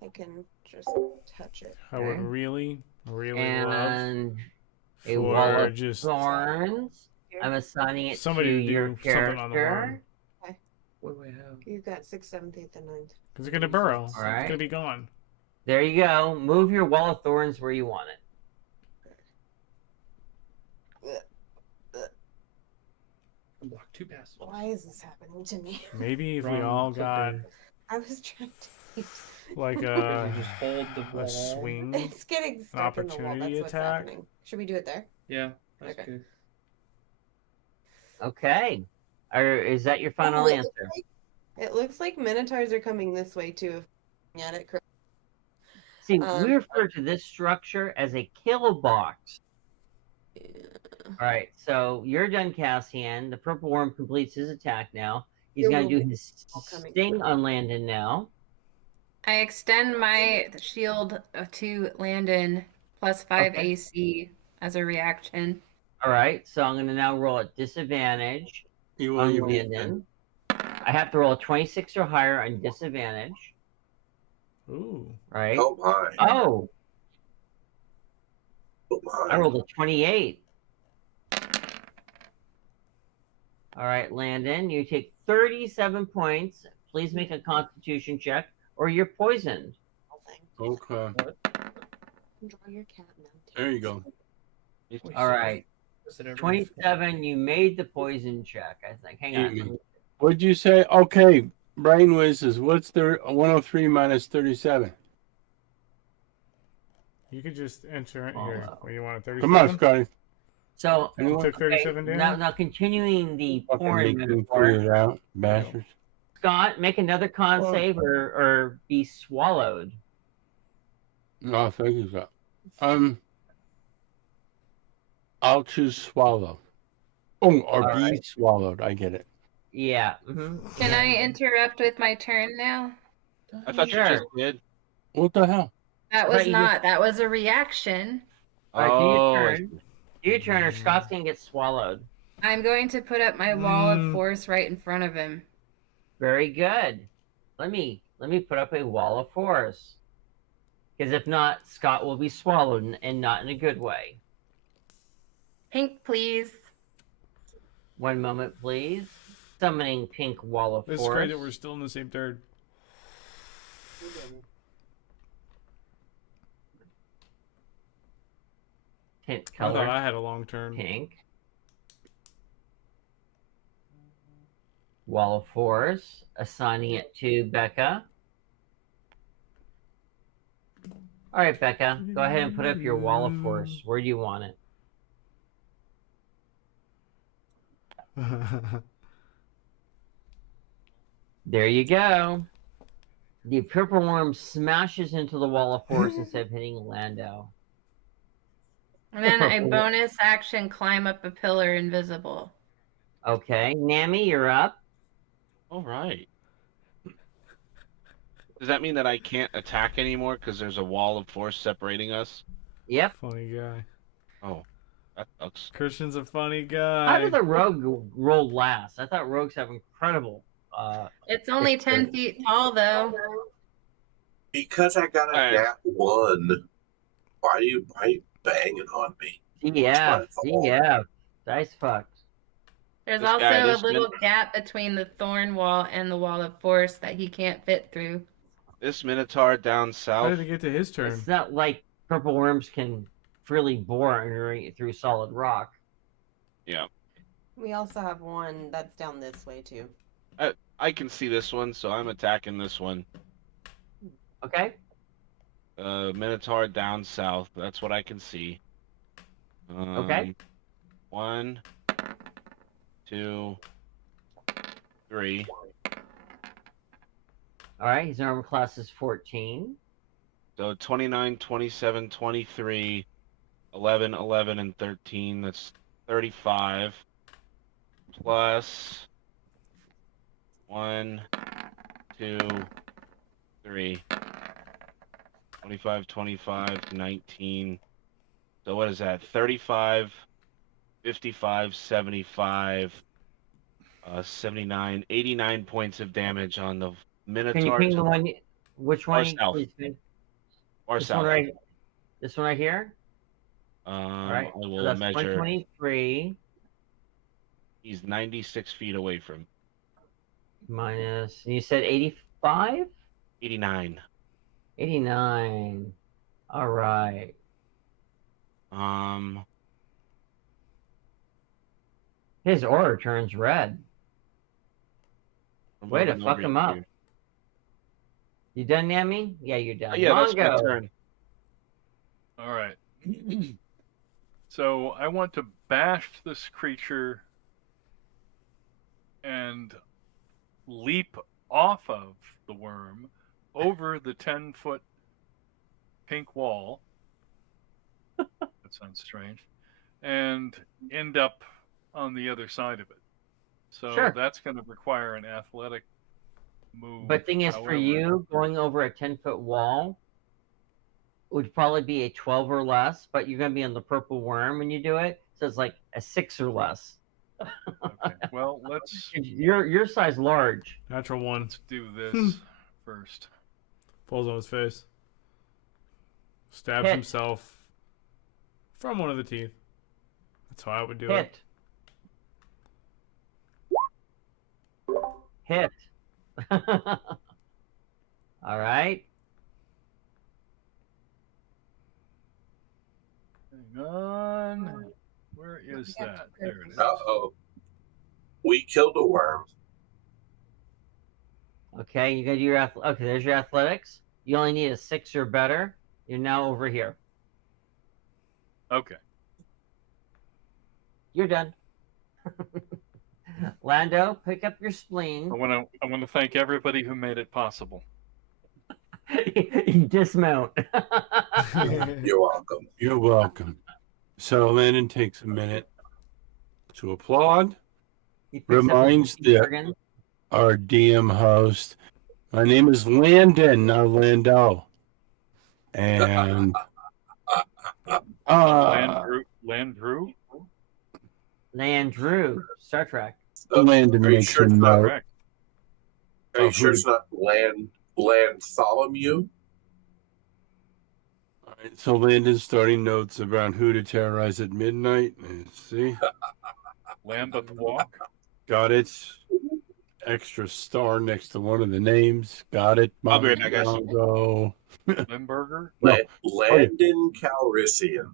I can just touch it. I would really love And a for wall of just thorns. I'm assigning it somebody to to do your something on the character. worm. What do I have? You've got 6th, 7th, 8th, and 9th. Because it's gonna burrow. All right. It's gonna be gone. There you go. Move your wall of thorns where you want it. Block 2 passes. Why is this happening to me? Maybe if we Wrong all got clicker. I was trying to. like You a just hold the wall. swing. It's getting stuck in the wall. opportunity That's what's attack. happening. Should we do it there? Yeah, that's Okay. good. Okay. Is that your final Oh, it answer? looks like- It looks like minotaurs are coming this way too. If I'm looking at it correctly. See, we refer to this structure as a kill box. Yeah. All right, so you're done, Cassian. The purple worm completes his attack now. He's You're going to do moving. his All coming. sting on Landon now. I extend my shield to Landon +5 Okay. AC as a reaction. All right, so I'm going to now roll at disadvantage on You Landon. I have to roll a 26 or higher on disadvantage. Ooh. Right? Oh my. Oh, Oh I my. rolled a 28. All right, Landon, you take 37 points. Please make a constitution check or you're poisoned. Okay. Draw your cat now. There you go. All right. Was it ever 27, you made the poison check, I think. Hang on. What'd you say? Okay, Brain Whizzes, what's 103 minus 37? You could just enter it Oh, here. wow. What do you want? 37? Come on, Scotty. So, You took okay, 37 damage? now continuing the Fucking porn make me metaphor, figure it out, bastards. Scott, make another con Well- save or be swallowed. Oh, thank you, Scott. I'll choose swallow. Oh, or All be right. swallowed. I get it. Yeah. Can I interrupt with my turn now? I thought Sure. you just did. What the hell? That Right, was you not. That was a reaction. All right, do your Oh, I turn. Do your turn, or Scott's gonna get swallowed. I'm going to put up my wall of force right in front of him. Very good. Let me put up a wall of force. Because if not, Scott will be swallowed, and not in a good way. Pink, please. One moment, please. Summoning pink wall of It's force. great that we're still in the same turn. Tint I color thought I had a long turn. pink. Wall of force. Assigning it to Becca. All right, Becca. Go ahead and put up your wall of force. Where do you want it? There you go. The purple worm smashes into the wall of force instead of hitting Lando. And then a bonus action climb up a pillar invisible. Okay, Nami, you're up. all right. Does that mean that I can't attack anymore because there's a wall of force separating us? Yep. Funny guy. Oh, that sucks. Christian's a funny How guy. did the rogue roll last? I thought rogues have incredible. It's only 10 feet tall, though. Because I got a Alright. nat 1. Why are you banging on me? Yeah, It's my fault. yeah. Dice fucked. There's This also guy, a this little gap between the thorn wall and the wall of force that he can't fit through. This Minotaur down How south. did it get to his turn? It's not like purple worms can freely bore through solid rock. Yeah, We also have one that's down this way too. I can see this one, so I'm attacking this one. Okay. Minotaur down south. That's what I can see. Okay. 1, 2, 3. All right. His armor class is 14. So 29, 27, 23, 11, 11, and 13. That's 35. Plus 1, 2, 3. 25, 25, 19. So what is that? 35, 55, 75, 79, 89 points of damage on the Minotaur. Can you ping the one? Which one? south. Please? Or This south. one right. This one right here. All right. I So will that's measure. 123 He's 96 feet away from. minus. You said 85. 89. 89. All right. His aura turns red. I'm Way to moving fuck over him up. here. You done, Nami? Yeah, you're done. Oh, yeah, that's my Mongo. turn. All right. So I want to bash this creature and leap off of the worm over the 10-foot pink wall. That sounds strange. And end up on the other side of it. So Sure. that's going to require an athletic move. But thing is, for however. you, going over a 10-foot wall would probably be a 12 or less, but you're going to be on the purple worm when you do it. So it's like a 6 or less. Okay. Well, let's Your size large. Natural 1. let's do this first. Falls on his face. Stabs Hit. himself from one of the teeth. That's how I would do Hit. Hit. All right. Hang on. Where is that? There it is. Uh-oh. We killed a worm. Okay, you got your okay. There's your athletics. You only need a 6 or better. You're now over here. Okay. You're done. Lando, pick up your spleen. I want to thank everybody who made it possible. Dismount. it. You're welcome. You're welcome. So Landon takes a minute to applaud. He picks up his Reminds the organ. our DM host. My name is Landon, not Lando. And Landrew? Landrew, Star Trek. Landon Are you makes sure a it's not- note. Correct. Are you sure it's not Landtholomew? All right, so Landon's starting notes about who to terrorize at midnight. Let's see. Lambeth Walk. Got it. Extra star next to one of the names. Got it. I'll be right back, guys. Mongo. Limburger. No. Landon Calrissian.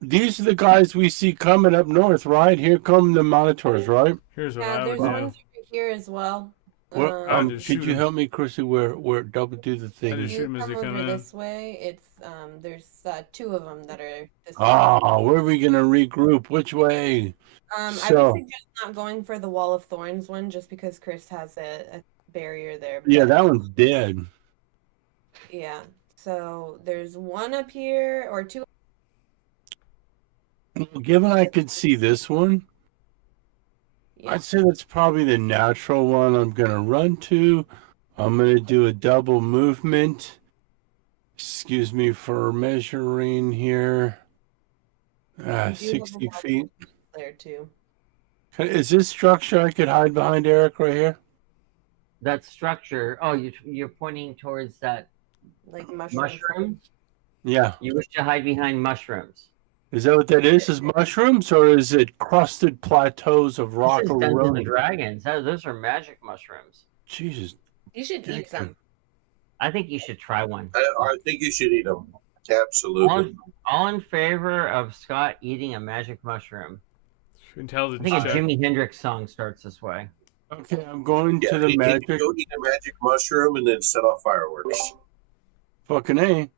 These are the guys we see coming up north, right? Here come the monitors, right? Here's what Yeah, I would there's do. ones over here as well. Where, I'll just could shoot you 'em. help me, Chrissy? Where double do the I thing? just shoot You 'em as come they come over in. this way. It's there's 2 of them that are this way. Ah, where are we gonna regroup? Which way? I so- would suggest not going for the Wall of Thorns one, just because Chris has a barrier there. Yeah, but- that one's dead. Yeah. So there's 1 up here or 2. Given I could see this one, Yeah. I'd say that's probably the natural one I'm gonna run to. I'm gonna do a double movement. Excuse me for measuring here. You do have a 60 wall feet. there too. Is this structure I could hide behind, Eric, right here? That structure. Oh, you're pointing towards that Like mushrooms. mushroom. Yeah. You wish to hide behind mushrooms. Is that what that is? Is mushrooms or is it crusted plateaus of This rock is or Dungeons and road? Dragons. Those are magic mushrooms. Jesus. You should Thank eat some. I think you should try one. I think you should eat them. Absolutely. All in favor of Scott eating a magic mushroom? I Intelligence think a check. Jimi Hendrix song starts this way. Okay, I'm going Yeah, to the you need to magic. go eat a magic mushroom and then set off fireworks. Fucking A.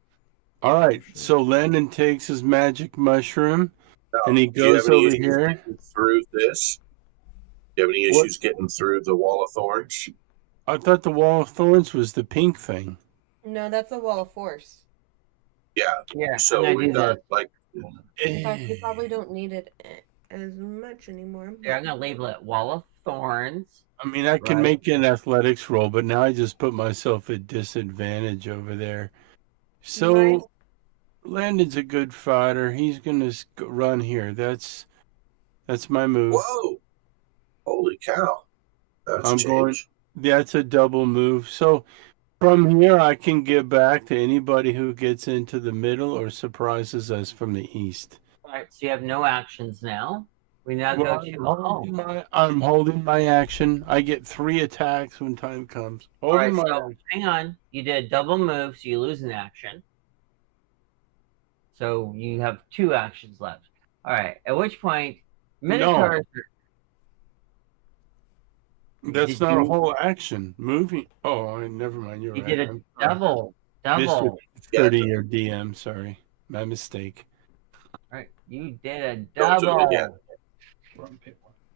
All right, so Landon takes his magic mushroom Now, and he do you have goes any over issues here. getting through this? Do you have any What? issues getting through the wall of thorns? I thought the wall of thorns was the pink thing. No, that's a wall of force. Yeah. Yeah, So I'm gonna we've do got this. like In fact, we probably don't need it as much anymore. Here, I'm gonna label it Wall of Thorns. I mean, I can Right. make an athletics roll, but now I just put myself at disadvantage over there. So Right. Landon's a good fighter. He's gonna run here. That's my move. whoa, holy cow! That's I'm a going. change. That's a double move. So from here, I can give back to anybody who gets into the middle or surprises us from the east. All right, so you have no actions now. We now Well, go to I'm holding my action. I get 3 attacks when time comes. All right, Holding my so action. hang on. You did a double move, so you lose an action. So you have 2 actions left. All right. At which point, Minotaurs. That's Did not a you- whole action. Moving. Oh, never mind. You're You right. did a I'm sorry. double. Mr. Yeah. 30-year DM. Sorry. My mistake. All right. You did a Don't do double. it yet.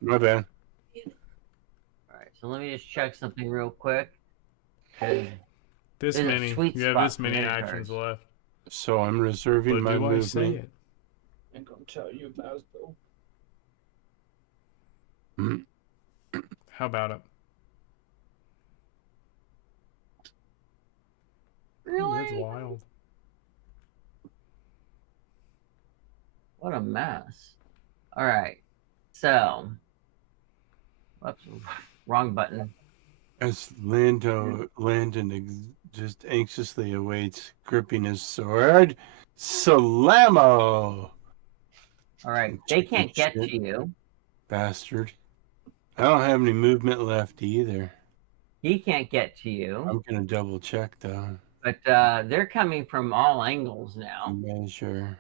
My bad. All right. So let me just check something real quick. 'Cause This There's a many. sweet You have spot this for many minotaurs. actions left. So I'm reserving But my do I say movement. it? I'm gonna tell you about it though. How about it? Ooh, that's Really? wild. What a mess. All right. So, whoops, wrong button. As Landon just anxiously awaits, gripping his sword. Salamo! All right. They Chicken can't get shit. to you. Bastard. I don't have any movement left either. He can't get to you. I'm going to double check though. But they're coming from all angles now. Measure.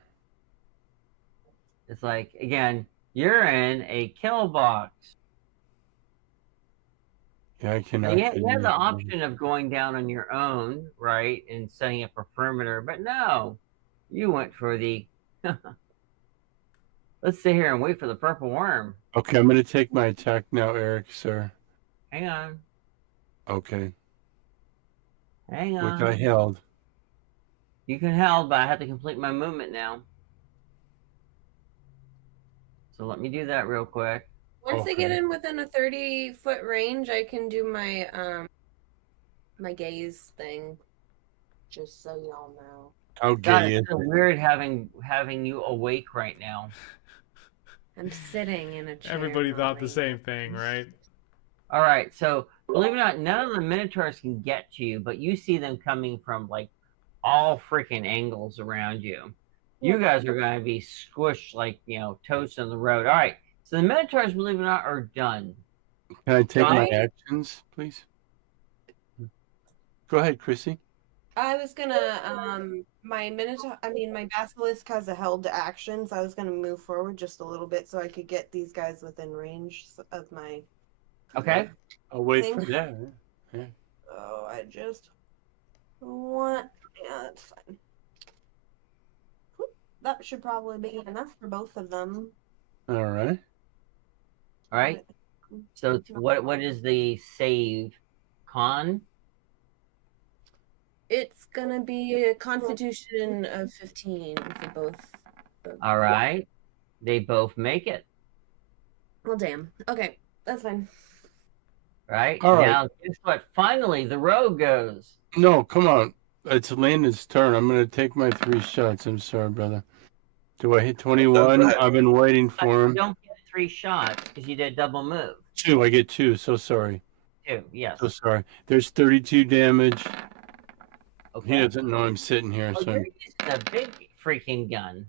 It's like, again, you're in a kill box. Yeah, I Now, cannot. you have the option of going down on your own, right, and setting up a perimeter, but no, you went for the let's sit here and wait for the purple worm. Okay, I'm going to take my attack now, Eric, sir. Hang on. Okay. Hang on. Which I held. You can held, but I have to complete my movement now. So let me do that real quick. Once they get in within a 30-foot range, I can do my my gaze thing. Just so y'all know. How God, gay is it's so it? weird having you awake right now. I'm sitting in a chair. Everybody thought the really. same thing, right? All right, so believe it or not, none of the minotaurs can get to you, but you see them coming from like all freaking angles around you. You guys are going to be squished like, toast on the road. All right, so the minotaurs, believe it or not, are done. Can I take my Guys? actions, please? Go ahead, Chrissy. I was gonna my my basilisk has a held action, so I was gonna move forward just a little bit so I could get these guys within range of my. Okay. I'll wait Thing. for that. Oh, I just want. Yeah, that's fine. Whew, that should probably be enough for both of them. All right. All right. So what is the save? Con? It's gonna be a Constitution of 15 for both. All right. They both make it. Well, damn. Okay, that's fine. Right? All right. Now, guess what? Finally, the rogue goes. No, come on. It's Landon's turn. I'm going to take my 3 shots. I'm sorry, brother. Do I hit 21? ahead. I've been waiting for You him. don't get 3 shots because you did a double move. 2. I get 2. So sorry. 2, yes. So sorry. There's 32 damage. He Okay. doesn't know I'm sitting here. Oh, So you're using a big freaking gun.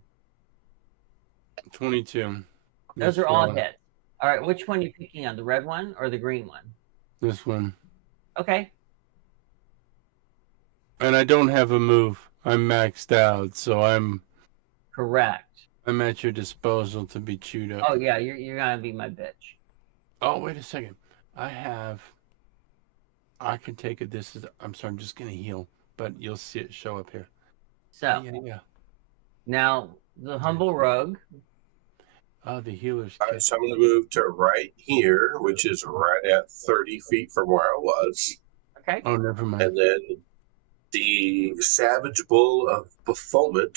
22. Those This are all one. hits. All right, which one are you picking on? The red one or the green one? This one. Okay. And I don't have a move. I'm maxed out, so I'm Correct. at your disposal to be chewed up. Oh yeah, you're gonna be my bitch. Oh, wait a second. I can take it. I'm sorry, I'm just gonna heal, but you'll see it show up here. So Yeah. now the humble rogue. Oh, the healer's All right, kit. so I'm going to move to right here, which is right at 30 feet from where I was. Okay. Oh, never mind. And then the Savage Bull of Baphomet,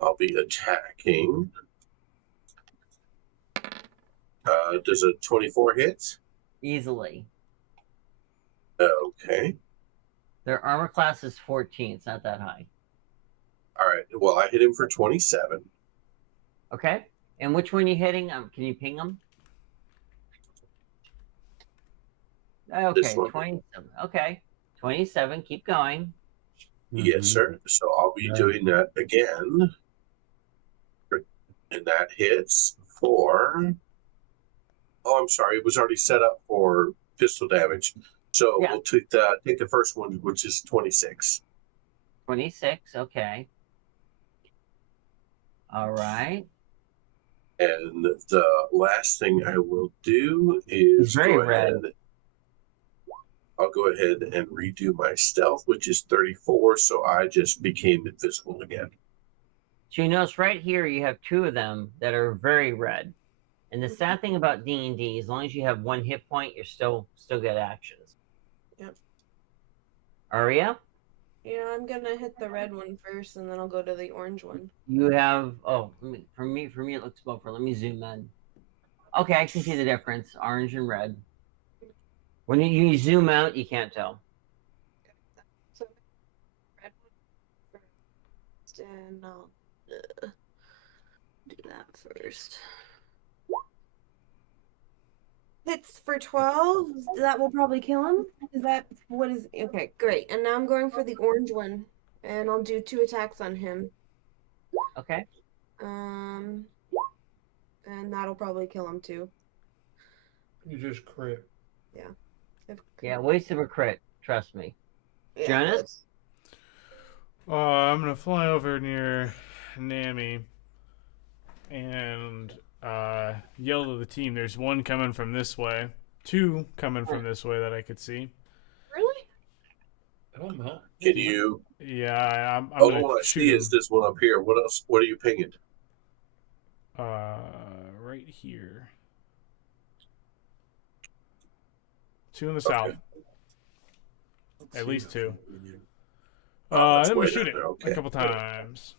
I'll be attacking. Does a 24 hit? Easily. Okay. Their armor class is 14. It's not that high. All right. Well, I hit him for 27. Okay. And which one you hitting? Can you ping them? Okay, This one. 27. Okay, 27. Keep going. Yes, sir. So I'll be doing that again. And that hits for... Oh, I'm sorry. It was already set up for pistol damage. So Yeah. we'll take the first one, which is 26. 26. Okay. All right. And the last thing I will do is He's very red. I'll go ahead and redo my stealth, which is 34, so I just became invisible again. So you notice right here you have two of them that are very red. And the sad thing about D&D, as long as you have one hit point, you're still get actions. Yep. Aria, Yeah, I'm gonna hit the red one first, and then I'll go to the orange one. you have for me it looks both. Let me zoom in. Okay, I can see the difference, orange and red. When you zoom out, you can't tell. So, red one first, and I'll do that first. Hits for 12. That will probably kill him. Is that what is okay? Great. And now I'm going for the orange one, and I'll do 2 attacks on him. Okay. And that'll probably kill him too. You just crit. Yeah, waste of a crit. Trust me. Yeah, Jonas? I'm gonna fly over near Nami and yell to the team. There's one coming from this way, 2 coming from this way that I could see. Really? I don't know. Can you... Yeah, I'm Oh, gonna what I shoot see him. is this one up here. What else? What are you pinging? Right here. 2 in the south. At least 2. that's Then we way shoot down it there. Okay. a couple times.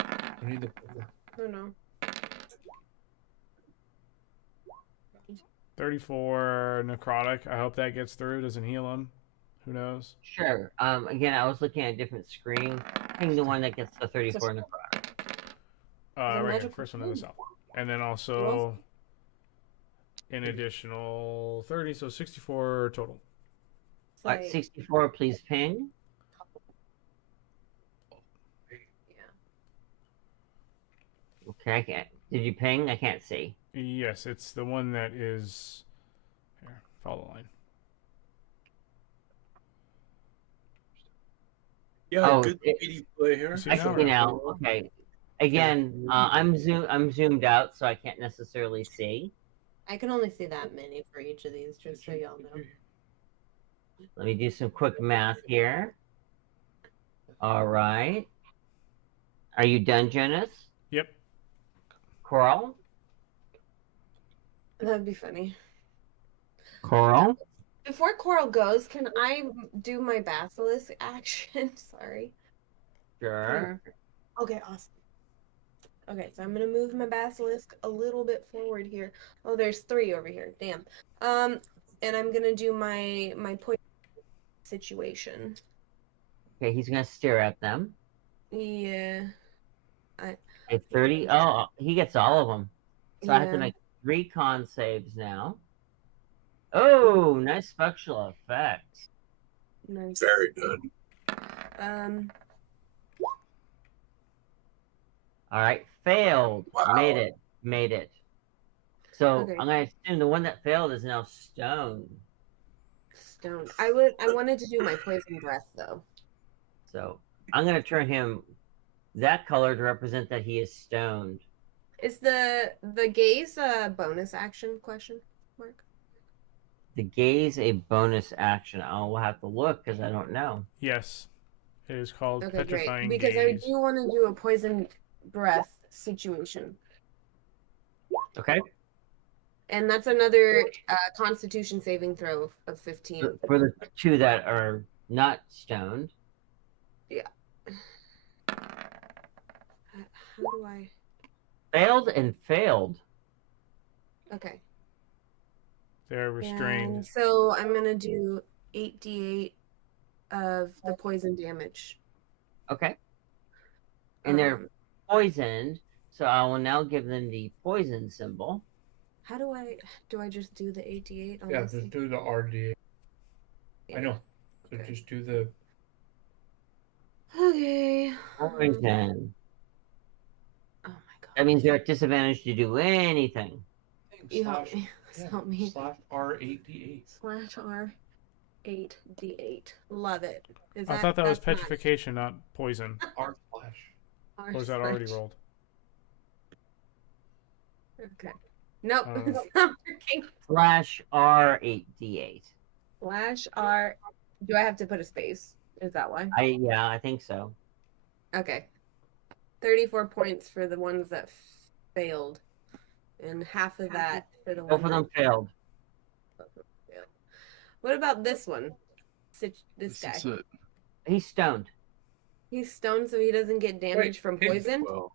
I need the. Oh no. 34 necrotic. I hope that gets through. Doesn't heal him. Who knows? Sure. Again, I was looking at a different screen. I think the one that gets the 34 necrotic. Right here, magical first one in the food. south. And then also an additional 30, so 64 total. It's All right, like, 64, please ping. Okay, I can't. Did you ping? I can't see. Yes, it's the one that is... Here, follow the line. Yeah, Oh, good it- PD play here. See I now, see or- now. Okay. Again, I'm zoomed out, so I can't necessarily see. I can only see that many for each of these, just so y'all know. Let me do some quick math here. All right. Are you done, Jonas? Yep. Coral? That'd be funny. Coral? Before Coral goes, can I do my basilisk action? Sorry. Sure. Okay, awesome. Okay, so I'm gonna move my basilisk a little bit forward here. Oh, there's 3 over here. Damn. And I'm gonna do my poison situation. Okay, he's gonna stare at them. Yeah. At 30. Oh, he gets all of them. So I have to Yeah. make 3 con saves now. Oh, nice special effects. Nice. Very good. All right, failed. Wow. Made it. So Okay. I'm gonna assume the one that failed is now stoned. Stone. I wanted to do my poison breath though. So I'm gonna turn him that color to represent that he is stoned. Is the gaze a bonus action question mark? The gaze a bonus action. I'll have to look because I don't know. Yes, it is called Okay, great. petrifying Because gaze. I do want to do a poison breath situation. Okay. And that's another Constitution saving throw of 15. For the two that are not stoned. Yeah. How do I? Failed and failed. Okay. They're restrained. And so I'm gonna do 8d8 of the poison damage. Okay. And they're poisoned, so I will now give them the poison symbol. How do I just do the 8d8 on Yeah, this? just do the RDA. I know. So Okay. just do the. Okay. Poison. Oh my god. That means they're at disadvantage to do anything. You help me. Help me. Slash R8D8. Slash R8d8. Love it. Is I thought that was that's not- petrification, not poison. R slash. R Or was that already slash- rolled? Okay. Nope, Oh. it's not working. Slash R8D8. Slash R. Do I have to put a space? Is that why? Yeah, I think so. Okay. 34 points for the ones that failed, and half of that for the Both ones of them that failed. failed. What about this one? This guy. is it. He's stoned. He's stoned, so he doesn't get damage from poison. Well,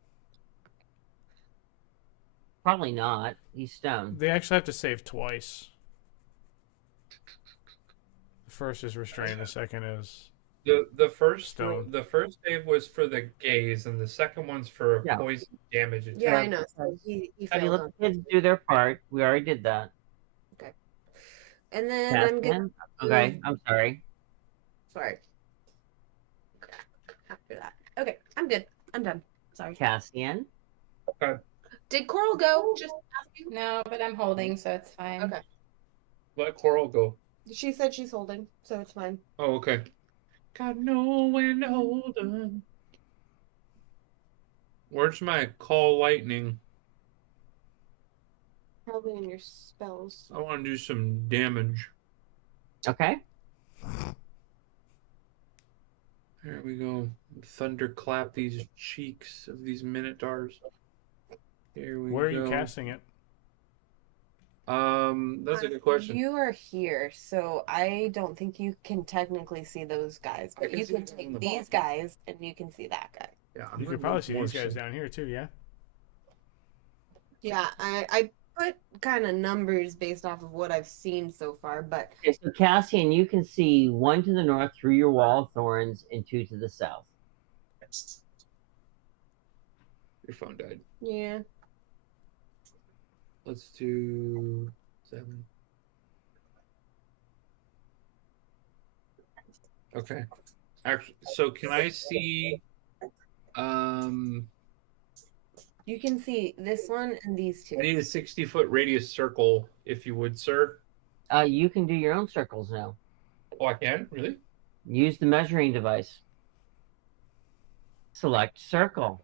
Probably not. He's stoned. They actually have to save twice. The first is restrained, the second is... The first Stone. the first save was for the gaze, and the second one's for Yeah. poison damage. Yeah, I know. So he I mean, failed. let the kids do their part. We already did that. And then I'm Cassian? good. Okay, I'm sorry. Sorry. After that. Okay, I'm good. I'm done. Sorry. Cassian. Did Coral go? Just asking. No, but I'm holding, so it's fine. Okay. Let Coral go. She said she's holding, so it's fine. Oh, okay. Got no when to hold 'em. Where's my call lightning? Probably in your spells. I want to do some damage. Okay. There we go. Thunderclap these cheeks of these minotaurs. Here we Where are go. you casting it? That's a good question. You are here, so I don't think you can technically see those guys, but can you see can them on take the these guys and you can see that guy. Yeah, You could probably see these guys down here too, yeah? Yeah, I put kind of numbers based off of what I've seen so far, but Okay, so Cassian, you can see one to the north through your wall of thorns and two to the south. Your phone died. yeah. Let's do 7. Okay. Actually, so can I see? You can see this one and these two. I need a 60-foot radius circle, if you would, sir. You can do your own circles now. Oh, I can? Really? Use the measuring device. Select circle.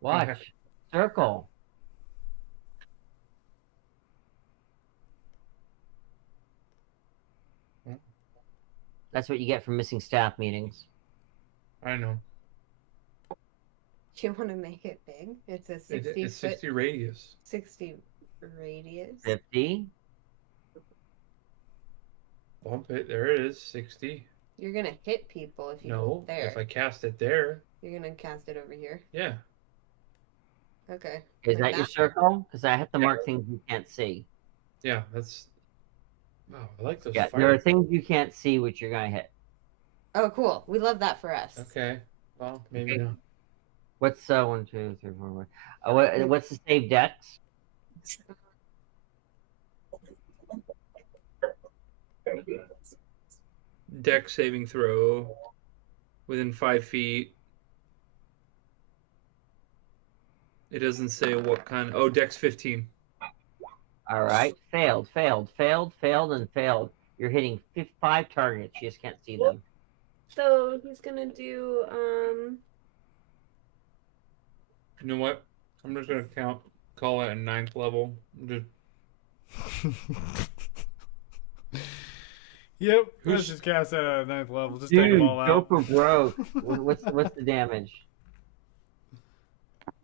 Watch. heck. Circle. That's what you get from missing staff meetings. I know. Do you want to make it big? It's a 60 It's foot 60 radius. 60 radius. 50. Bump it. There it is. 60. You're gonna hit people if you No, go there. if I cast it there. You're gonna cast it over here. Yeah. Okay. Is Like that your circle? Because I have to mark things you can't see. Yeah, that's. Wow, I like those. Yeah, fire- there are things you can't see which you're going to hit. Oh, cool. We love that for us. Okay. Well, maybe Okay. not. What's 1, 2, 3, 4, 5? What's the save dex? deck saving throw within 5 feet. It doesn't say what kind. Oh, dex 15. All right. Failed, failed, failed, failed, and failed. You're hitting 5 targets. You just can't see them. So he's gonna do You know what? I'm just gonna call it a 9th level. Just Yep. Let's Who's- just cast that at 9th level. Just take Dude, them all go out. for broke. What's the damage?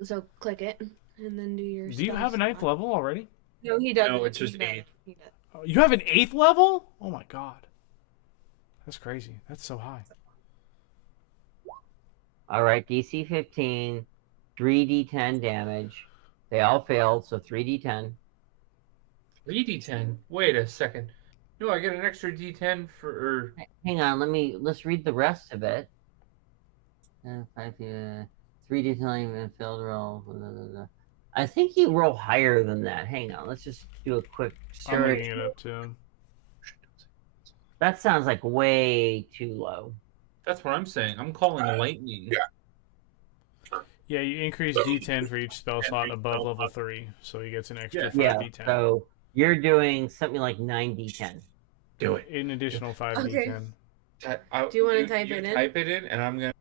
so click it and then do your Do you spell have a 9th slot. level already? No, he doesn't. No, it's He just doesn't. 8. He does. Oh, you have an 8th level? Oh my god. That's crazy. That's so high. All right, DC 15, 3d10 damage. They all failed, so 3d10. 3d10. Wait a second. No, I get an extra d10 for. Hang on, let's read the rest of it. 3d10 and failed roll. Blah, blah, blah, blah. I think you roll higher than that. Hang on, let's just do a quick I'm search. bringing it up to him. That sounds like way too low. That's what I'm saying. I'm calling lightning. Yeah, you increase D10 for each spell slot above level 3, so he gets an extra 5 Yeah, D10. so you're doing something like 9d10. Do it. An additional 5 Okay. D10. Do you wanna type it in? Type it in, and I'm gonna.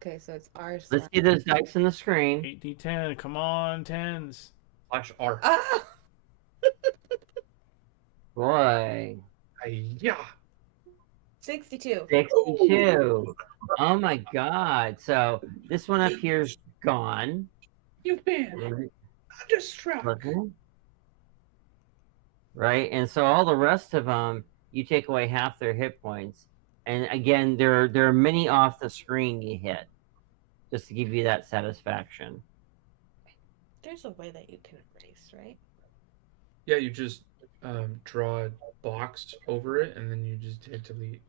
Okay, so it's R. Let's see those dice on the screen. 8 D10. Come on, 10s. Slash R. Ah! Boy. Yeah. 62. 62. Oh my god. So this one up here's gone. You've been distracted. Okay. Right? And so all the rest of them, you take away half their hit points. And again, there are many off the screen you hit. Just to give you that satisfaction. There's a way that you can erase, right? Yeah, you just draw a box over it, and then you just hit delete.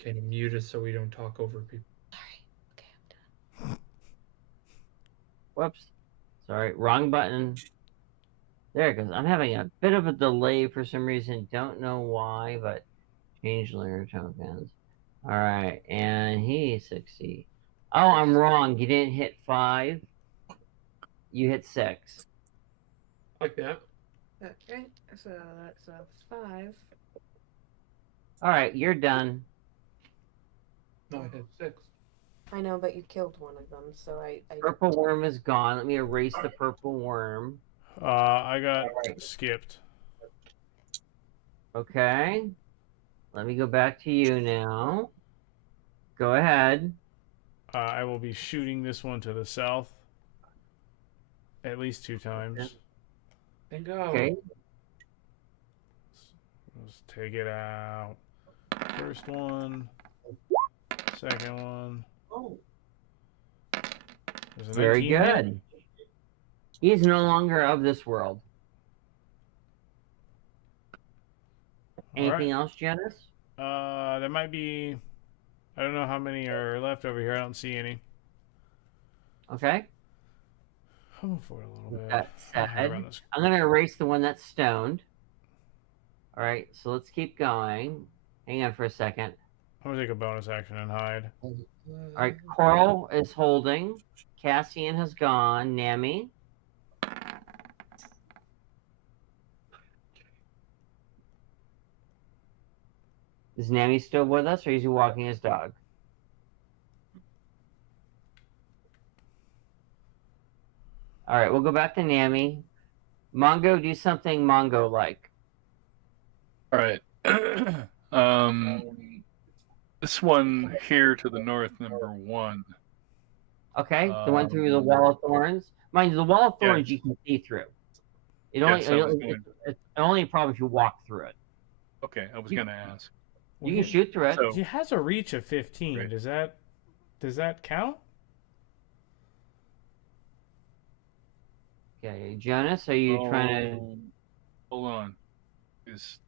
Okay, mute us so we don't talk over people. Sorry. Okay, I'm done. Whoops. Sorry, wrong button. There it goes. I'm having a bit of a delay for some reason. Don't know why, but change layer tokens. All right, and he's 60. Oh, I'm wrong. You didn't hit 5. You hit 6. Like that. Okay, so that's a 5. All right, you're done. No, I hit 6. I know, but you killed one of them, so I Purple worm is gone. Let me erase the purple worm. I got skipped. Okay. Let me go back to you now. Go ahead. I will be shooting this one to the south at least 2 times. And go. Okay. Let's take it out. First one. Second one. There's a Very 19 hit. good. He is no longer of this world. All right. Anything else, Janice? There might be. I don't know how many are left over here. I don't see any. Okay. I'll move forward a little bit. That I'll said, run this- I'm going to erase the one that's stoned. All right, so let's keep going. Hang on for a second. I'm gonna take a bonus action and hide. All right, Coral is holding. Cassian has gone. Nami. Is Nami still with us, or is he walking his dog? All right, we'll go back to Nami. Mongo, do something Mongo-like. All right. This one here to the north, number 1. Okay, the one through the wall of thorns. Mind you, the wall of Yeah. thorns you can see through. It Yeah, only, so I was going it's only a problem if you walk through it. Okay, I was going to ask. You can shoot through it. So- He has a reach of 15. Right. Does that count? Okay, Jonas, are you trying to? Oh, hold on. Is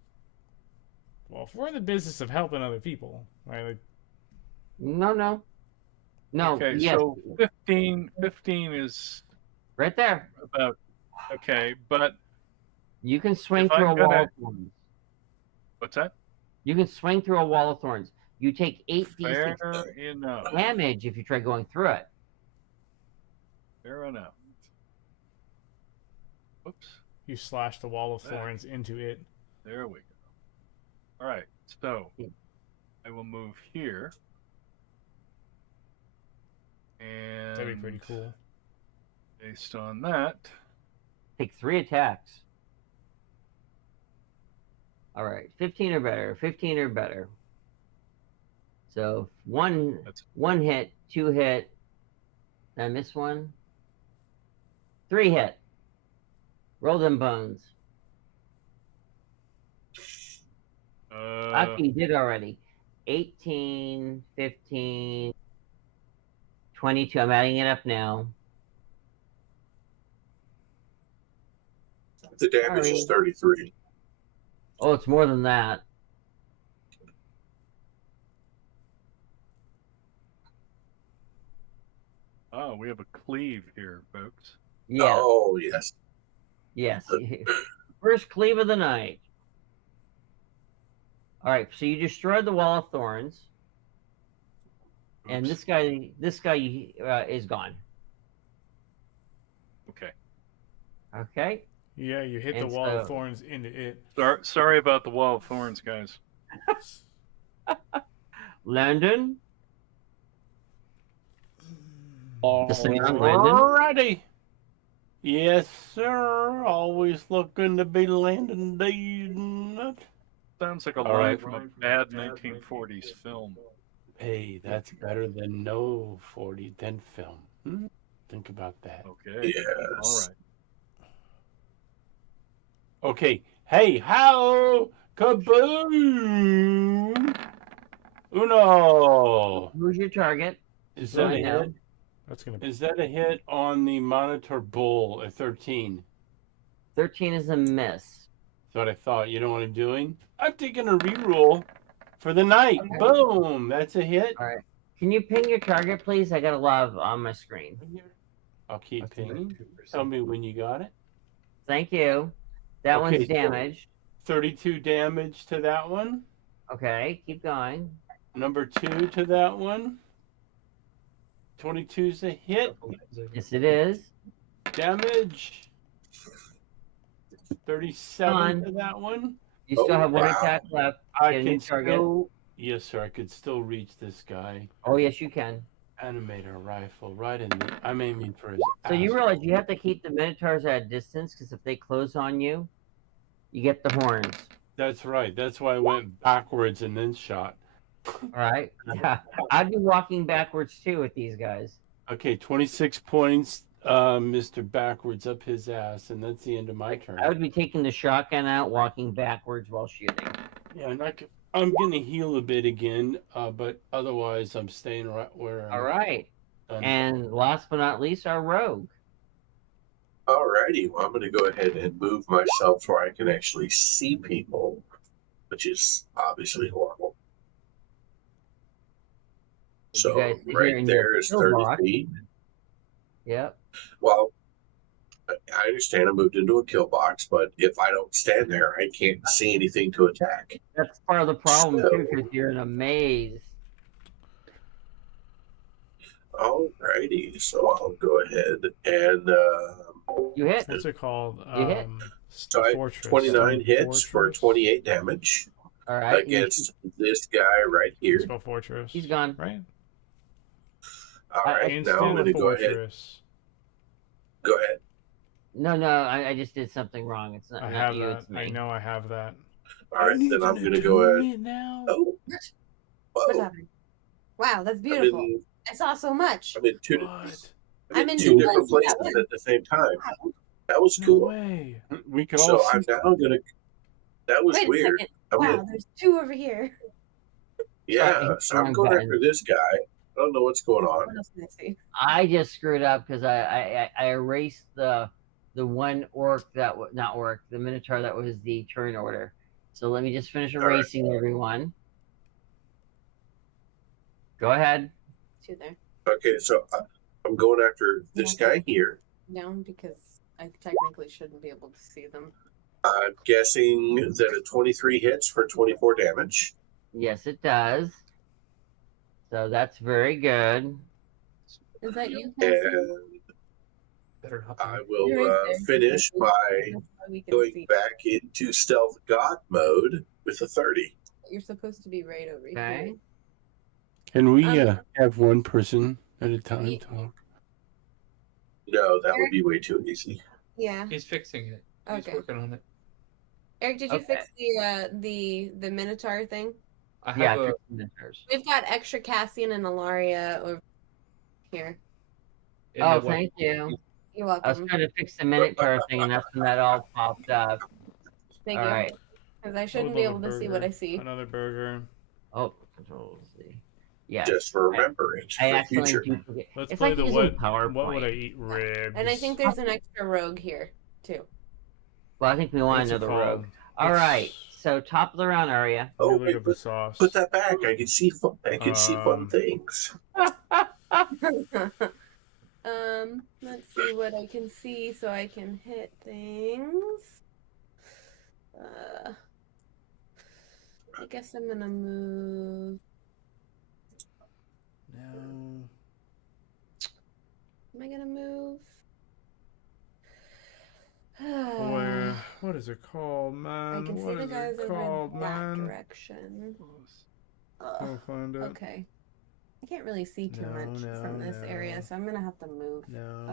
Well, if we're in the business of helping other people, right? Like, No. okay, Yes, so 15 is right there. about okay, but You can swing If through I'm a wall gonna- of thorns. What's that? You can swing through a wall of thorns. You take 8d6 Fair enough. damage if you try going through it. Fair enough. Whoops. You slash the wall of Back. thorns into it. There we go. All right. So I will move here. And That'd be pretty cool. based on that, Take 3 attacks. All right, 15 or better. 15 or better. So one hit, 2 hit. Did I miss one? 3 hit. Roll them bones. Actually, you did already. 18, 15, 22. I'm adding it up now. The damage is 33. Oh, it's more than that. oh, we have a cleave here, folks. Yeah. Oh, yes. Yes. First cleave of the night. All right, so you destroyed the wall of thorns, and Oops. this guy is gone. Okay. Okay. Yeah, you hit And the wall of so- thorns into it. Sorry about the wall of thorns, guys. Landon. Just sitting around, Landon. Alrighty. Yes, sir. Always looking to be landing deed. Sounds like a All line right. from a bad 1940s film. Hey, that's better than no 40 then film. Think about that. Okay. Yes. All right. Okay. Hey, how? Kaboom! Uno. Who's your target? Is Go that a ahead now. hit? That's gonna. Is that a hit on the monitor bull at 13? 13 is a miss. That's what I thought. You know what I'm doing? I'm taking a reroll for the night. Okay. Boom! That's a hit. All right. Can you ping your target, please? I got a lot on my screen. I'll keep pinging. Tell me when you got it. Thank you. That Okay, one's so- damaged. 32 damage to that one. Okay, keep going. Number 2 to that one. 22's a hit. Yes, it is. Damage. 37 Done. to that one. You still Oh, have one wow. attack left. I Get a new can target. still. Yes, sir. I could still reach this guy. Oh, yes, you can. Animator rifle right in the. I'm aiming for his. So you ass. realize you have to keep the Minotaurs at a distance because if they close on you, you get the horns. That's right. That's why I went backwards and then shot. All right? Yeah. I'd be walking backwards too with these guys. Okay, 26 points. Mr. Backwards up his ass, and that's the end of my turn. I would be taking the shotgun out, walking backwards while shooting. Yeah, I'm gonna heal a bit again, but otherwise I'm staying right where I'm. All right. done. And last but not least, our rogue. Alrighty, well, I'm going to go ahead and move myself where I can actually see people, which is obviously horrible. You So guys sit here right in there your is kill 30 box. feet. Yep. Well, I understand I moved into a kill box, but if I don't stand there, I can't see anything to attack. That's part of the problem So- too, because you're in a maze. Alrighty, so I'll go ahead and You hit. What's it called? You hit. so I, Fortress. 29 hits for Fortress. 28 damage All right. against this guy right here. Spell Fortress. He's gone. Right? All right, now I'm Instant going to go ahead. Fortress. Go ahead. No, I just did something wrong. It's not, I not have you, that. it's me. I know I have that. All right, then I'm going to go ahead. now. Oh, What's whoa. happening? Wow, that's I'm beautiful. in, I saw so much. I'm in two, What? I'm I'm in in two two different places places at at the same time. That was No cool. way. We could So all I'm see. now going to. That was Wait a weird. second. I'm Wow, gonna- there's 2 over here. yeah, Sorry, so I'm wrong going button. after this guy. I don't know what's going on. What else can I see? I just screwed up because I erased the one orc that was not orc, the Minotaur that was the turn order. So let me just finish right. erasing everyone. Go ahead. 2 there. Okay, so I'm going after this guy here. Down because I technically shouldn't be able to see them. I'm guessing that a 23 hits for 24 damage. Yes, it does. So that's very good. Is that you, Cassie? And Better not I be. will You're right there. finish by That's why we can going see. back into stealth god mode with a 30. You're supposed to be right over Okay. here. Can we Um, have one person at a time Ye- talk? No, that would be way too easy. Yeah. He's fixing it. He's Okay. working on it. Eric, did you Okay. fix the Minotaur thing? I Yeah, have a. 15 mentors. We've got extra Cassian and Ilaria over here. in Oh, the what- thank you. You're I was welcome. trying to fix the Minotaur thing, and that's when that all popped up. Thank All you. right. Because I shouldn't Oh, be another able to see what burger. I see. Another burger. Oh, control Z. Yes. Just for remembrance I for accidentally future. duplicate. Let's It's play like the using what? PowerPoint. What would I eat? Ribs. And I think there's an extra rogue here, too. Well, I think we want What's it another called? rogue. All right. It's- So top of the round area. Oh, Let me look wait, at the sauce. put that back. I can see fun. I can see fun Um, things. Let's see what I can see so I can hit things. I guess I'm gonna move. No. Am I gonna move? Where? What is it called, man? I can see What the is guys it over called, in that man? direction. I'll find it. Okay. I can't really see too No, much no, from this no. area, so I'm gonna have to move. No.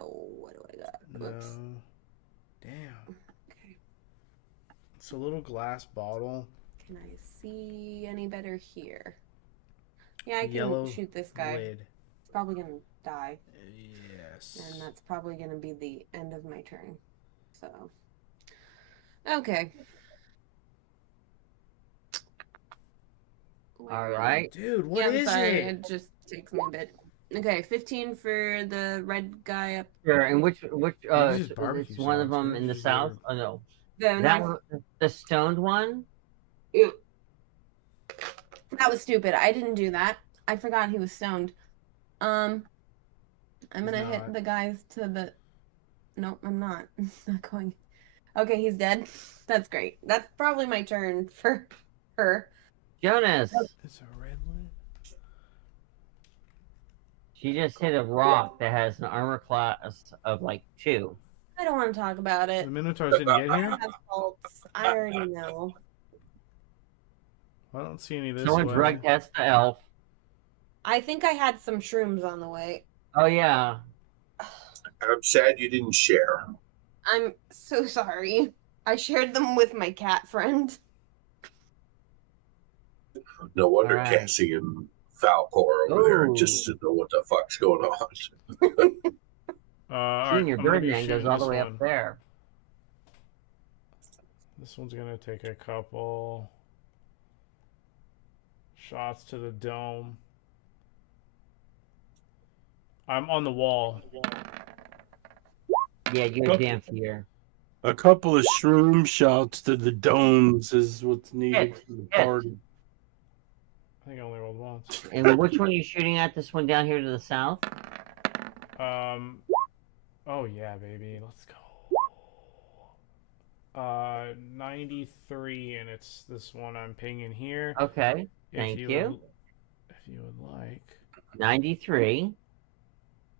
What do I got? Whoops. No. Damn. Okay. It's a little glass bottle. Can I see any better here? Yeah, I can Yellow shoot this guy. lid. He's probably gonna die, Yes. and that's probably gonna be the end of my turn. So, okay. All right. Dude, what Yeah, I'm is sorry. it? It just takes me a bit. Okay, 15 for the red guy up. Sure. And which This is it's barbecue one of sauce. them What in the is south? there? Oh no. The That north. one, the stoned one? Ew. That was stupid. I didn't do that. I forgot he was stoned. I'm gonna He's hit not. the guys to the. Nope, I'm not. Not going. Okay, he's dead. That's great. That's probably my turn for her. Jonas. It's a red lid. She just hit a rock that has an armor class of like 2. I don't want to talk about it. The Minotaurs didn't get I here? have faults. I already know. I don't see any this Someone way. drug test the elf. I think I had some shrooms on the way. Oh yeah. I'm sad you didn't share. I'm so sorry. I shared them with my cat friend. No wonder All right. Cassie and Falcor over there just Oh. to know what the fuck's going on. All right, Junior I'm gonna be Birdman goes shooting all the this way one. up there. This one's gonna take a couple shots to the dome. I'm on the wall. Yeah, you Oh. damn fear. A couple of shroom shots to the domes is what's needed for the Hit. party. I think I only rolled once. And which one are you shooting at? This one down here to the south? Oh yeah, baby. Let's go. 93, and it's this one I'm pinging here. Okay. If Thank you. you. Would, if you would like. 93.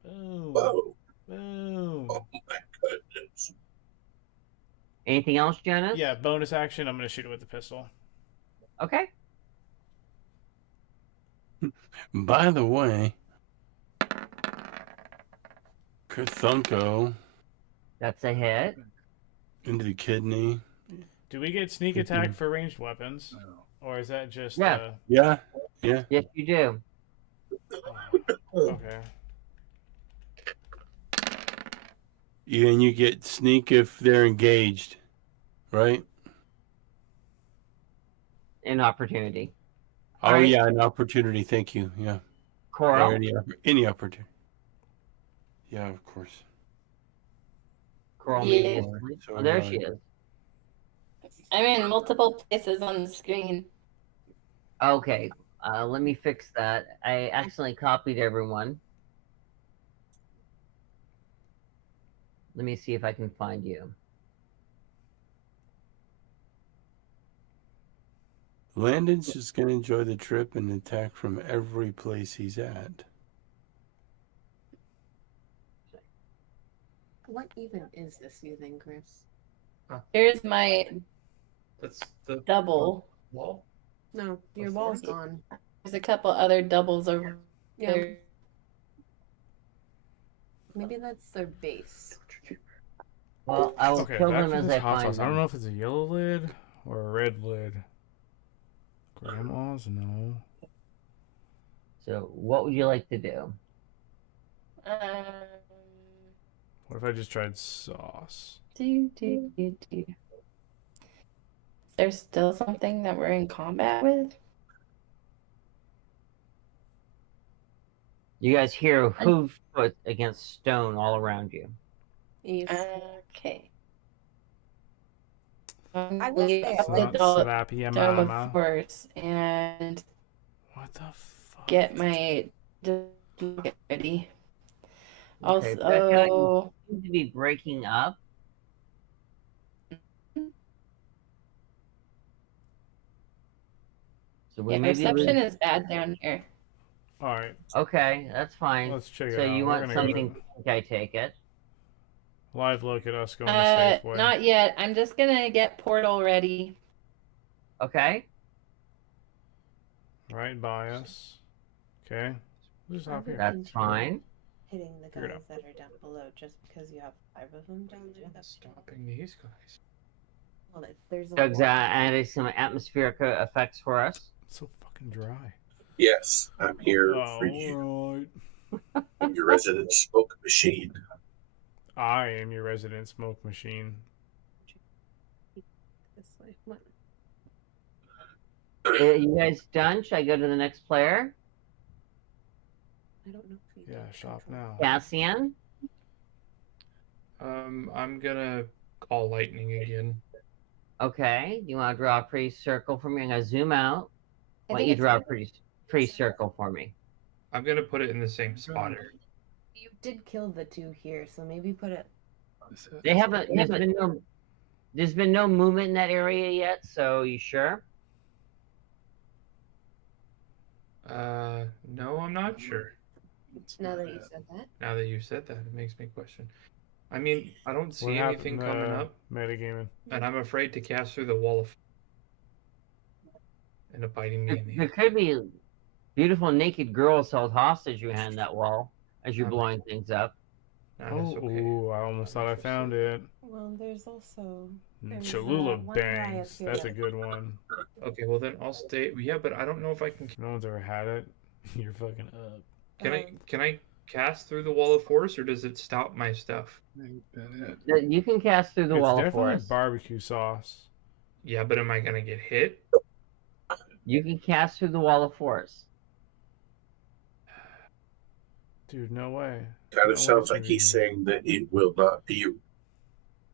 Boom. Whoa. Boom. Oh my goodness. Anything else, Jonas? Yeah, bonus action. I'm gonna shoot it with the pistol. Okay. By the way, Cthulhu That's a hit. into the kidney. Do we get sneak attack for ranged weapons, or is that just? Yeah. Yeah. Yes, you do. Okay. Yeah, and you get sneak if they're engaged, right? An opportunity. Oh Alright. yeah, an opportunity. Thank you. Yeah. Coral. Or any opportunity. Yeah, of course. Coral Yeah. immediately. So Oh, there do she I. is. I'm in multiple places on the screen. Okay. Let me fix that. I accidentally copied everyone. Let me see if I can find you. Landon's just going to enjoy the trip and attack from every place he's at. What even is this, you think, Chris? Here's my That's the double. wall. No, your That's wall's orange. gone. There's a couple other doubles over Yeah. there. Maybe that's their base. Well, I will Okay, kill back them to as this I hot find sauce. I them. don't know if it's a yellow lid or a red lid. Grandma's? No. So, what would you like to do? What if I just tried sauce? Is there still something that we're in combat with? You guys hear hoof foot against stone all around you. Eve. Okay. I will say It's I not slappy, ya Dome of mama. Force and What the fuck? get my get ready. Okay, Becca, you Also, seem to be breaking up. So we yeah, may be reception losing. is bad down here. All right, Okay, that's fine. let's check it So out. you We're want gonna go something to pink, I take it. live look at us going to Safeway. Not yet. I'm just gonna get portal ready. Okay. Right by us. Okay. We'll just hop here. That's fine. Hitting the Figure it guys that are down below just because you have 5 of them down there. That's Stopping these guys. well, there's a Doug's wall. adding some atmospheric effects for us. It's so fucking dry. Yes, I'm here Oh, for you. right. I'm your resident smoke machine. I am your resident smoke machine. This way. What? You guys done? Should I go to the next player? I don't know if we Yeah, can shop control. now. Cassian? I'm gonna call lightning again. Okay. You want to draw a pretty circle for me? I'm going to zoom out. I Why don't think you it's draw a gonna- pretty circle for me? I'm gonna put it in the same spot. You did kill the 2 here, so maybe put it. They haven't. There's been no movement in that area yet. So you sure? No, I'm not sure. Now that you said that. Now that you said that, it makes me question. I mean, I don't What see happened anything to coming up, metagaming? and I'm afraid to cast through the wall of and it biting me in the There could be beautiful naked girls held hostage behind that wall as you're blowing things up. Nah, Oh, it's okay. ooh, I almost thought I found it. Well, there's also. There's, Cholula one guy up bangs. here That's that- a good one. Okay, well then I'll stay. Yeah, but I don't know if I can. No one's ever had it. You're fucking up. Can I cast through the wall of force, or does it stop my stuff? You can cast through the It's wall of definitely force. barbecue sauce. Yeah, but am I gonna get hit? You can cast through the wall of force. Dude, no way. Kind No of sounds way like for he's me. saying that it will not be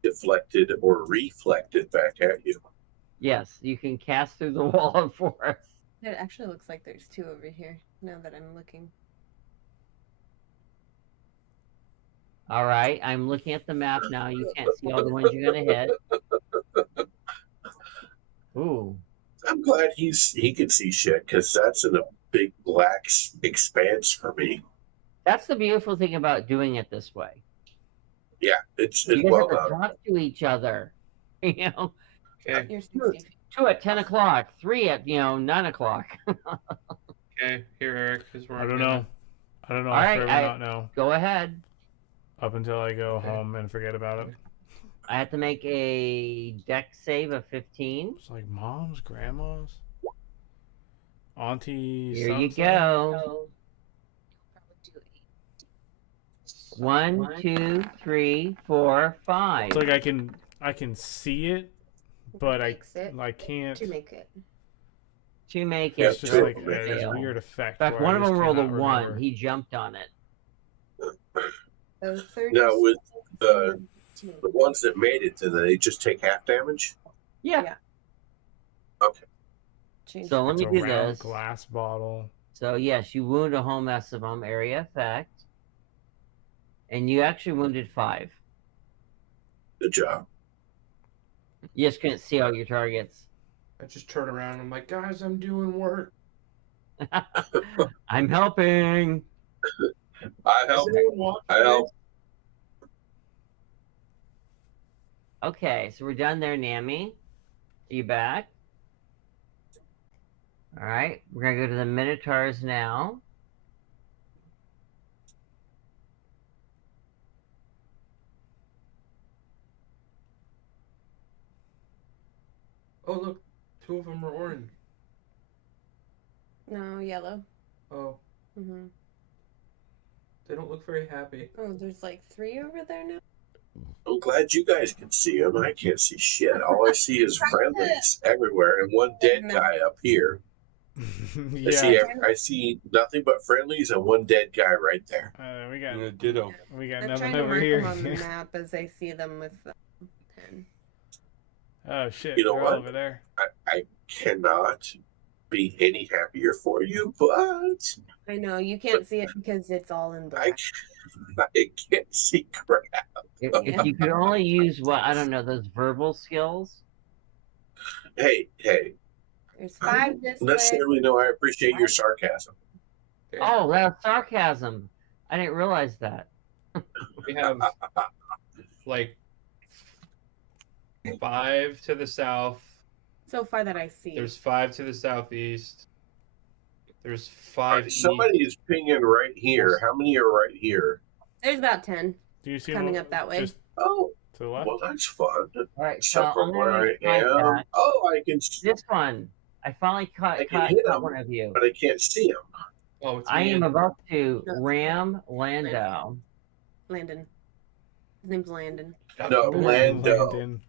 deflected or reflected back at you. Yes, you can cast through the wall of force. It actually looks like there's 2 over here. Now that I'm looking. All right, I'm looking at the map now. You can't see all the ones you're gonna hit. Ooh, I'm glad he can see shit because that's in a big black expanse for me. that's the beautiful thing about doing it this way. Yeah, it's You guys well have to done. talk to each other. You know, Okay, You're 60 feet. 2 at 10 o'clock, 3 at 9 o'clock. okay. Here, Eric, is where I I'm don't gonna- know. I don't know. All I right, forever I- not know. Go ahead. Up until I go Okay. home and forget about it. I have to make a deck save of 15. It's like moms, grandmas, aunties. Here you something. go. Probably do 8. 1, 2, 3, 4, 5. It's like I can see it, but I Fix it can't. to make it. To make Yeah, it. It's just Sure. like this fail. weird effect. In fact, where I one of just them rolled a cannot 1. remember. He jumped on it. So 30. Now with the ones that made it, do they just take half damage? Yeah. Yeah. Okay. Change So let It's me a do round this. glass bottle. So yes, you wound a whole mess of them, area effect. And you actually wounded 5. Good job. You just couldn't see all your targets. I just turn around and I'm like, guys, I'm doing work. I'm helping. I help. Everyone walk I help. Okay, so we're done there, Nami. Are you back? All right, we're gonna go to the Minotaurs now. Oh, look, 2 of them are orange. No, yellow. Oh, Mm-hmm. they don't look very happy. Oh, there's like 3 over there now. I'm glad you guys can see them. I can't see shit. All I see is friendlies everywhere and one dead guy up here. Yeah. I see nothing but friendlies and one dead guy right there. We got And a ditto. we got I'm nothing trying to over mark here. them on the map as I see them with the pen. Oh shit! You know they're what? all over there. I cannot be any happier for you, but I know you can't see it because it's all in black. I can't see crap. If you could only use I don't know, those verbal skills. Hey, There's I 5 don't this way. necessarily know I appreciate your sarcasm. Oh, that's sarcasm. I didn't realize that. We have like 5 to the south. So far that I see. There's 5 to the southeast. There's All 5 right, somebody is pinging right here. How many are right here? There's about 10 Do you see coming them up that way. just Oh, to the left? well, that's fun. All right, So so from I'm where gonna I try am, that. oh, I can, This one, I finally I can hit caught him, one of you. but I can't see him. Oh, it's I me am and- about to ram Landau. Landon. His name's Landon. No, Lando. Landon.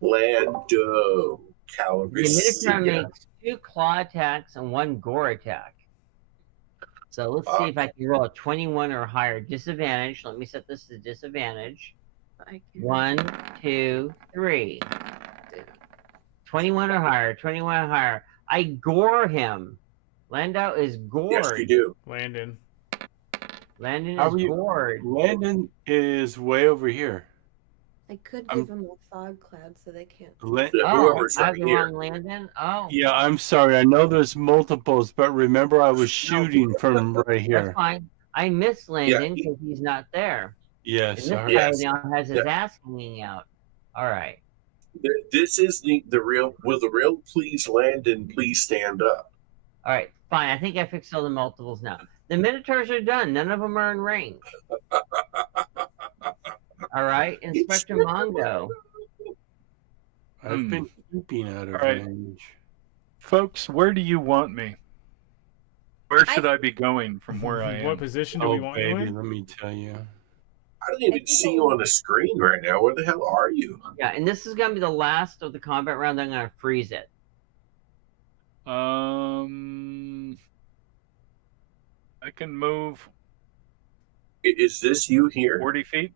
Lando The Minotaur Calrissian. makes 2 claw attacks and 1 gore attack. So let's see if I can roll a 21 or higher. Disadvantage. Let me set this to disadvantage. I can 1, 2, 3. 21 or higher. 21 or higher. I gore him. Landau is gored. Yes, you do. Landon. Landon How is are you- gored. Landon is way over here. I could I'm- give them a fog cloud so they can't. Yeah, Oh, whoever's I right have the here. wrong Landon? Oh, Yeah, I'm sorry. I know there's multiples, but remember I was shooting from right that's here. fine. I miss Landon he- because he's not there. Yes, And this sorry. guy Yes. now has his ass hanging out. All right. This is the real. Will the real please Landon please stand up? All right. Fine. I think I fixed all the multiples now. The Minotaurs are done. None of them are in range. All right. Inspector Mongo. I've been keeping out of All right. range. Folks, where do you want me? Where should I be going from where I What am? position do Oh, we want you baby, in? let me tell you. I don't even see you on the screen right now. Where the hell are you? Yeah. And this is going to be the last of the combat round. I'm going to freeze it. I can move Is this you here? 40 feet.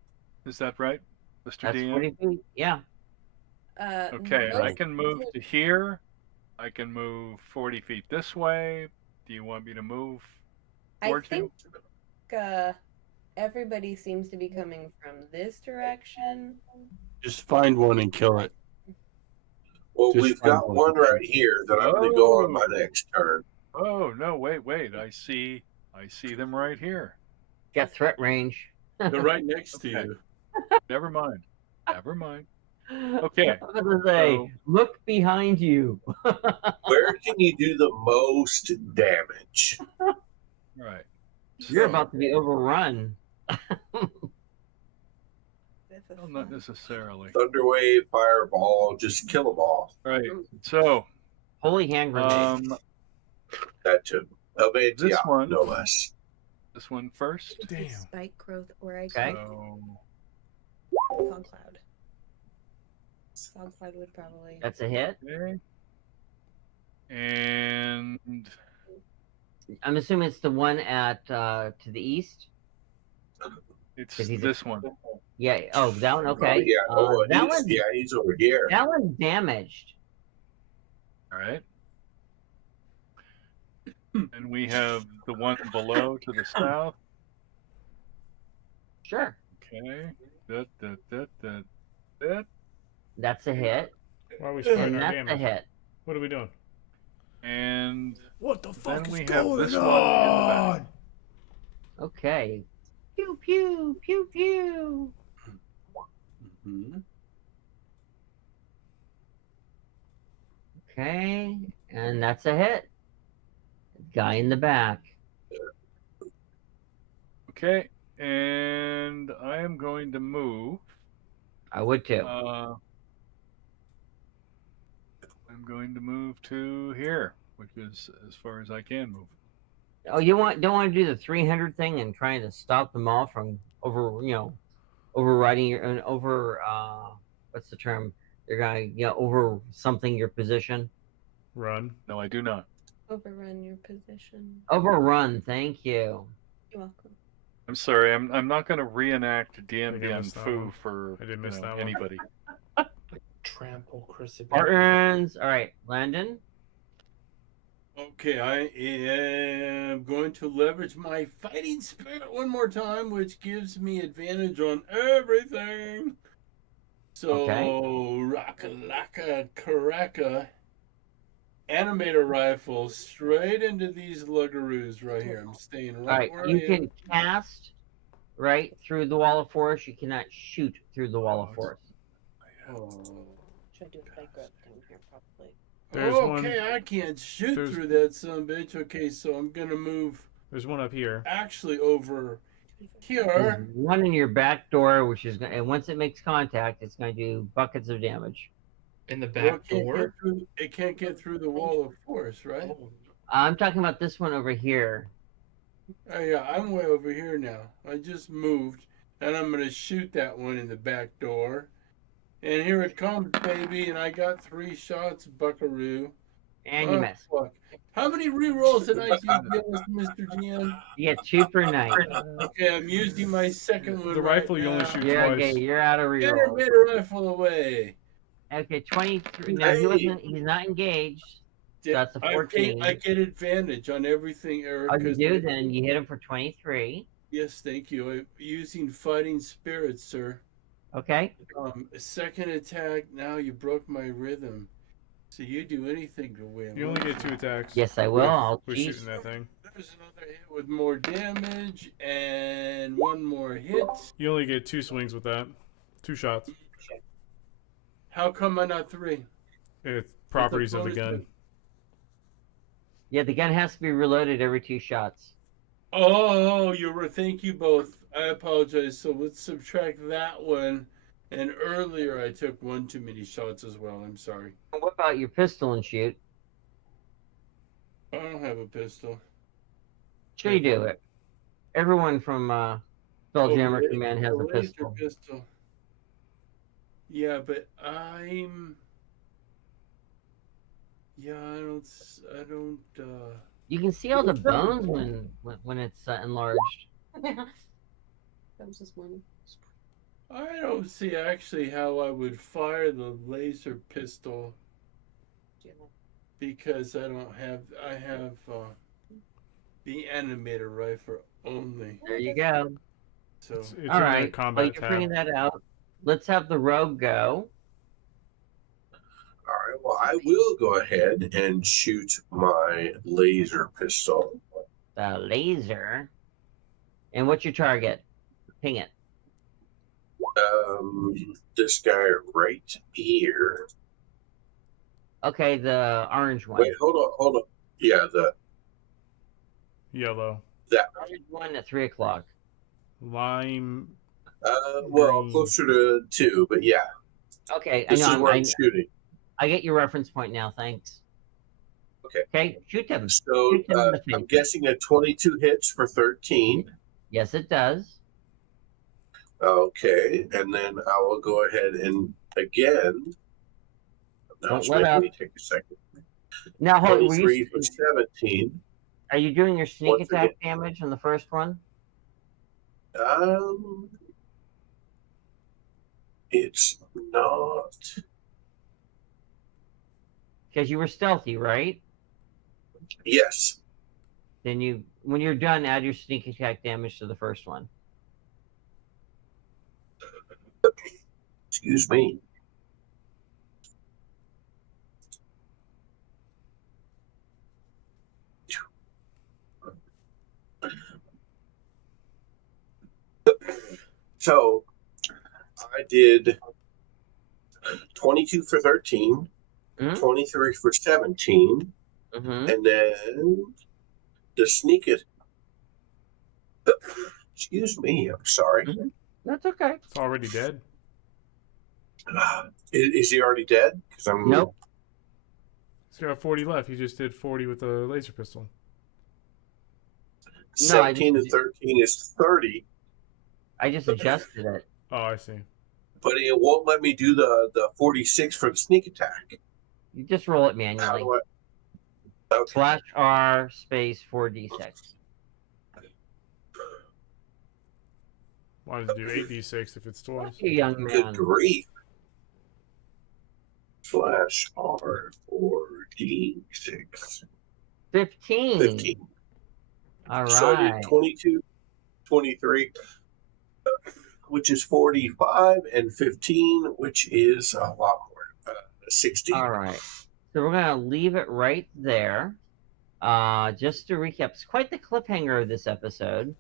Is that right, Mr. That's DM? 40 feet. Yeah. Okay, I most can move people- to here. I can move 40 feet this way. Do you want me to move I towards think everybody seems to be coming from this direction. Just find one and kill it. Well, Just we've find got one. one right here that I'm going to go on my next turn. you? Oh no! Wait! I see them right here. Got threat range. They're right next to Okay. you. Never mind. Never mind. Okay. I was going to say, So- look behind you. Where can you do the most damage? Right. You're So- about to be overrun. Well, not necessarily. Thunderwave, fireball, just kill them all. Right. So, Holy hand grenade. That too. Helvetia, This one. no less. this one first. Damn. Spike growth, or I Okay. could So, fog cloud. Fog cloud would probably. That's a hit. okay. And I'm assuming it's the one at to the east. it's 'Cause he's a- this one. Yeah. Oh, that one. Okay. Oh, yeah. That one's He's over here. that one's damaged. All right. And we have the one below to the south. Sure. Okay. That. That's a hit, Why are we spreading and our that's a damage? hit. What are we doing? And What the then we have this one in the back. Okay. Pew pew pew pew. Hmm. Okay, and that's a hit. Guy in the back. Okay, and I am going to move. I would too. I'm going to move to here, which is as far as I can move. Oh, don't want to do the 300 thing and trying to stop them all from overriding your and over what's the term? They're gonna over something your position. Run. No, I do not. Overrun your position. Overrun. Thank you. You're welcome. I'm sorry. I'm not going to reenact I think I DMDM missed that foo one. for I did miss that one. anybody. Trample Chris. Spartans. All right, Landon. Okay, I am going to leverage my fighting spirit one more time, which gives me advantage on everything. So, Okay. Raka Laka Karaka, animator rifle straight into these luggaroos right here. I'm staying All right right, where you I am. can cast right through the wall of force. You cannot shoot through the wall of force. Oh. Should I do a fight grip down here, probably? There's Okay, one. I can't shoot There's- through that son of a bitch. Okay, so I'm gonna move There's one up here. actually over There's here. one in your back door, which is going, and once it makes contact, it's going to do buckets of damage. In the Well, back door. it can't get through the wall of force, right? I'm talking about this one over here. Oh yeah, I'm way over here now. I just moved, and I'm gonna shoot that one in the back door. And here it comes, baby, and I got 3 shots, buckaroo. And you Oh, miss. fuck. How many rerolls did I give us, Mr. GM? You get 2 per night. Okay, I'm using my second one. The rifle you only now. shoot You're twice. okay. You're out of reroll. Animator rifle away. Okay, 23. Now he's not engaged. So that's a 14. I get advantage on everything, Eric. Oh, you do? Then you hit him for 23. Yes, thank you. I'm using fighting spirits, sir. Okay. Second attack. Now you broke my rhythm. So you do anything to win. You only get 2 attacks. Yes, I will. I'll We're cheat. shooting that thing. There's another hit with more damage and one more hit. You only get 2 swings with that. 2 shots. How come I not 3? It's properties of the bonus gun. hit. Yeah, the gun has to be reloaded every 2 shots. Oh, thank you both. I apologize. So let's subtract that one. And earlier I took 1 too many shots as well. I'm sorry. What about your pistol and shoot? I don't have a pistol. Sure you do it. Everyone from Spelljammer la- Command has a laser pistol. Yeah, but I don't. You can see all the bones when it's enlarged. That was just one. I don't see actually how I would fire the laser pistol because I have the animator rifle only. There you go. So It's All in right. the combat While you're tab. figuring that out, let's have the rogue go. All right. Well, I will go ahead and shoot my laser pistol. The laser. And what's your target? Ping it. This guy right here. Okay, the orange one. Wait, hold on. Yeah, Yellow. Orange one at 3 o'clock. Lime. well, Green. closer to 2, but yeah, Okay, this is I know. where I'm shooting. I get your reference point now. Thanks. Okay. Okay, shoot him. So Shoot him in the I'm face. guessing a 22 hits for 13. Yes, it does. Okay, and then I will go ahead and again. Now Don't it's let making up. me take a second. Now, hold. 23 for 17. Are you doing your sneak Once attack damage on the first one? It's not. Because you were stealthy, right? Yes. Then when you're done, add your sneak attack damage to the first one. Excuse me. So I did 22 for 13, Mhm. 23 for 17, Mm-hmm. and then the sneak it. Excuse me, I'm sorry. That's okay. It's already dead. Is he already dead? Because I'm Nope. He's got 40 left. He just did 40 with a laser pistol. No, I 17 and 13 is 30, just adjusted it. Oh, I see. but it won't let me do the 46 for the sneak attack. You just roll it How manually. do I? Okay. /R space 4d6. Wanted to do 8d6 if it's twice. You young Good man. grief. /R4D6. 15. 15. All So I right. did 22, 23, which is 45, and 15, which is a lot more, 60. All right. So we're gonna leave it right there. Just to recap, it's quite the cliffhanger of this episode.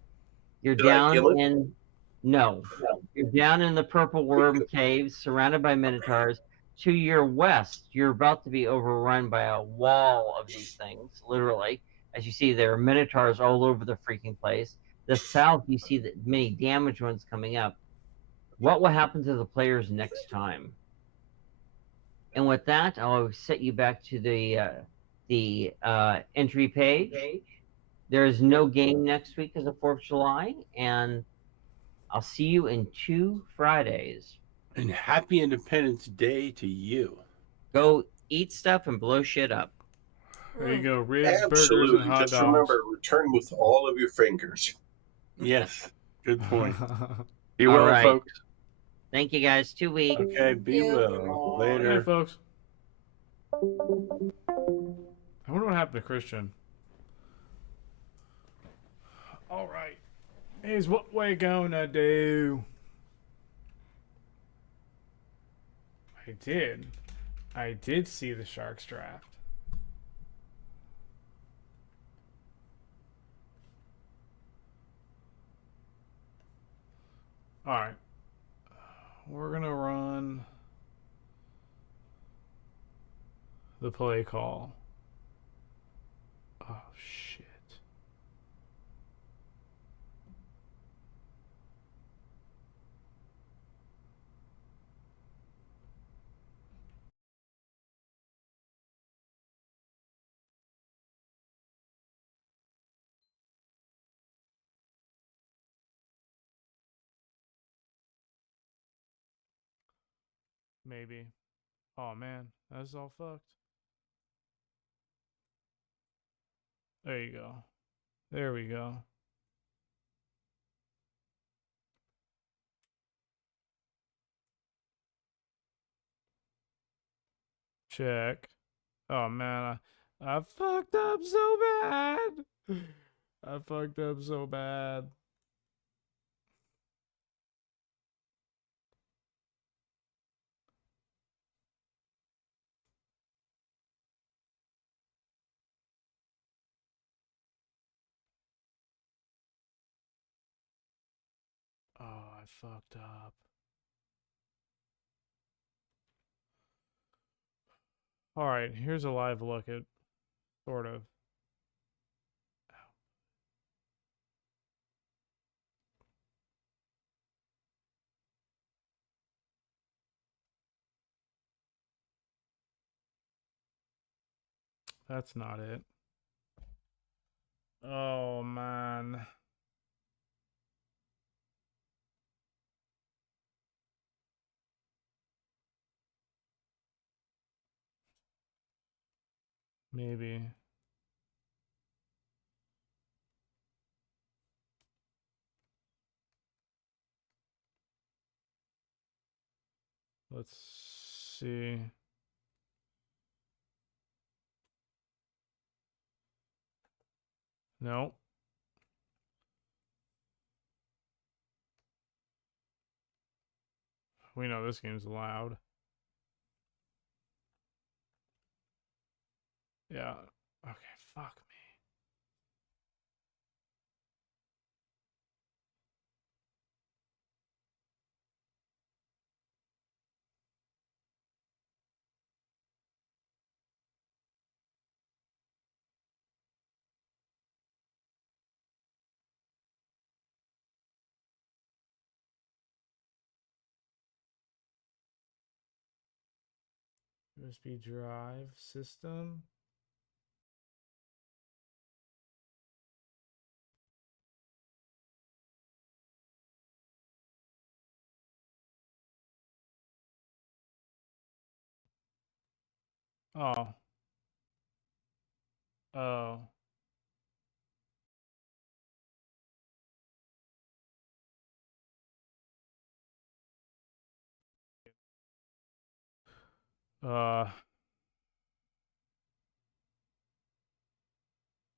You're Did I down kill it? in you're down in the Purple Worm Caves, surrounded by minotaurs. To your west, you're about to be overrun by a wall of these things, literally. As you see, there are minotaurs all over the freaking place. The south, you see the many damaged ones coming up. What will happen to the players next time? And with that, I'll set you back to the entry page. There is no game next week as of 4th of July, and I'll see you in 2 Fridays. And happy Independence Day to you. Go eat stuff and blow shit up. There you go. Ribs, burgers, Absolutely. and hot Just dogs. remember, return with all of your fingers. Yes, good point. Be All well, right. folks. Thank you guys. 2 weeks. Okay, be you. well. Hey, Later. folks. I wonder what happened to Christian. All right. Here's what we're gonna do. I did see the Sharks draft. All right. We're gonna run the play call. Oh shit. Maybe. Oh man, that's all fucked. There you go. There we go. Check. Oh man, I fucked up so bad. I fucked up so bad. Oh, I fucked up. All right, here's a live look at sort of. That's not it. Oh man. Maybe. Let's see. No. We know this game's loud. Yeah. Okay, fuck me. USB drive system. Oh. Oh. Uh.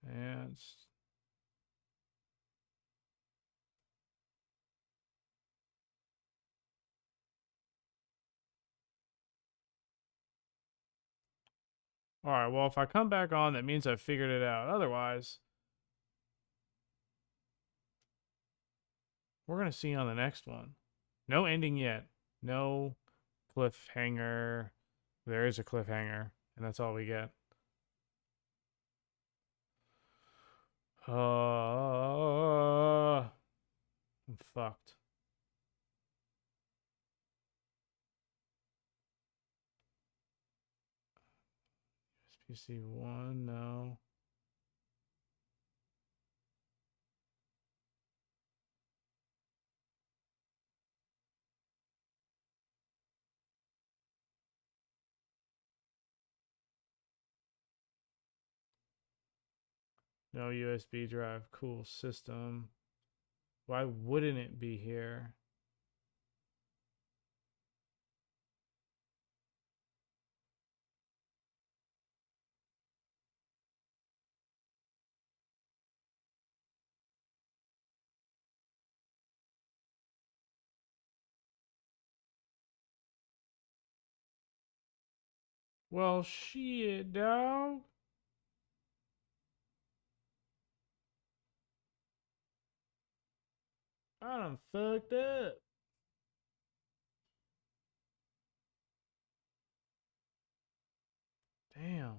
And all right, well, if I come back on, that means I've figured it out. Otherwise, we're going to see on the next one. No ending yet. No cliffhanger. There is a cliffhanger, and that's all we get. I'm fucked. SPC 1, no. No USB drive. Cool system. Why wouldn't it be here? Well, shit, dog. I done fucked up. Damn.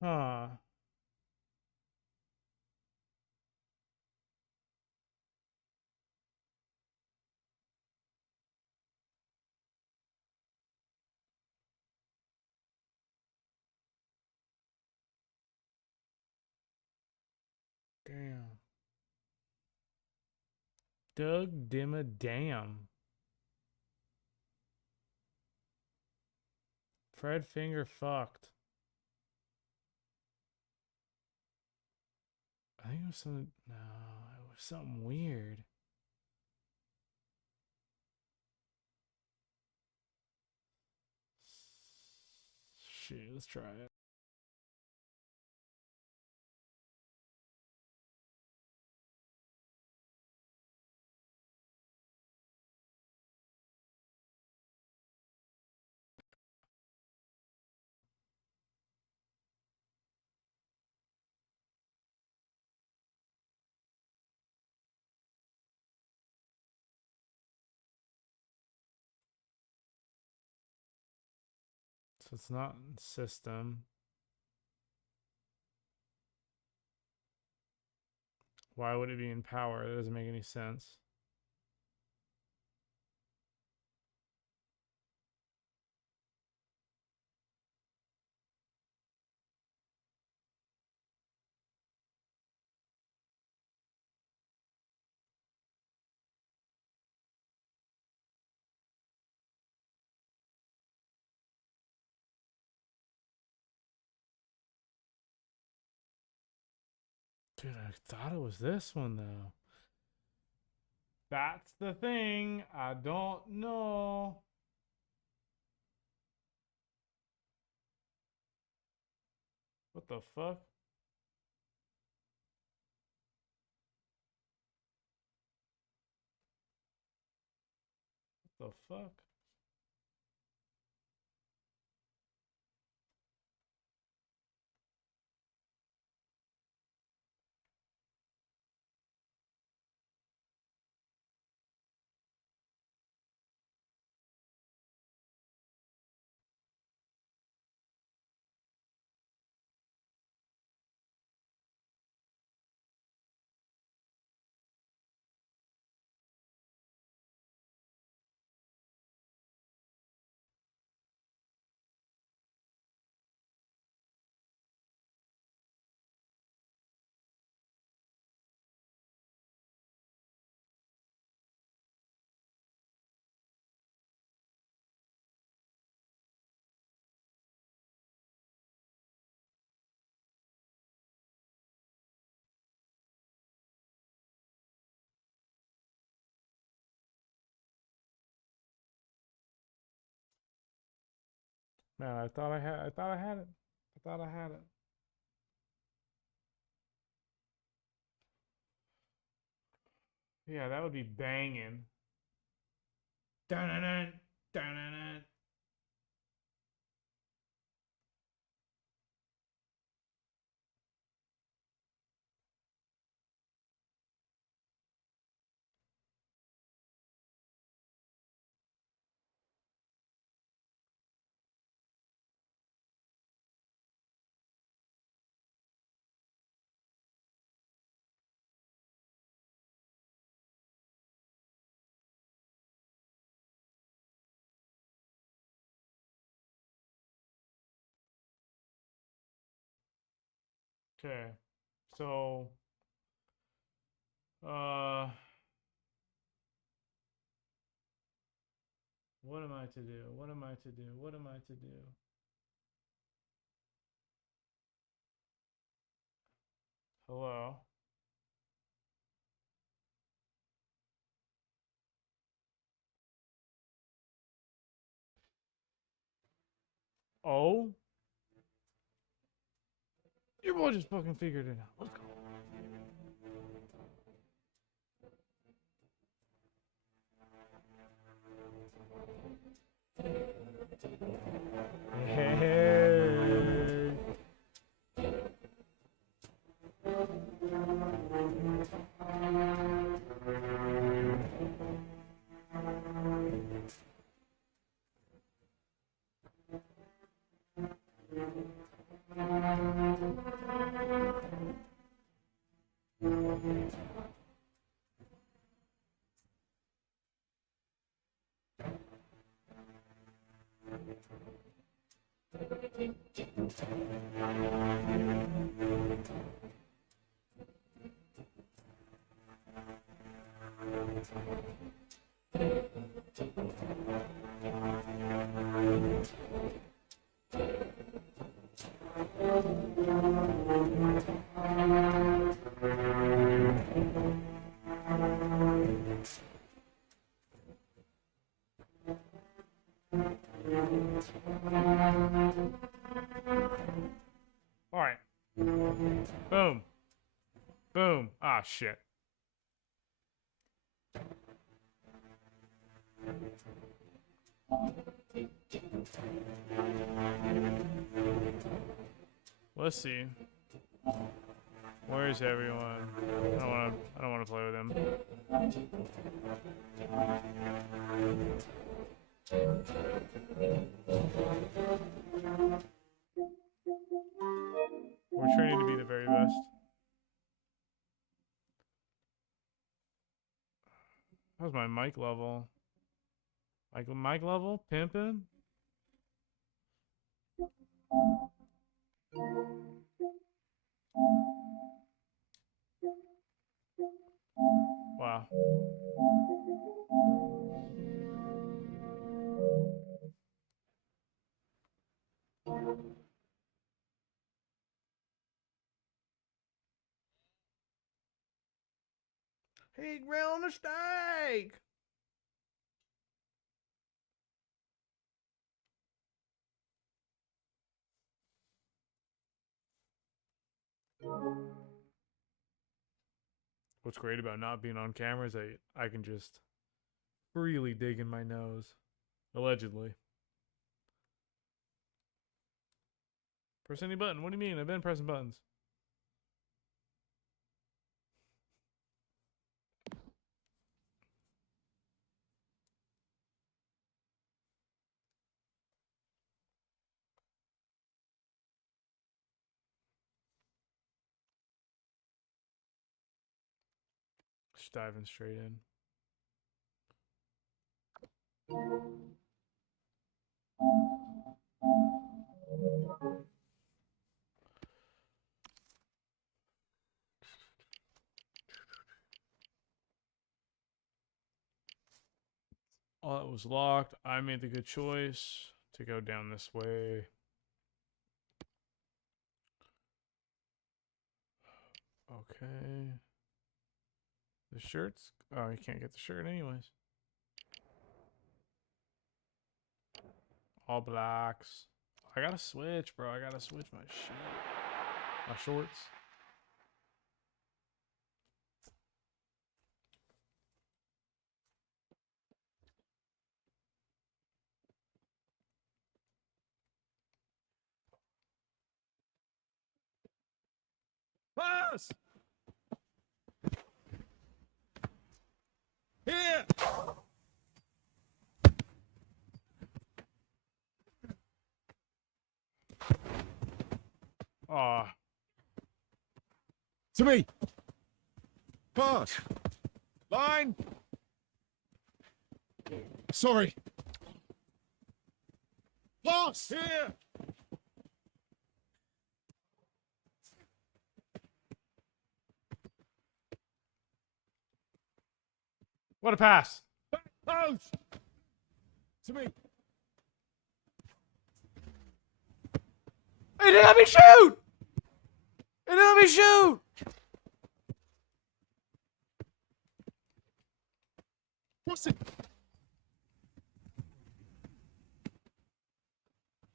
Huh. Damn. Doug Dimma Damn. Fred Finger fucked. I think it was something. No, it was something weird. Shit, let's try it. So it's not system. Why would it be in power? That doesn't make any sense. Dude, I thought it was this one though. That's the thing. I don't know. What the fuck? What the fuck? Man, I thought I had it. I thought I had it. Yeah, that would be banging. Dun-dun-dun, dun-dun-dun. Okay. So, uh, what am I to do? What am I to do? What am I to do? Hello? Oh? Your boy just fucking figured it out. Let's go. Hey. All right. Boom. Boom. Ah, shit. Let's see. Where is everyone? I don't wanna play with him. We're training to be the very best. How's my mic level? Mic level? Pimpin'? Wow. He grilled a steak! What's great about not being on camera is I can just freely dig in my nose. Allegedly. Press any button. What do you mean? I've been pressing buttons. Just diving straight in. Oh, that was locked. I made the good choice to go down this way. Okay. The shirts? Oh, you can't get the shirt anyways. All blacks. I gotta switch, bro. I gotta switch my shit. My shorts. Pass! Here! Aw. To me! Pass! Line! Sorry. Pass! Here! What a pass. Post! To me! He didn't let me shoot! He didn't let me shoot! Cross it!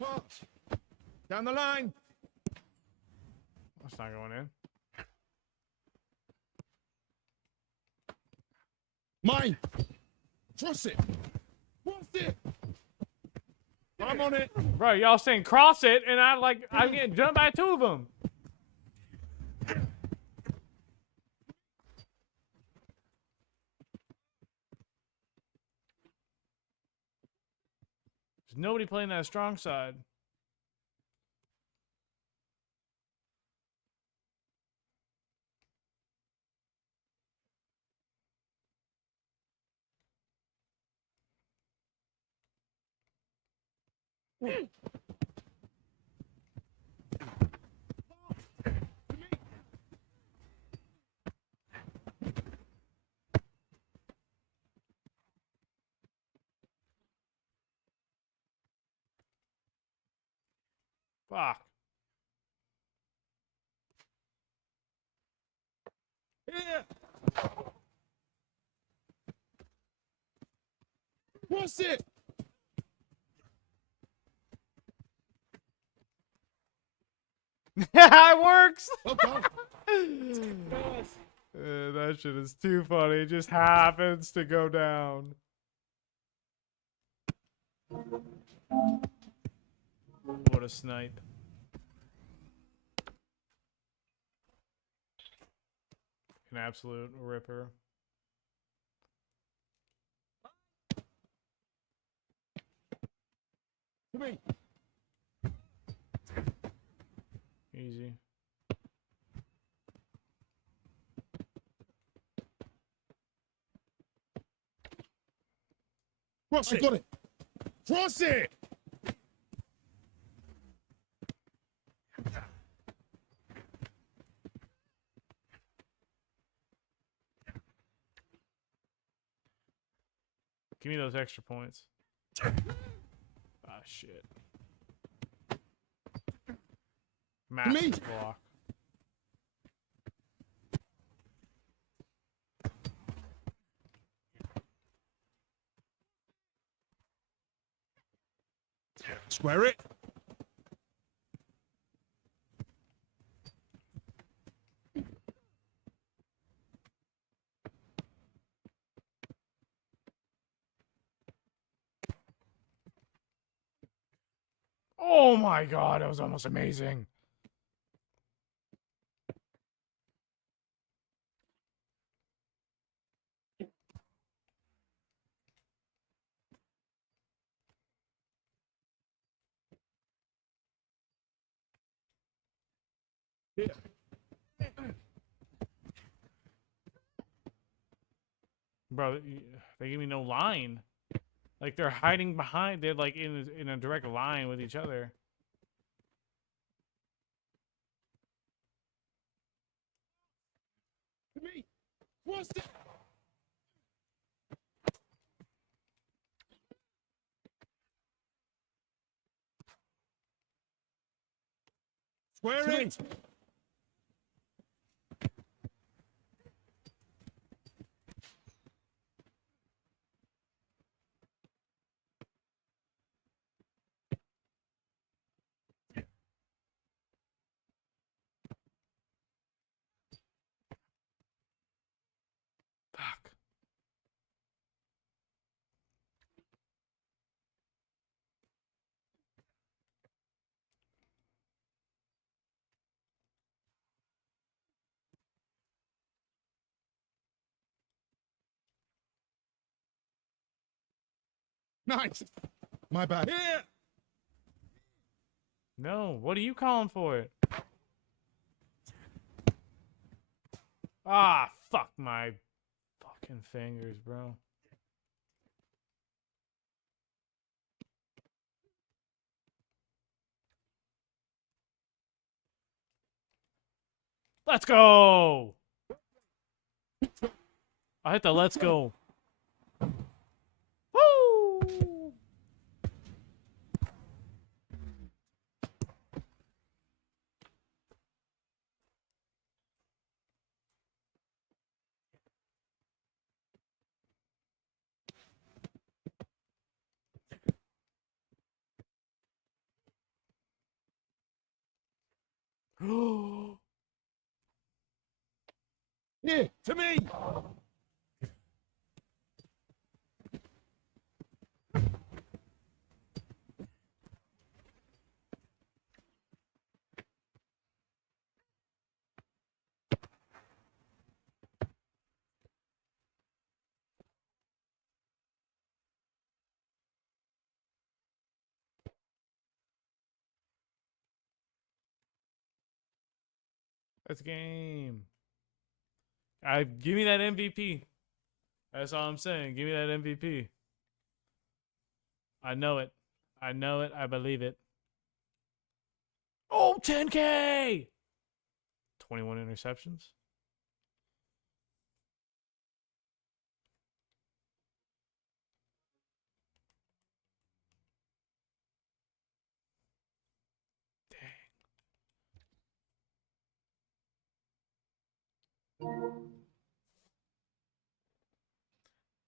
Pass! Down the line! That's not going in. Mine! Cross it! Cross it! I'm on it! Bro, y'all saying cross it, and I'm getting jumped by two of them. There's nobody playing that strong side. Fuck. Here! Cross it! It works! Well done! That shit is too funny. It just happens to go down. What a snipe. An absolute ripper. To me! Easy. Cross it! Got it! Cross it! Give me those extra points. Ah, shit. Massive block. Square it! Oh my god, that was almost amazing. Here. Bro, they give me no line. Like they're hiding behind. They're like in a direct line with each other. To me! Cross it! Square it! Nice. My bad. Here. No, what are you calling for it? Ah, fuck my fucking fingers, bro. Let's go! I hit the let's go. Woo! Here, to me. That's game. Give me that MVP. That's all I'm saying. Give me that MVP. I know it. I know it. I believe it. Oh, 10K! 21 interceptions.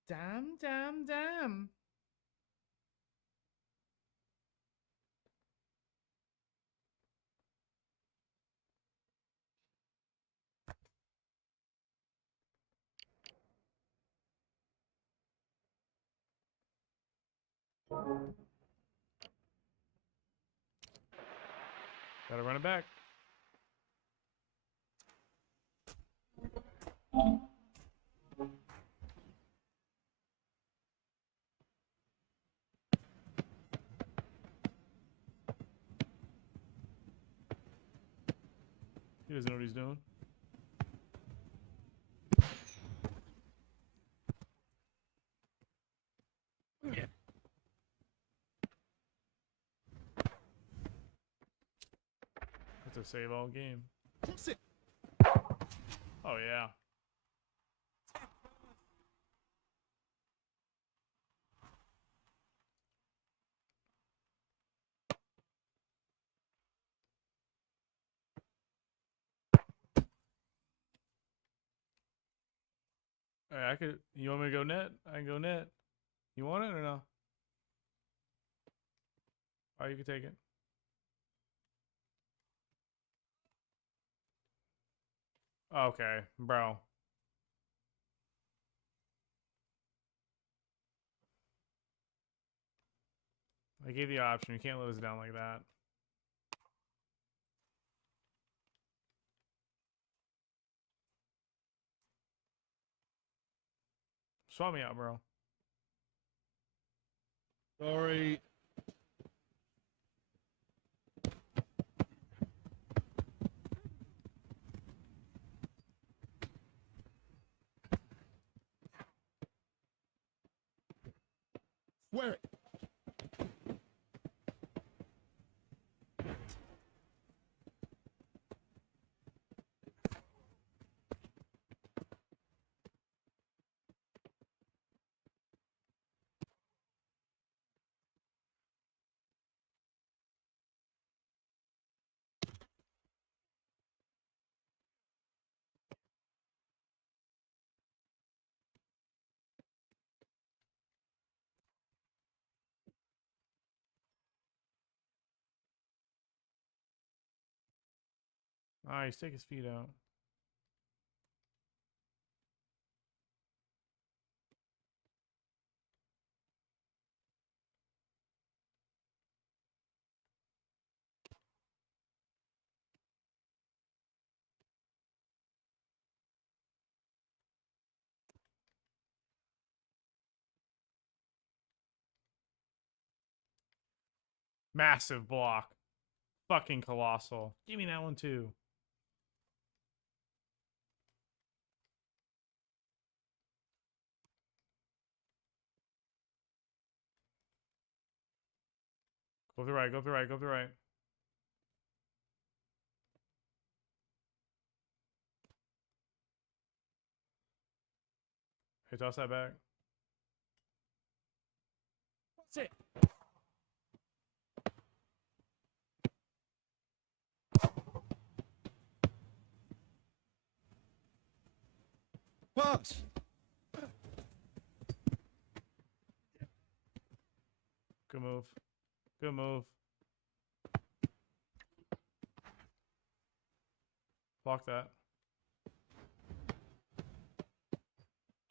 Damn, damn, damn. Gotta run it back. He doesn't know what he's doing. That's a save all game. Oh, yeah. Hey, I could. You want me to go net? I can go net. You want it or no? Oh, you can take it. Okay, bro. I gave you the option. You can't let us down like that. Swap me out, bro. Sorry. Swear it. Nice. Take his feet out. Massive block. Fucking colossal. Give me that one too. Go to the right, go to the right, go to the right. Hey, toss that back. That's it. Pass. Good move. Good move. Block that.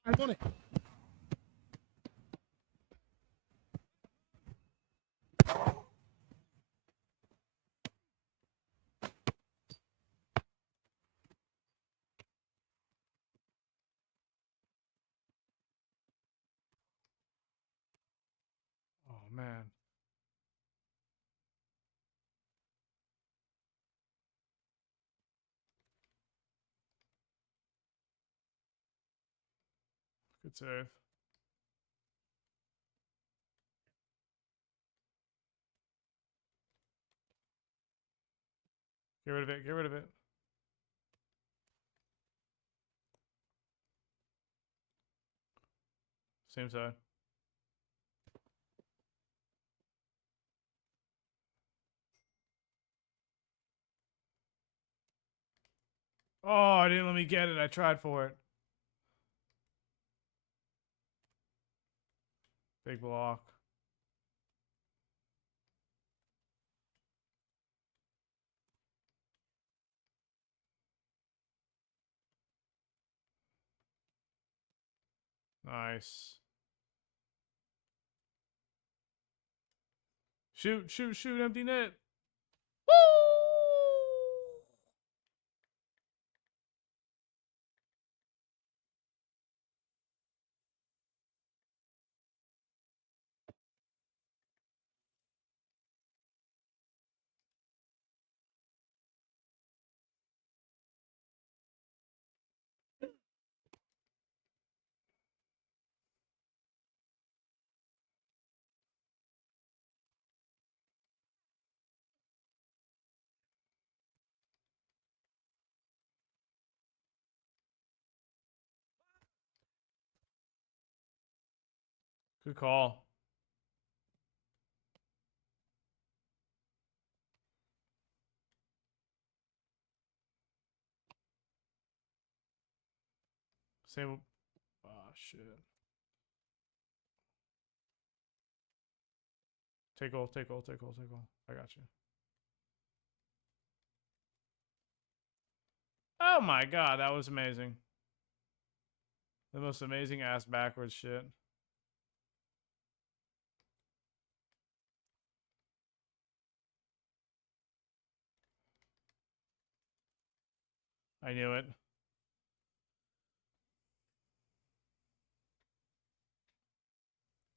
I'm on it. Oh, man. Good save. Get rid of it. Get rid of it. Same side. Oh, I didn't let me get it. I tried for it. Big block. Nice. Shoot, shoot, shoot, empty net. Woo! Good call. Same. Oh, shit. Take hold, take hold, take hold, take hold. I got you. Oh my god, that was amazing. The most amazing ass backwards shit. I knew it.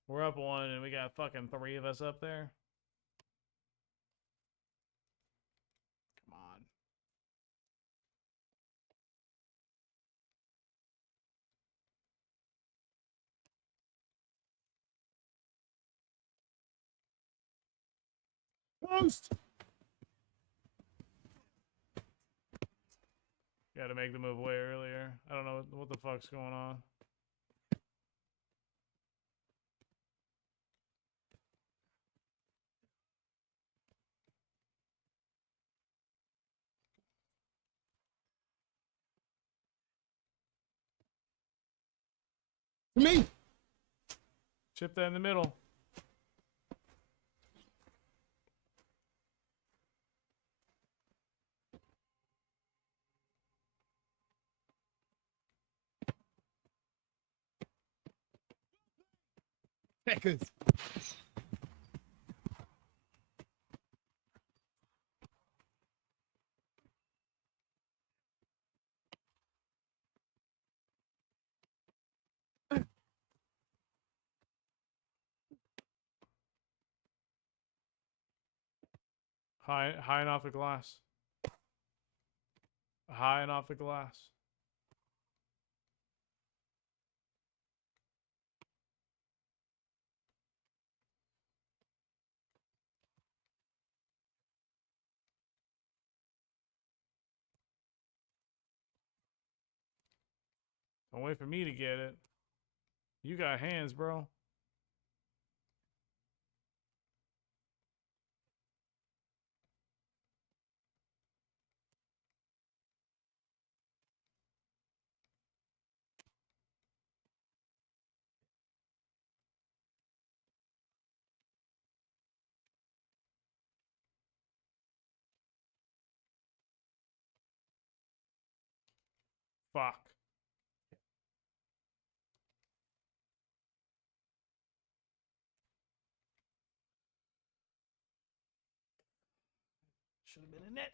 We're up one and we got fucking 3 of us up there. Come on. Post. Got to make the move way earlier. I don't know what the fuck's going on. Me. Chip that in the middle. Peckers. High and off the glass. High and off the glass. Don't wait for me to get it. You got hands, bro. Fuck. Should have been a net.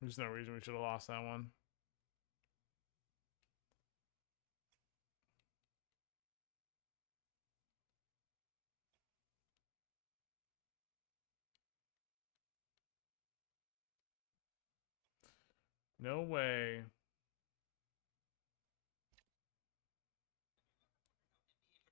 There's no reason we should have lost that one. No way.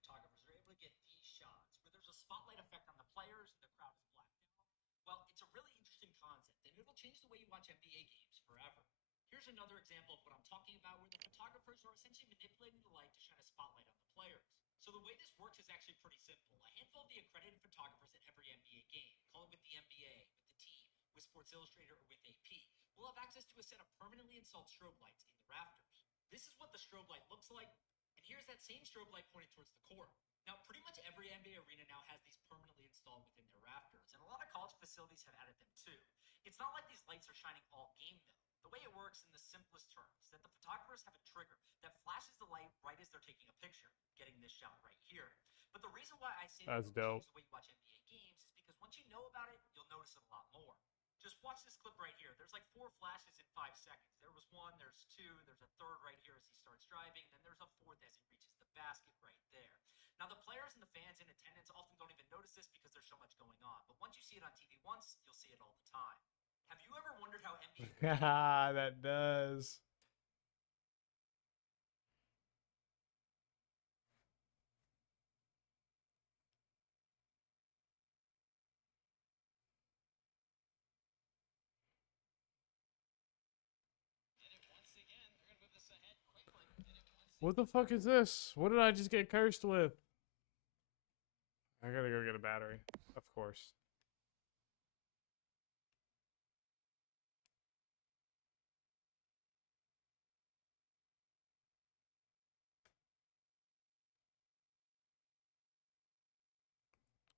Photographers are able to get these shots where there's a spotlight effect on the players and the crowd is blacked out. Well, it's a really interesting concept, and it'll change the way you watch NBA games forever. Here's another example of what I'm talking about, where the photographers are essentially manipulating the light to shine a spotlight on the players. So the way this works is actually pretty simple. A handful of the accredited photographers at every NBA game, call it with the NBA, with the team, with Sports Illustrated, or with AP, will have access to a set of permanently installed strobe lights in the rafters. This is what the strobe light looks like, and here's that same strobe light pointed towards the court. Now, pretty much every NBA arena now has these permanently installed within their rafters, and a lot of college facilities have added them too. It's not like these lights are shining all game, though. The way it works in the simplest terms is that the photographers have a trigger that flashes the light right as they're taking a picture, getting this shot right here. But the reason why I say that That's it'll dope. change the way you watch NBA games is because once you know about it, you'll notice it a lot more. Just watch this clip right here. There's like 4 flashes in 5 seconds. There was 1, there's 2, there's a third right here as he starts driving, then there's a 4th as he reaches the basket right there. Now, the players and the fans in attendance often don't even notice this because there's so much going on. But once you see it on TV once, you'll see it all the time. Have you ever wondered how NBA... That does. What the fuck is this? What did I just get cursed with? I gotta go get a battery. Of course.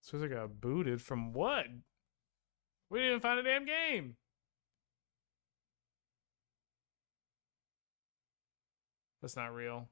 Says I got booted from what? We didn't even find a damn game. That's not real.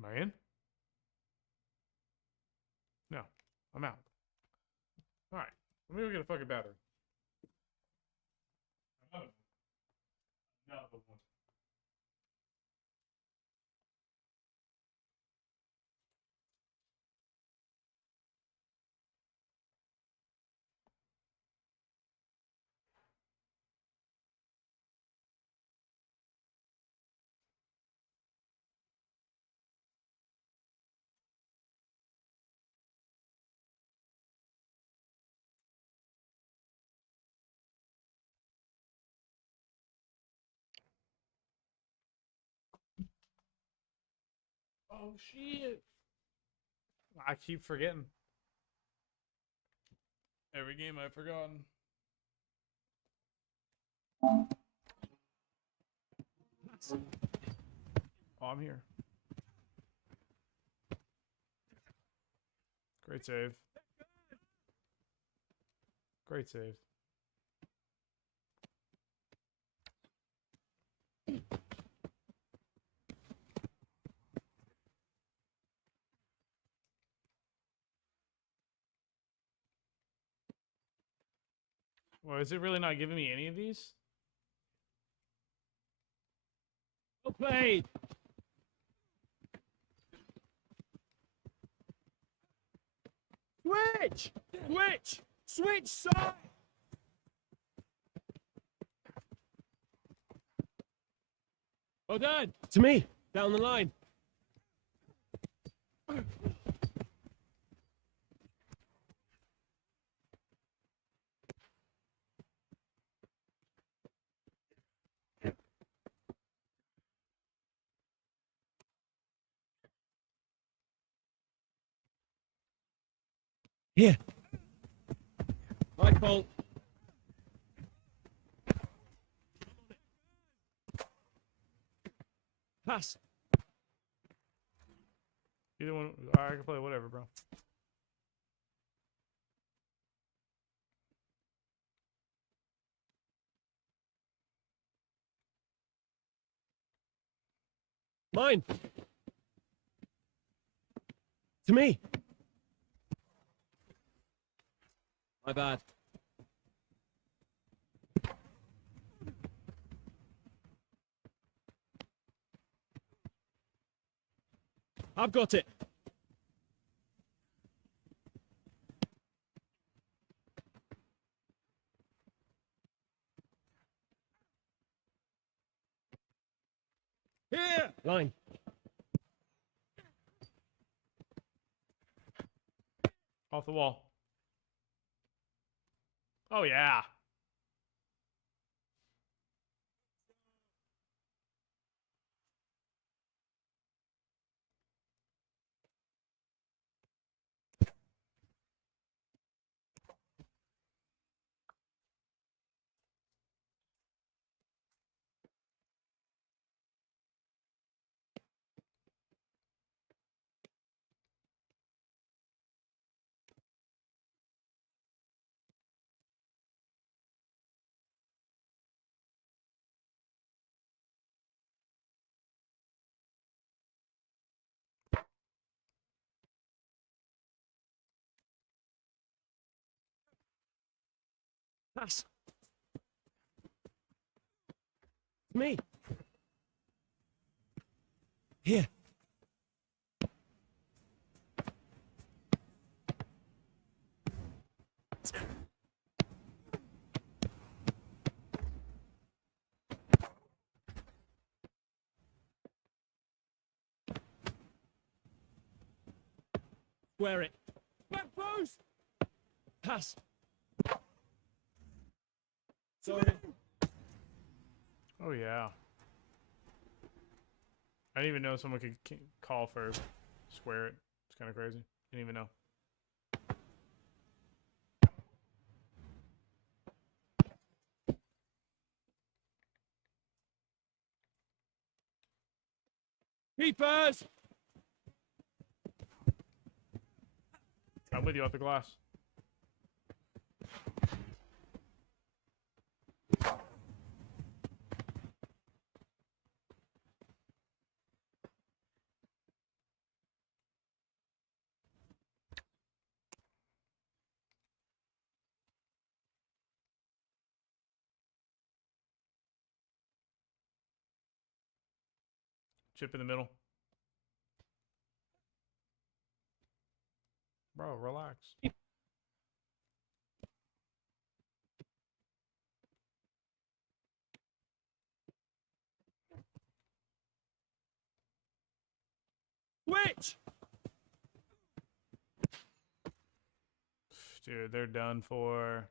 Am I in? No. I'm out. Alright. Let me go get a fucking battery. Another one. Oh shit! I keep forgetting. Every game I've forgotten. Oh, I'm here. Great save. Great save. Well, is it really not giving me any of these? Well played. Switch! Switch! Switch side! Well done. To me. Down the line. Here. My fault. Pass. Either one. I can play whatever, bro. Mine. To me. My bad. I've got it. Here. Line. Off the wall. Oh yeah. Pass. Me. Here. Square it. Back post. Pass. Sorry. Oh yeah. I didn't even know someone could call for square it. It's kind of crazy. Didn't even know. Keepers. I'm with you off the glass. Chip in the middle. Bro, relax. Switch. Dude, they're done for.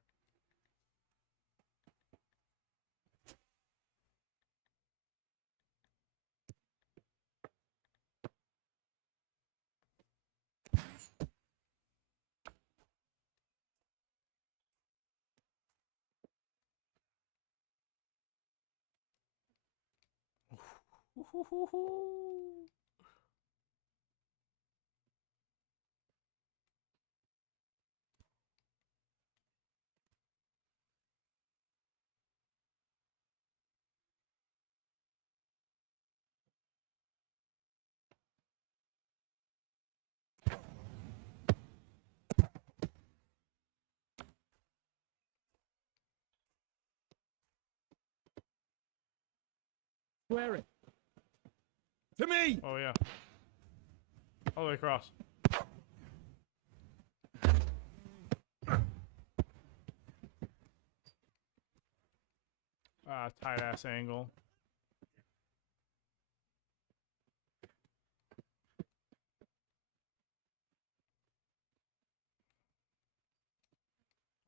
Hoo-hoo-hoo. Square it. To me! Oh, yeah. All the way across. Ah, tight ass angle.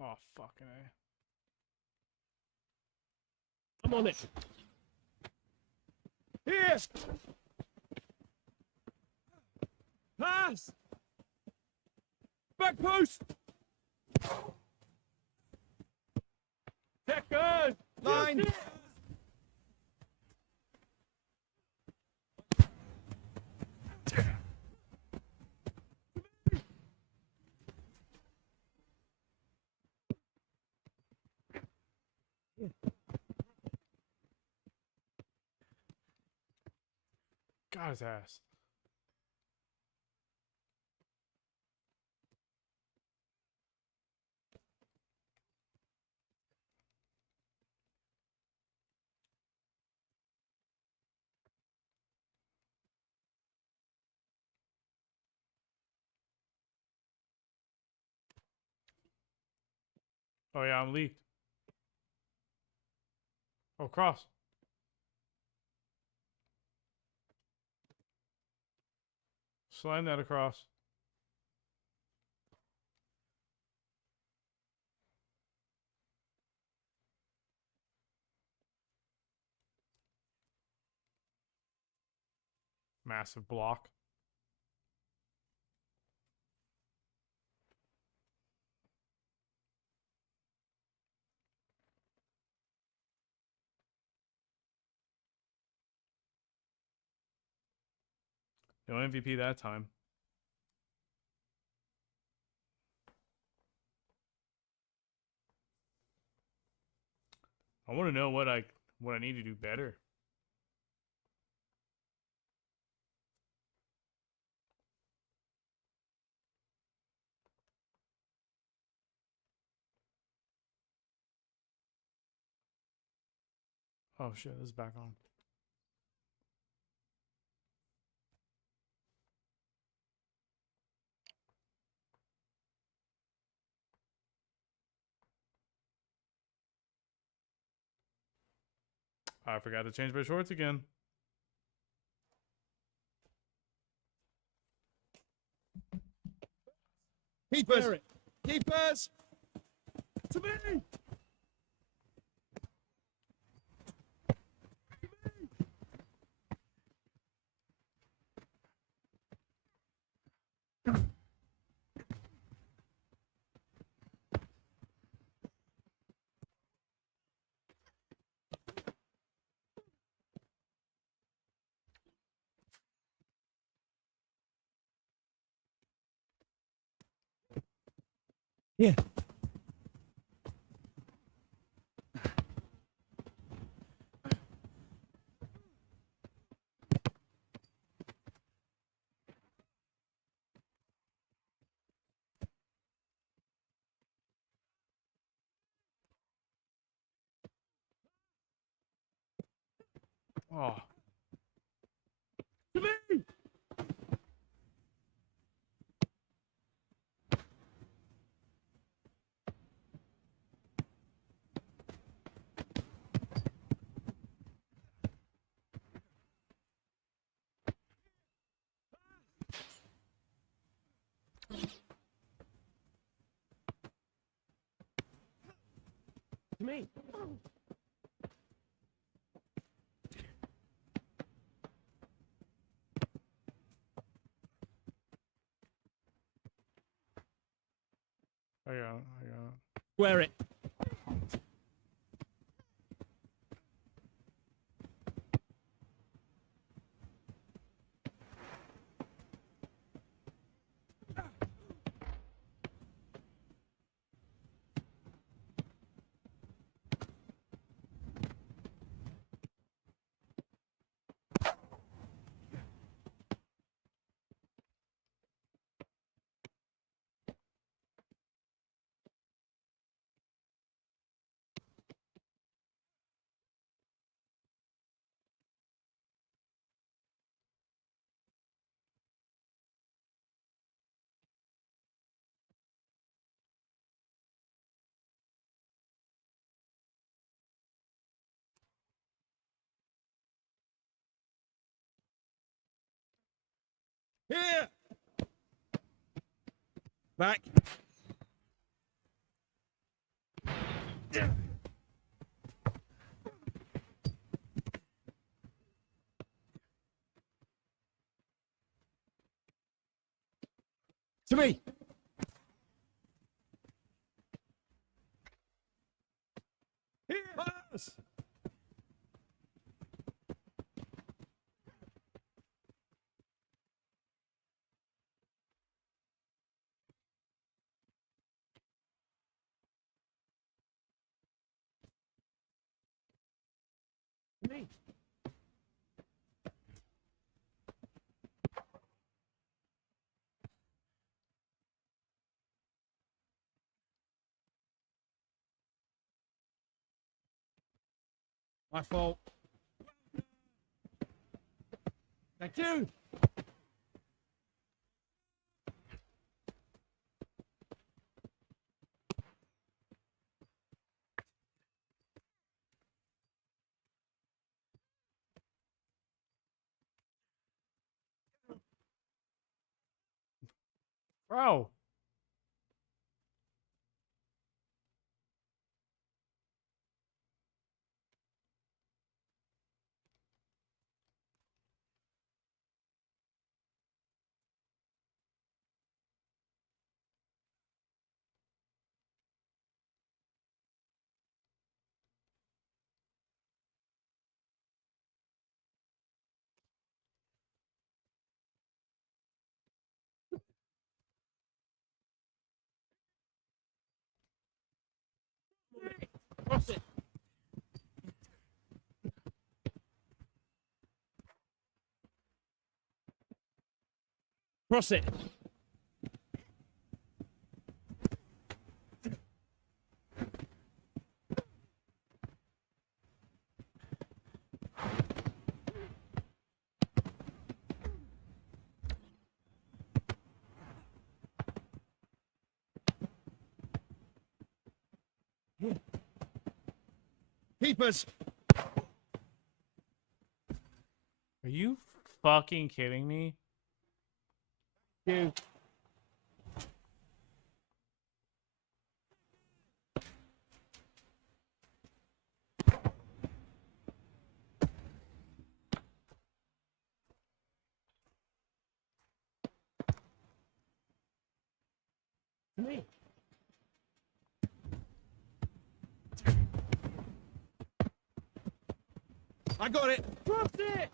Oh, fucking A. I'm on it. Here! Pass! Back post! Second! Line! Got his ass. Oh, yeah, I'm leaked. Oh, cross. Slam that across. Massive block. No MVP that time. I want to know what I need to do better. Oh shit, this is back on. I forgot to change my shorts again. Keepers! Keepers! To me! Yeah. Oh. To me! To me! I got it. Square it. Here! Back. To me. Here. Pass. Me. My fault. Thank you. Bro. Cross it. Cross it. Keepers. Are you fucking kidding me? You. To me. I got it. Cross it.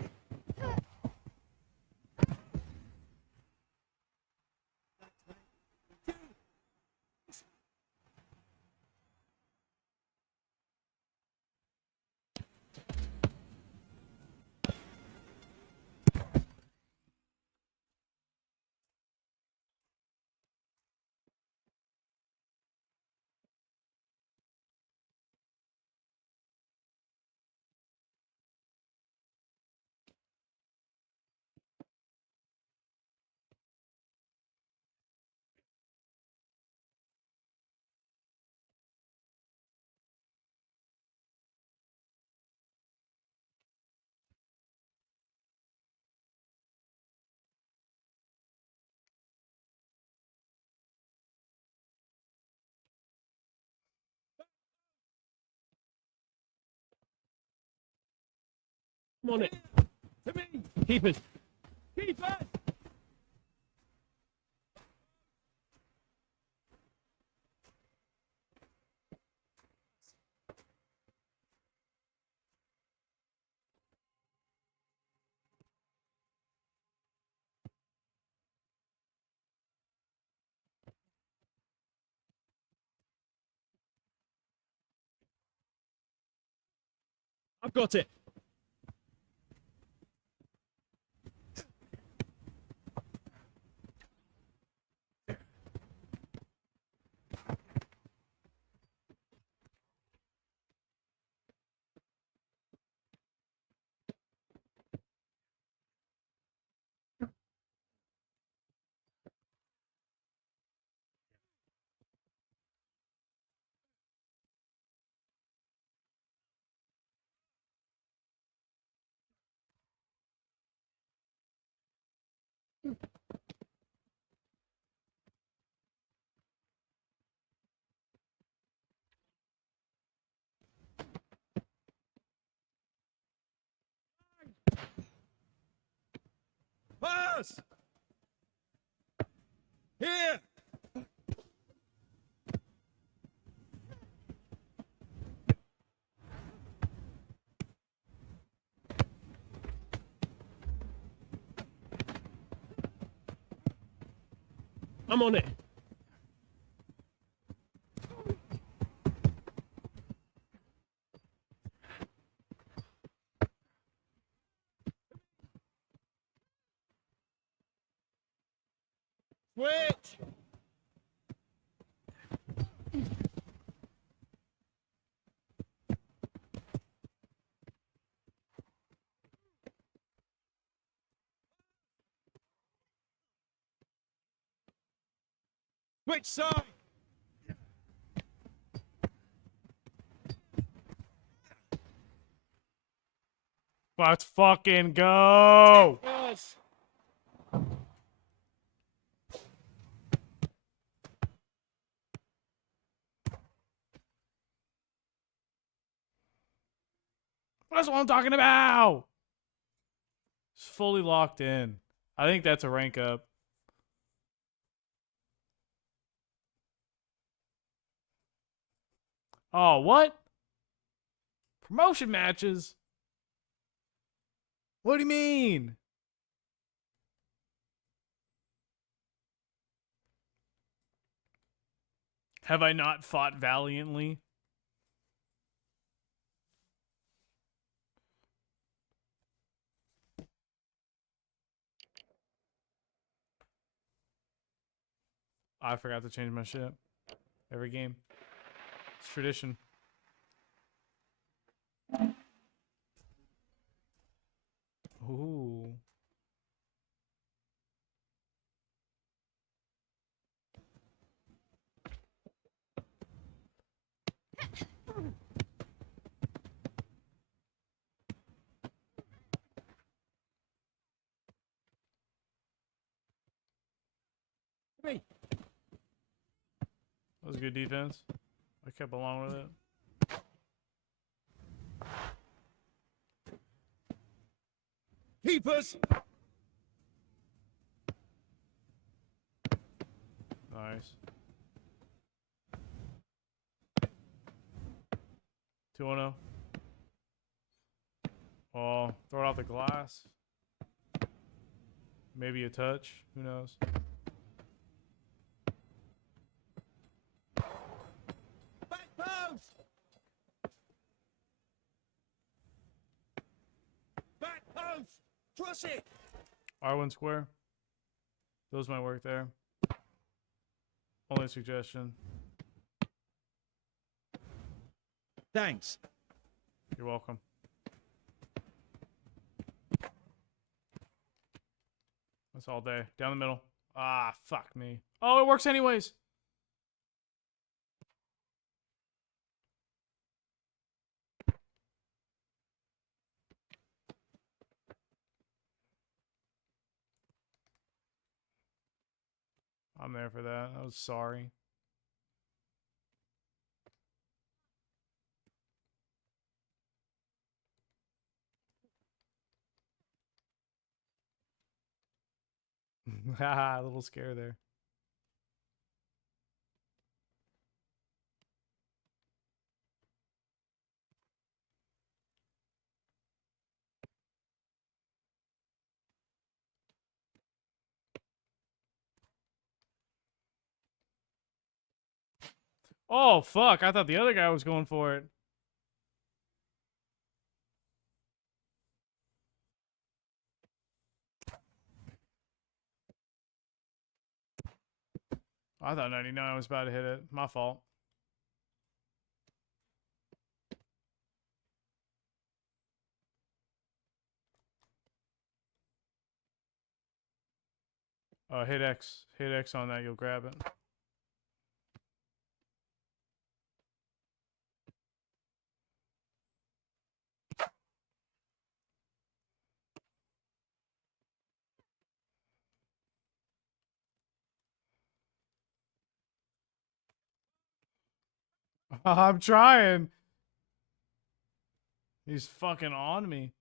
I'm on it. To me. Keepers. Keepers. I've got it. us! Here! I'm on it. Switch! Which side? Let's fucking go! Us! That's what I'm talking about! It's fully locked in. I think that's a rank up. Oh, what? Promotion matches? What do you mean? Have I not fought valiantly? I forgot to change my shit. Every game. It's tradition. Ooh. Me. That was good defense. I kept along with it. Keepers! Nice. 2-0. Oh, throw it off the glass. Maybe a touch. Who knows? Back post! Back post! Truss it! R1 square. Those might work there. Only suggestion. Thanks. You're welcome. That's all day. Down the middle. Ah, fuck me. Oh, it works anyways. I'm there for that. I was sorry. Haha, a little scare there. Oh, fuck. I thought the other guy was going for it. I thought 99 was about to hit it. My fault. Hit X. Hit X on that. You'll grab it. I'm trying. He's fucking on me.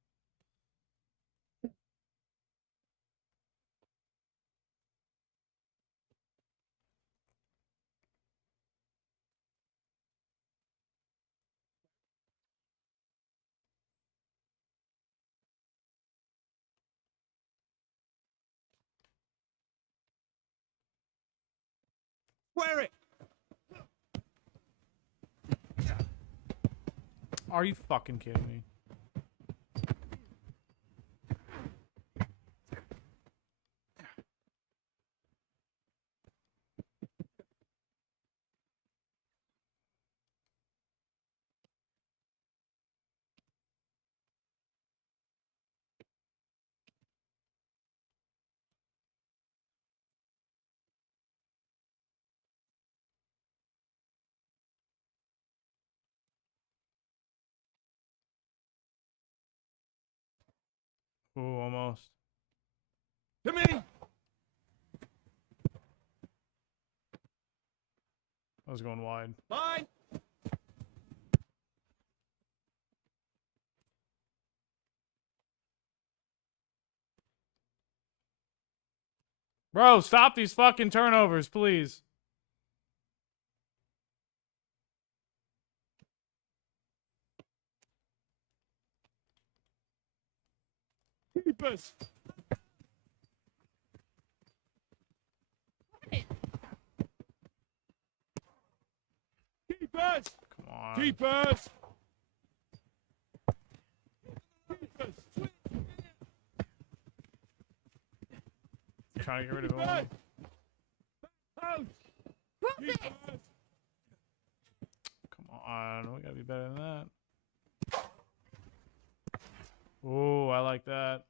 Square it. Are you fucking kidding me? Ooh, almost. To me. I was going wide. Mine. Bro, stop these fucking turnovers, please. Keepers. Keepers. Come on. Keepers. Keepers. Trying to get rid of him. Out. Keepers. Come on, we gotta be better than that. Ooh, I like that.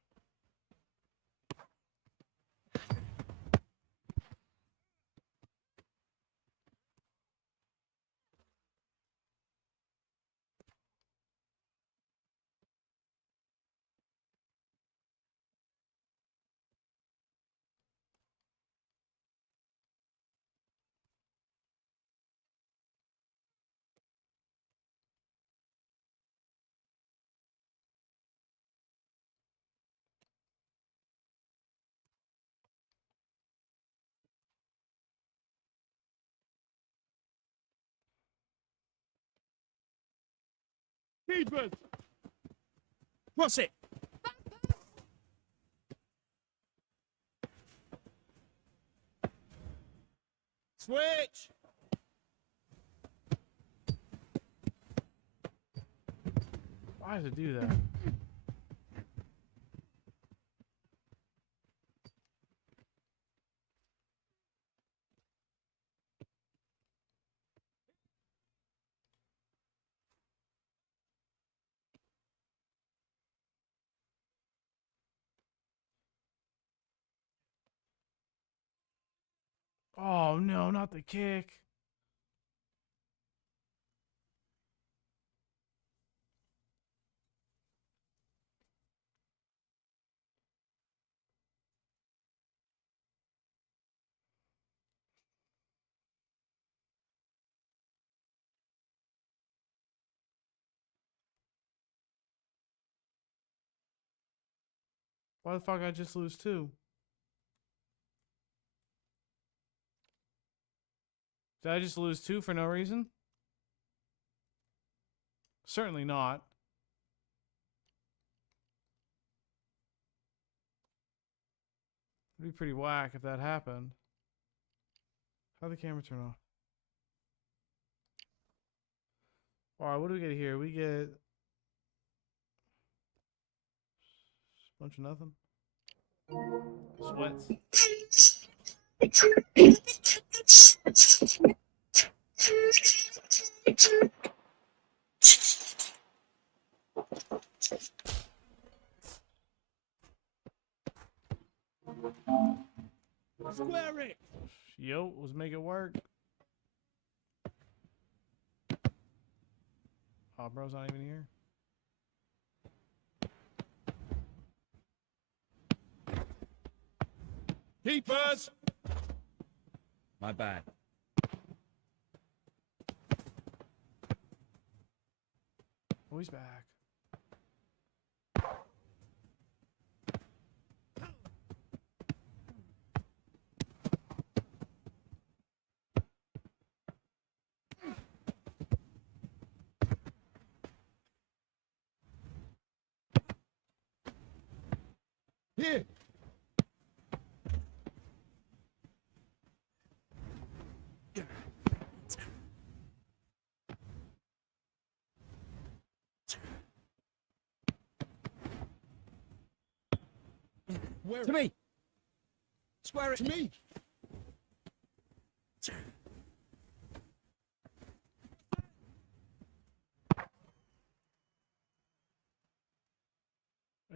Keepers. Cross it. Switch. Why does it do that? Oh no, not the kick. Why the fuck I just lose two? Did I just lose two for no reason? Certainly not. It'd be pretty whack if that happened. How'd the camera turn off? Alright, what do we get here? We get a bunch of nothing. Sweats. Square it. Yo, let's make it work. Oh, bro's not even here. Keepers. My bad. Oh, he's back. Here. Where? To me. Square it. To me.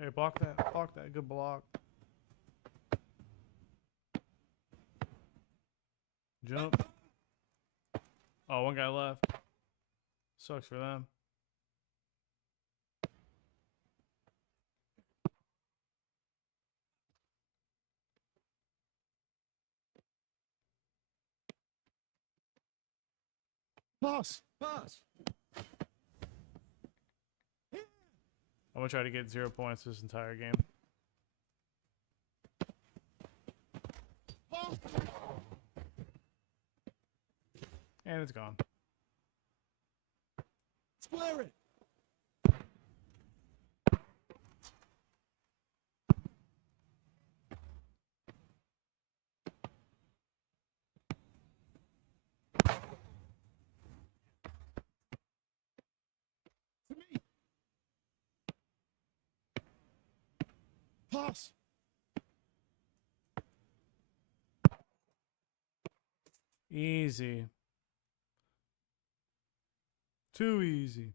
Hey, block that. Block that. Good block. Jump. Oh, one guy left. Sucks for them. Pass. Pass. I'm gonna try to get 0 points this entire game. And it's gone. Square it. To me. Pass. Easy. Too easy.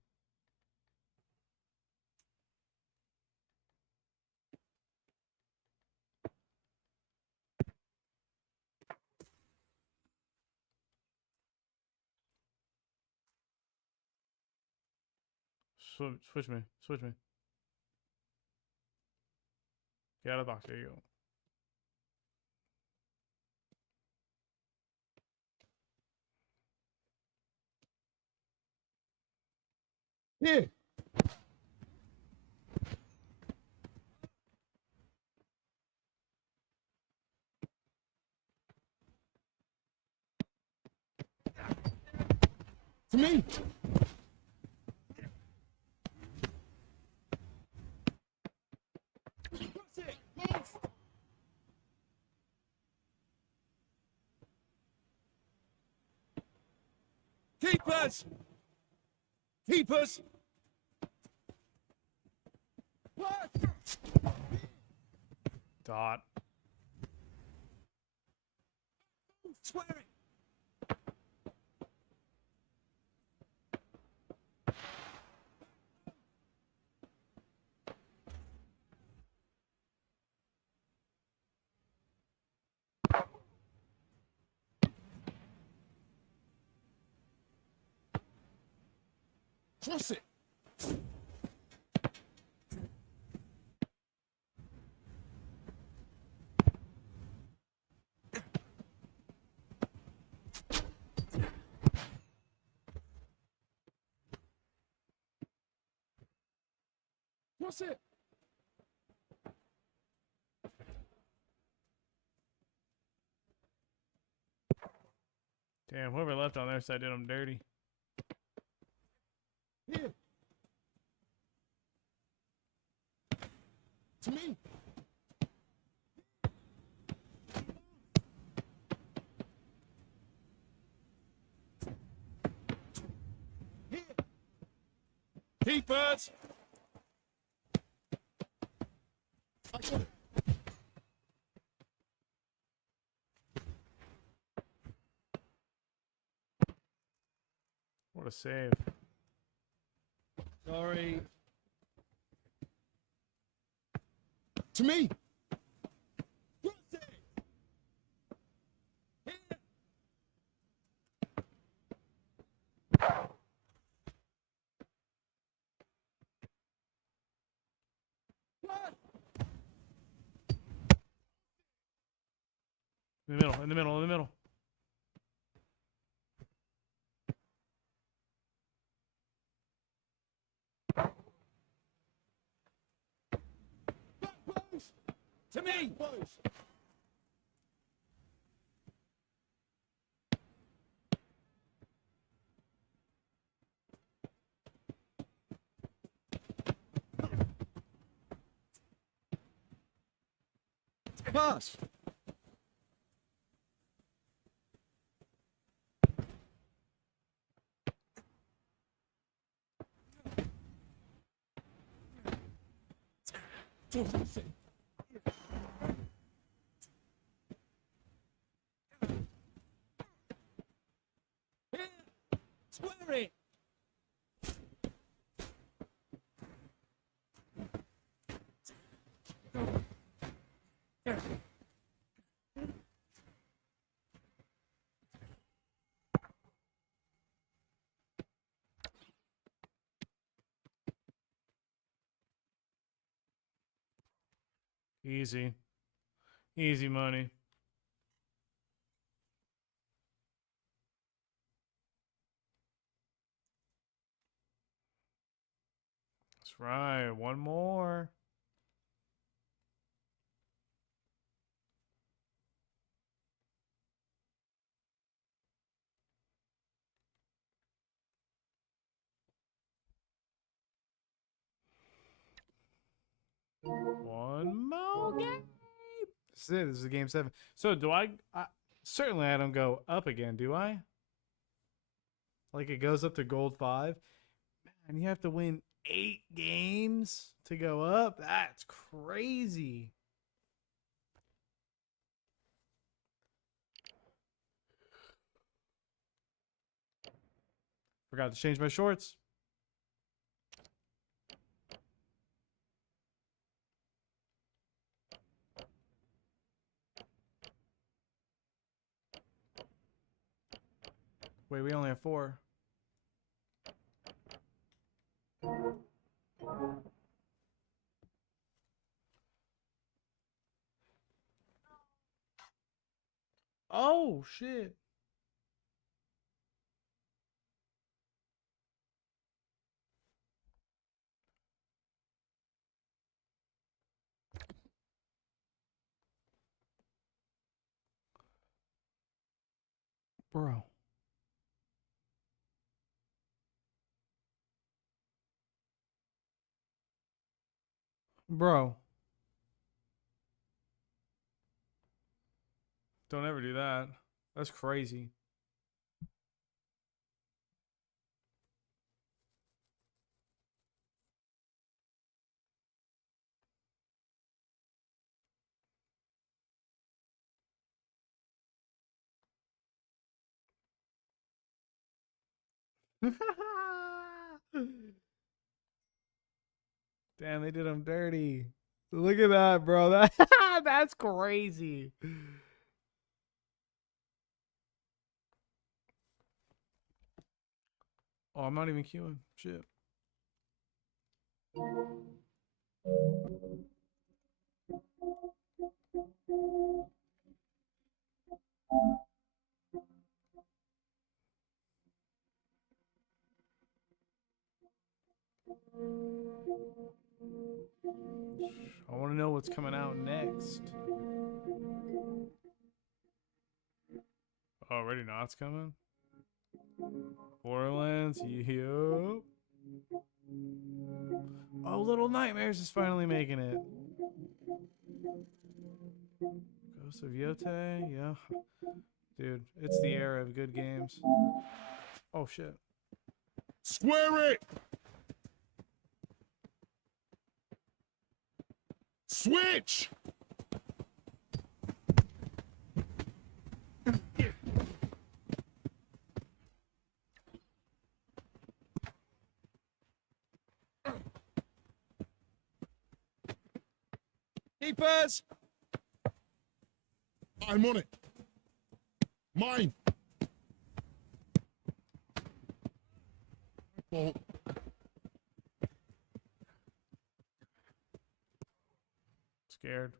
Switch me. Switch me. Get out of the box. There you go. Here. To me. That's it. Next. Keepers. Keepers. What? Dot. Square it. Cross it. Cross it. Damn, whoever left on their side did them dirty. Here. To me. Here. Keepers. I got it. What a save. Sorry. To me. Cross it. Here. What? In the middle, in the middle, in the middle. Back post. To me. Post. Pass. Square it. Easy. Easy money. That's right. One more. One more game. This is it. This is game 7. So do I certainly I don't go up again, do I? Like it goes up to gold 5. Man, you have to win 8 games to go up. That's crazy. Forgot to change my shorts. Wait, we only have 4. Oh, shit. Bro. Bro. Don't ever do that. That's crazy. Damn, they did him dirty. Look at that, bro. That that's crazy. Oh, I'm not even queuing. Shit. I want to know what's coming out next. Already know it's coming. Borderlands, yup. Oh, Little Nightmares is finally making it. Ghost of Yote, yeah. Dude, it's the era of good games. Oh, shit. Square it. Switch. Keepers. I'm on it. Mine. Oh. Scared.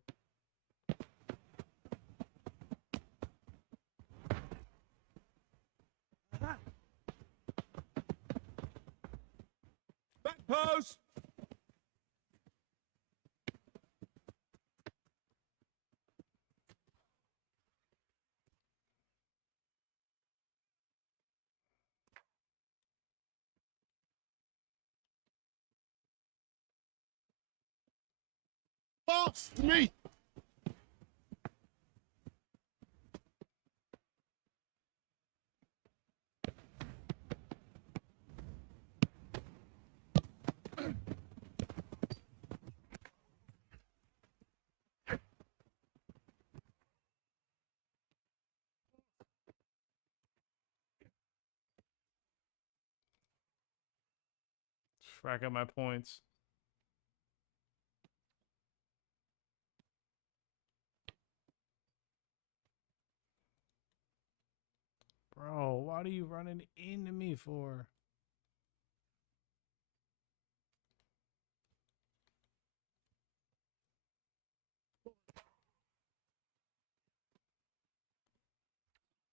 Back post. Pass to me. Rack up my points. Bro, what are you running into me for?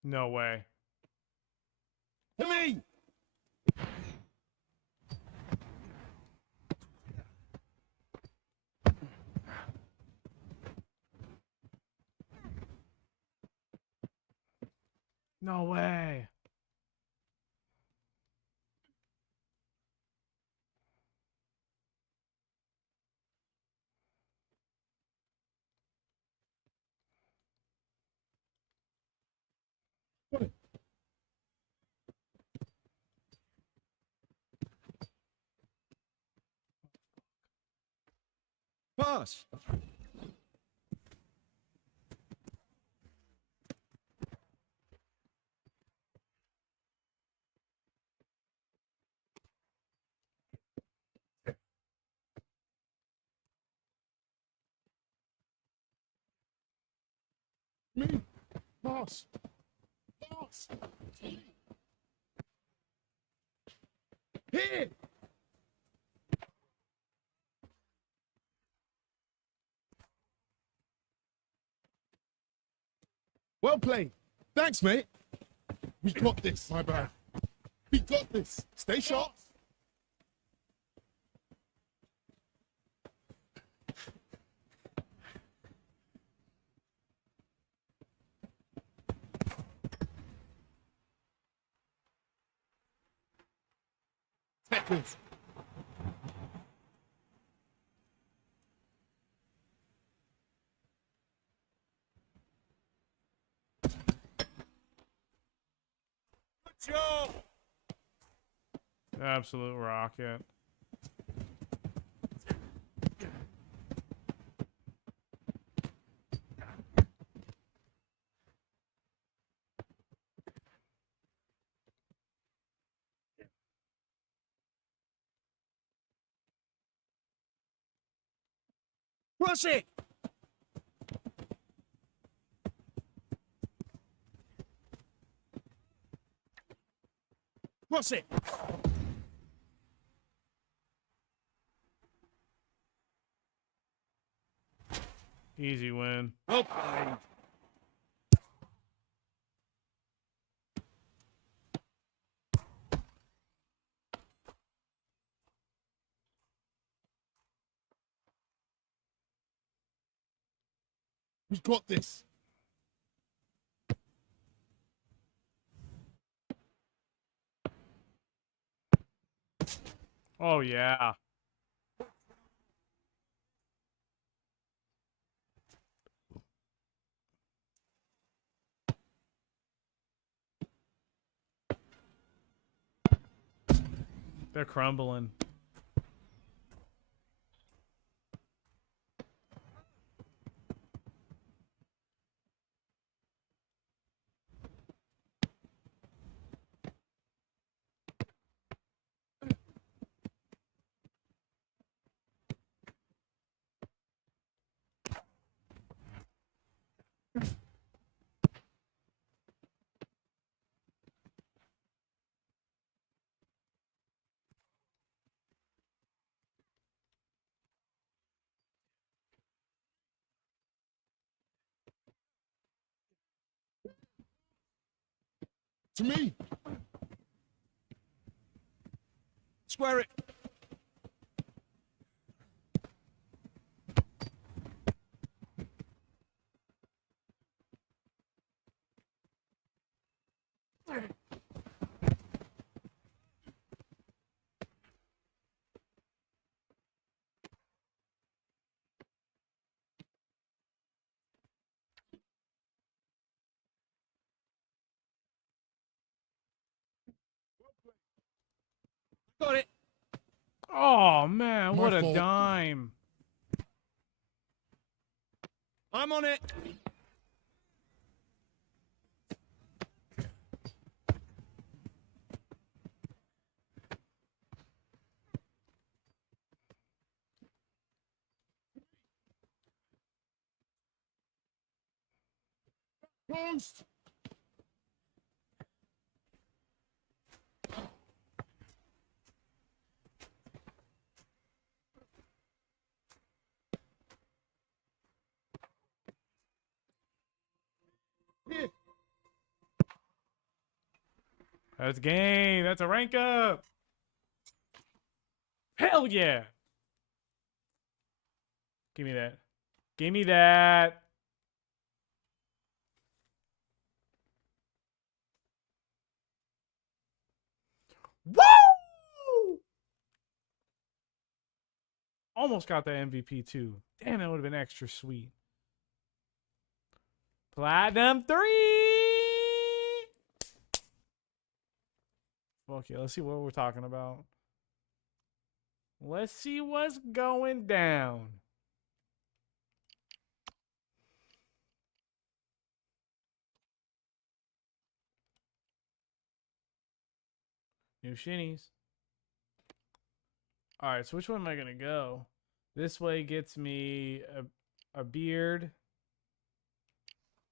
No way. To me! No way. Pass! Me! Pass! Pass! Here! Well played. Thanks, mate. We got this. My bad. We got this. Stay sharp. Seconds. Good job. Absolute rocket. Cross it. Cross it. Easy win. Well played. We got this. Oh, yeah. They're crumbling. To me. Square it. Got it. Oh, man. My What a fault. dime. I'm on it. Post! Here. That's game. That's a rank up. Hell yeah. Give me that. Give me that. Woo! Almost got the MVP too. Damn, that would have been extra sweet. Platinum 3. Okay, let's see what we're talking about. Let's see what's going down. New shinnies. Alright, so which one am I going to go? This way gets me a beard,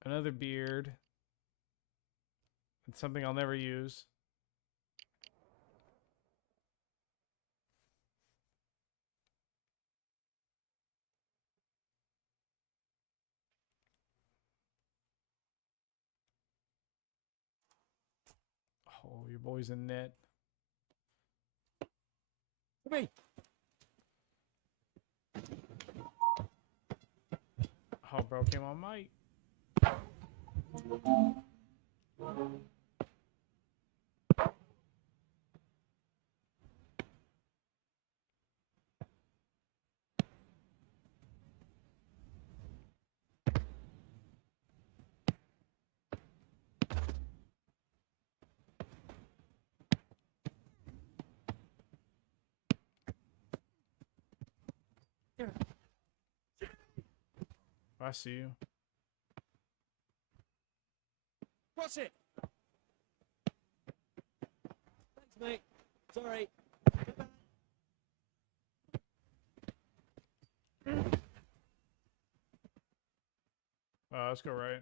another beard, and something I'll never use. Oh, your boy's in net. Me. Oh, bro came on mic. I see you. Cross it. Thanks, mate. Sorry. Let's go right.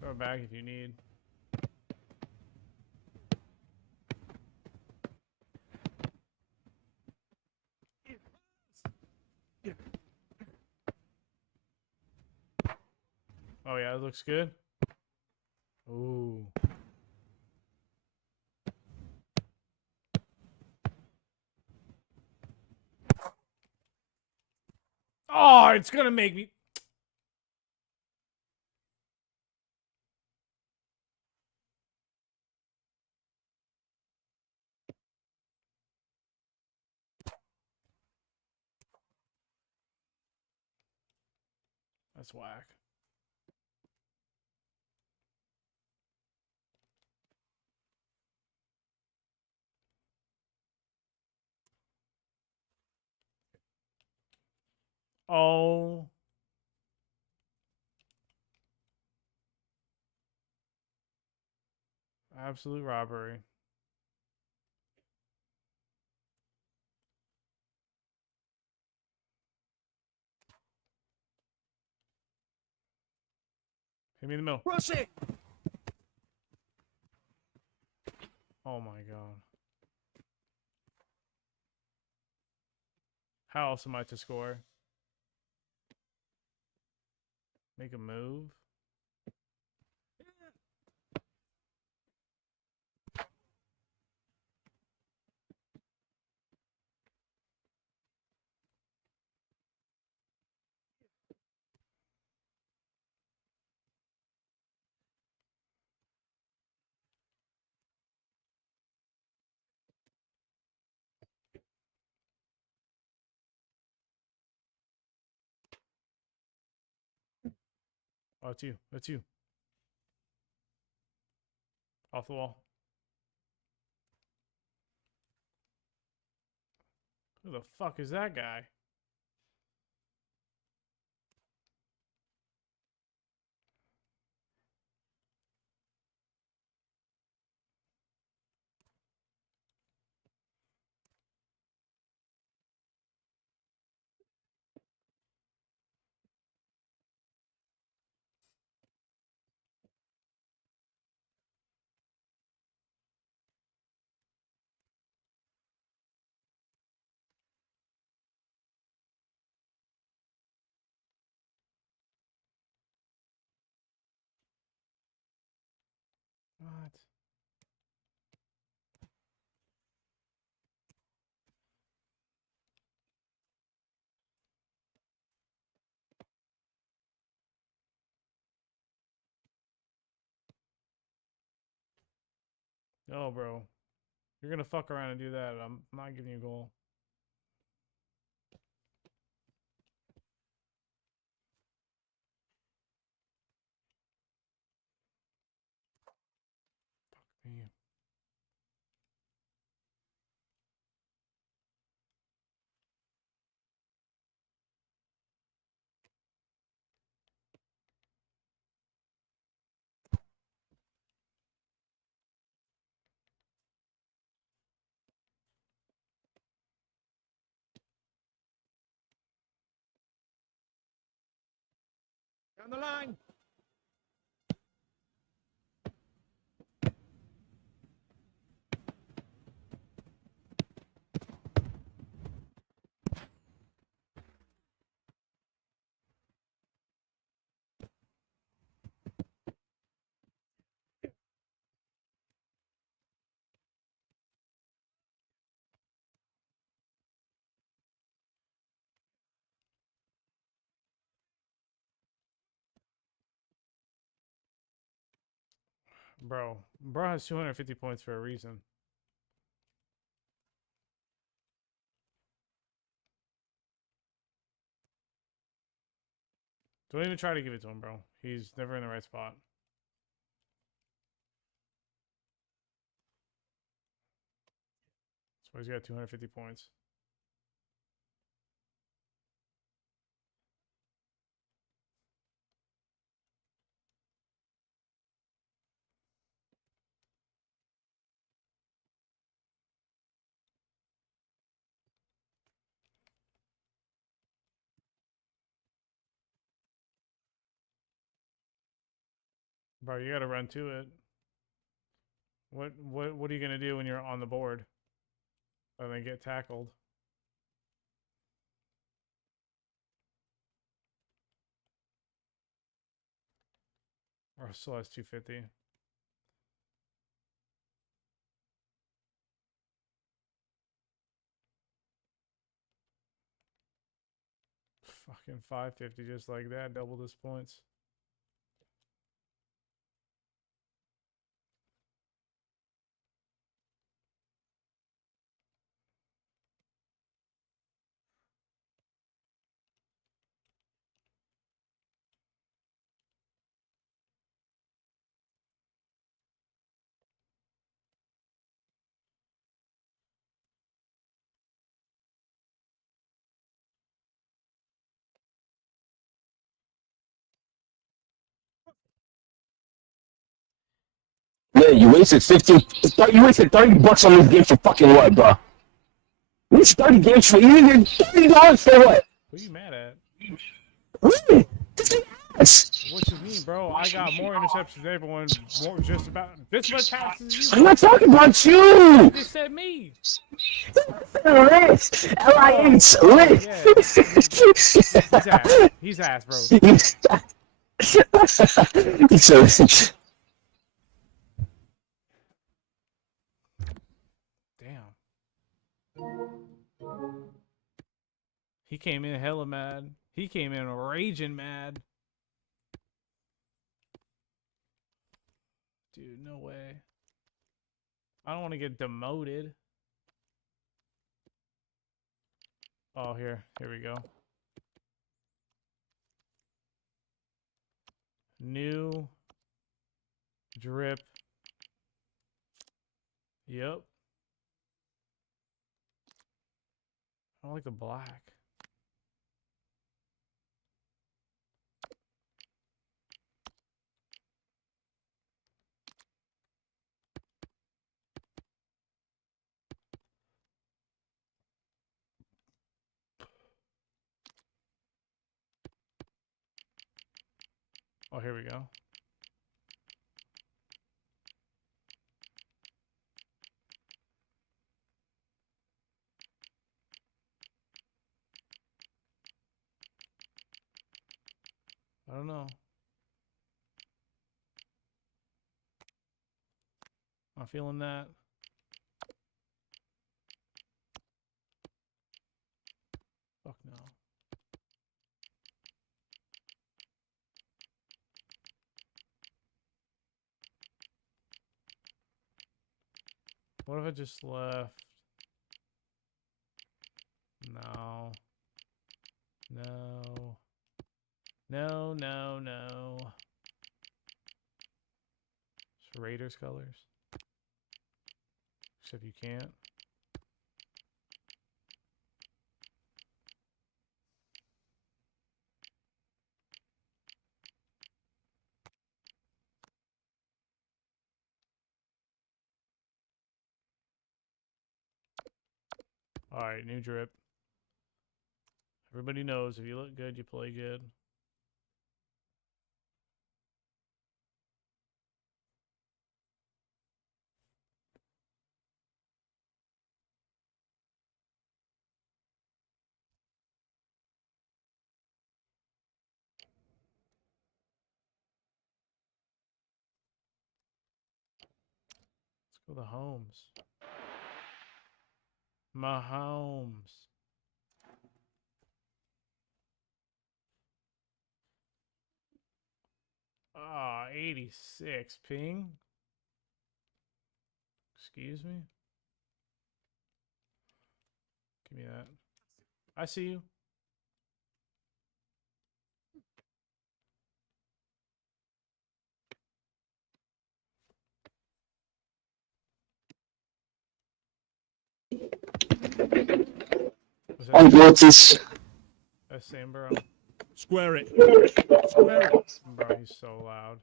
Throw it back if you need. Oh yeah, it looks good. Ooh. Oh, it's gonna make me. That's whack. Oh. Absolute robbery. Hit me in the middle. Cross it. Oh my god. How else am I to score? Make a move? Oh, it's you. That's you. Off the wall. Who the fuck is that guy? No, bro. You're gonna fuck around and do that. I'm not giving you a goal. Fuck me. Down the line. Bro has 250 points for a reason. Don't even try to give it to him, bro. He's never in the right spot. So he's got 250 points. Bro, you gotta run to it. What are you gonna do when you're on the board? And then get tackled. Or still has 250. Fucking 550 just like that, doubled his points. Yeah, you wasted 15. You wasted $30 on this game for fucking what, bro? You wasted 30 games for even $30 for what? Who are you mad at? Really? This ain't ass. What you mean, bro? I got more interceptions than everyone. More just about this much passes as you. I'm not talking about you. They said me. Lit. L-I-H. Lit. Yeah. He's ass, bro. So, Damn. He came in hella mad. He came in raging mad. Dude, no way. I don't want to get demoted. Oh, here we go. New drip. Yep. I don't like the black. Oh, here we go. I don't know. I'm feeling that. Fuck no. What if I just left? No. No. No, no, no. It's Raiders colors. Except you can't. Alright, new drip. Everybody knows if you look good, you play good. Let's go to Holmes. Mahomes. Ah, 86 ping. Excuse me. Give me that. I see you. I got this. That's Sam Bro. Square it. Square it. Bro, he's so loud.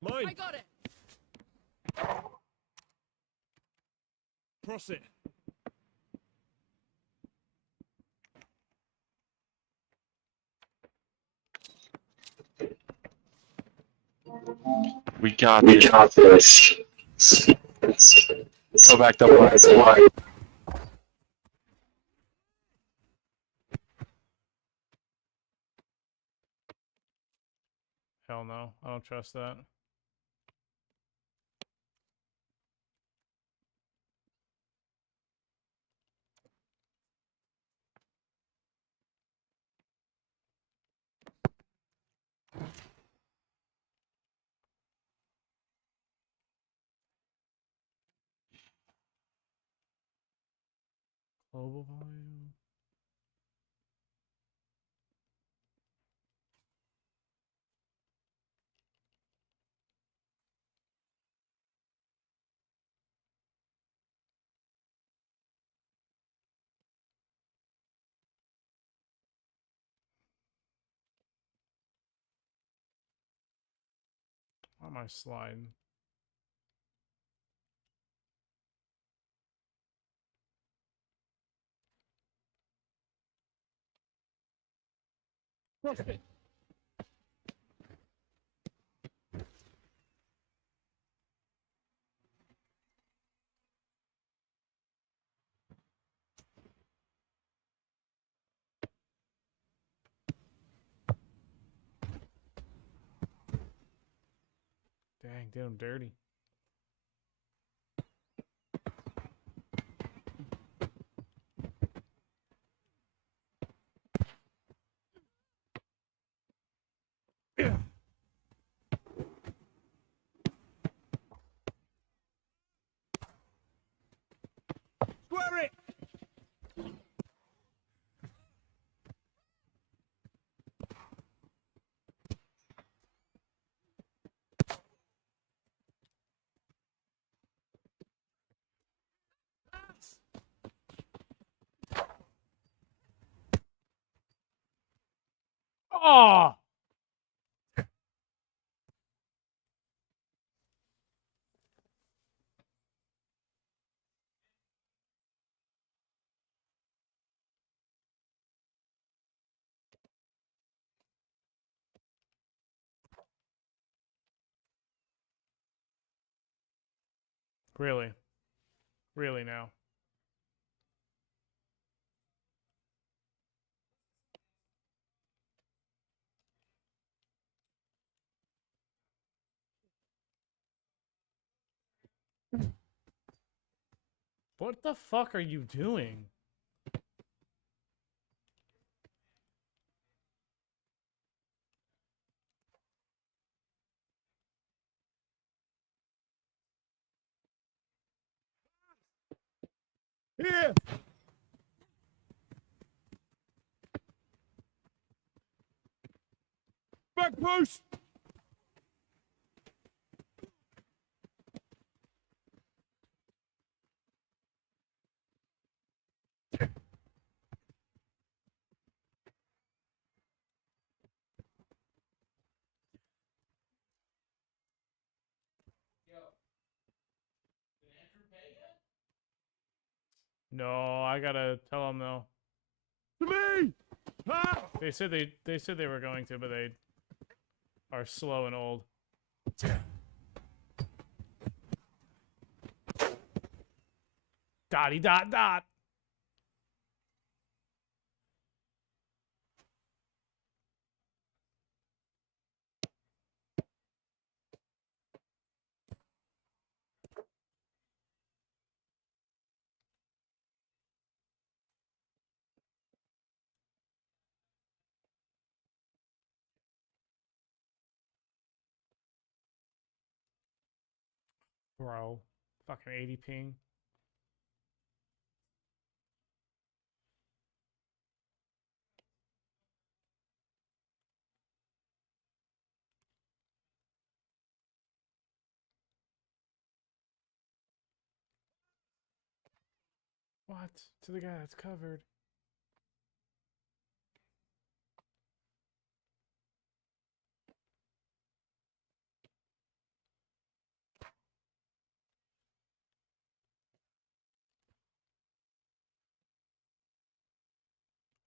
Mine. I got it. Cross it. We got this. Go back to line. Hell no. I don't trust that. Global volume. Why am I sliding? Cross it. Dang, did him dirty. Square it. Oh! Really? Really now? What the fuck are you doing? Here! Back post! No, I gotta tell them though. To me! Ah! They said they were going to, but they are slow and old. Dotty dot dot. Bro, fucking 80 ping. What? To the guy that's covered.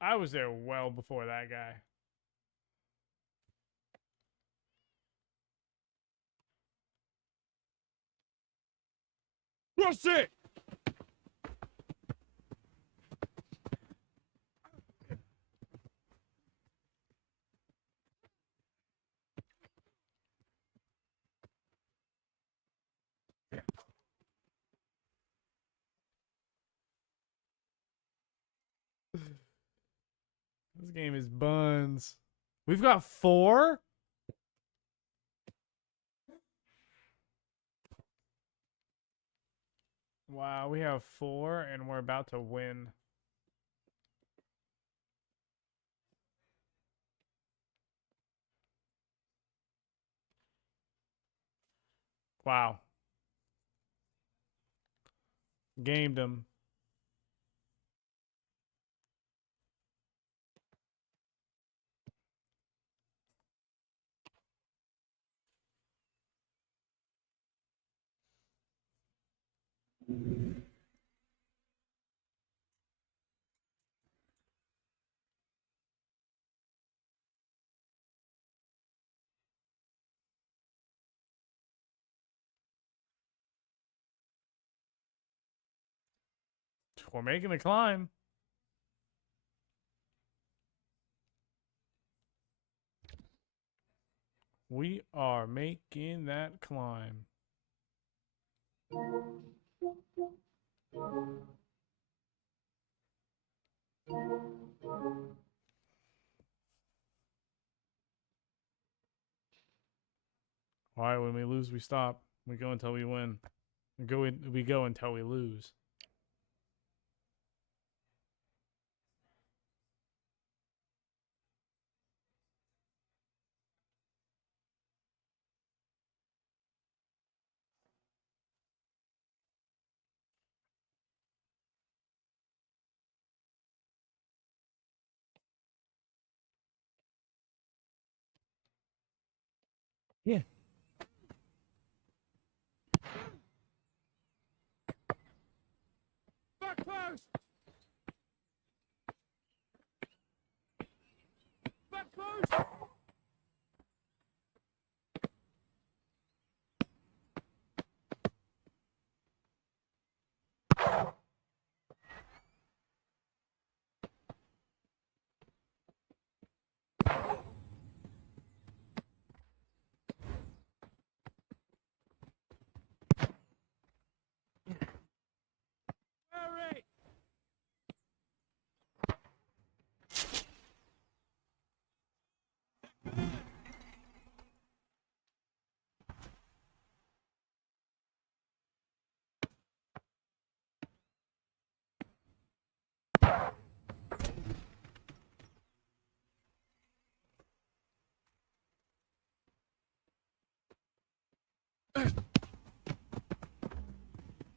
I was there well before that guy. What's it? This game is buns. We've got 4? Wow, we have 4 and we're about to win. Wow. Gamed him. We're making the climb. We are making that climb. Alright, when we lose, we stop. We go until we win. We go until we lose. Yeah. Back post! Back post! Harry!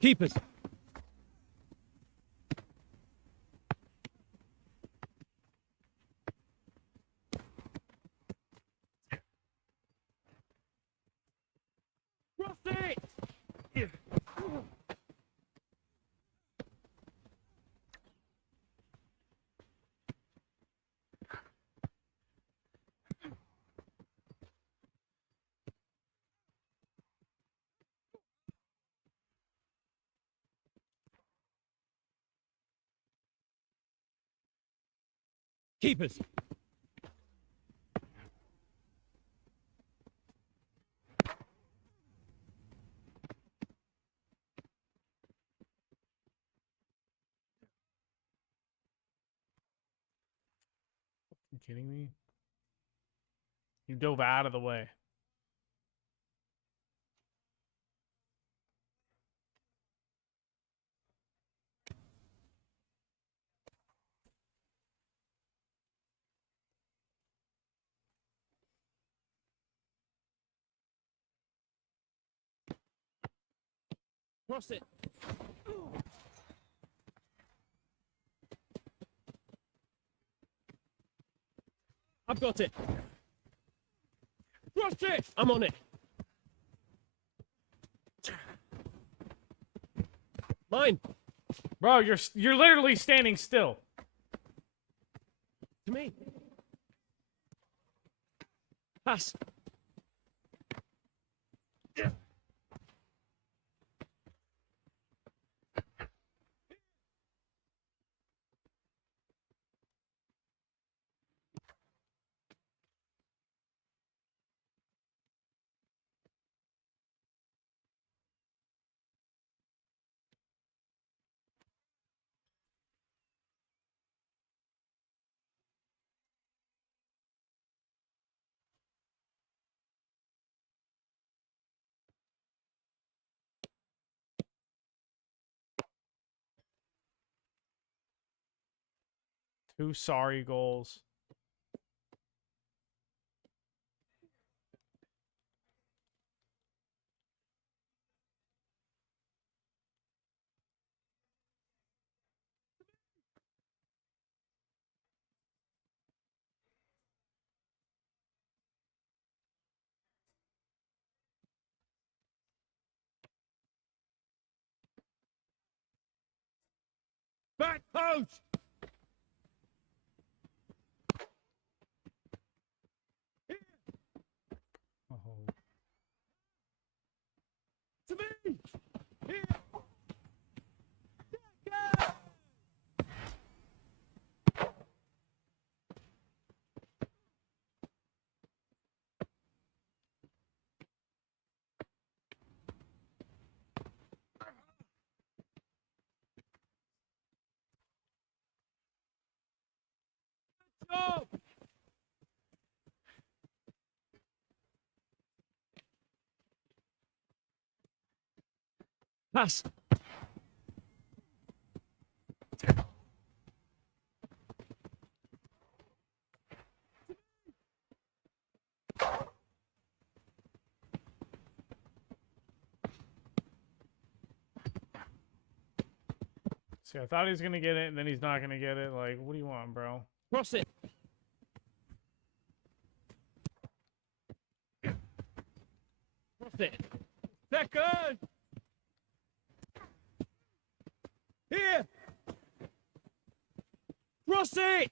Keepers. Cross it! Keepers. You kidding me? You dove out of the way. Cross it. I've got it. Cross it. I'm on it. Mine. Bro, you're literally standing still. To me. Pass. Two sorry goals. Back post. Oh. To me. Here. Stop. Pass. See, I thought he was gonna get it, and then he's not gonna get it. Like, what do you want, bro? Cross it. Cross it. Second. Here. Cross it.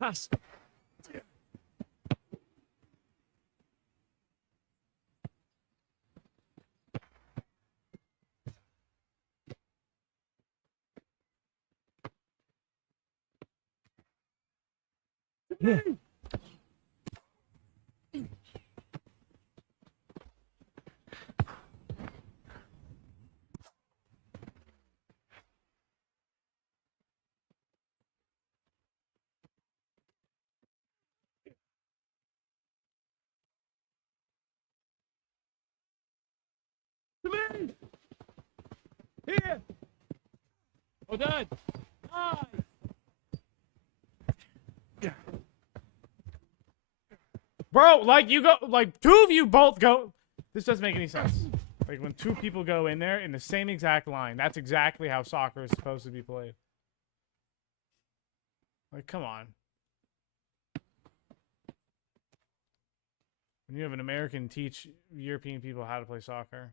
Pass. Yeah. To me. Here. Well done. Nice. Bro, like you go, like two of you both go. This doesn't make any sense. Like when two people go in there in the same exact line, that's exactly how soccer is supposed to be played. Like, come on. When you have an American teach European people how to play soccer.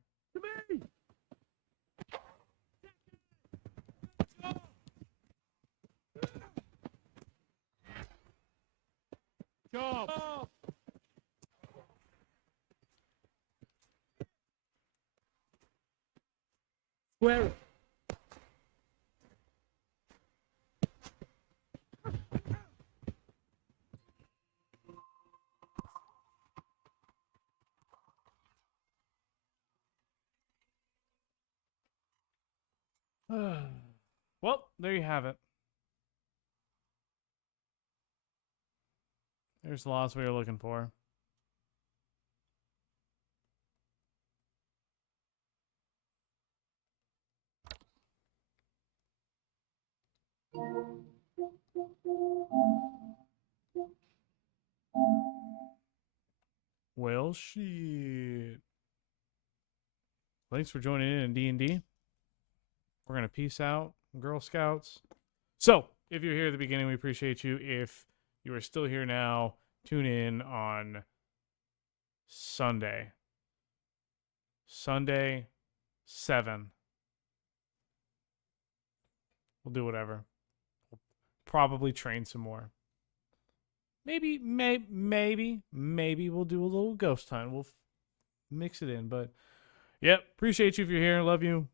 Job. Square. Well, there you have it. There's the loss we were looking for. Well, shit. Thanks for joining in D&D. We're going to peace out, Girl Scouts. So, if you're here at the beginning, we appreciate you. If you are still here now, tune in on Sunday. Sunday, 7. We'll do whatever. We'll probably train some more. Maybe we'll do a little ghost hunt. We'll mix it in, but yep, appreciate you if you're here. Love you.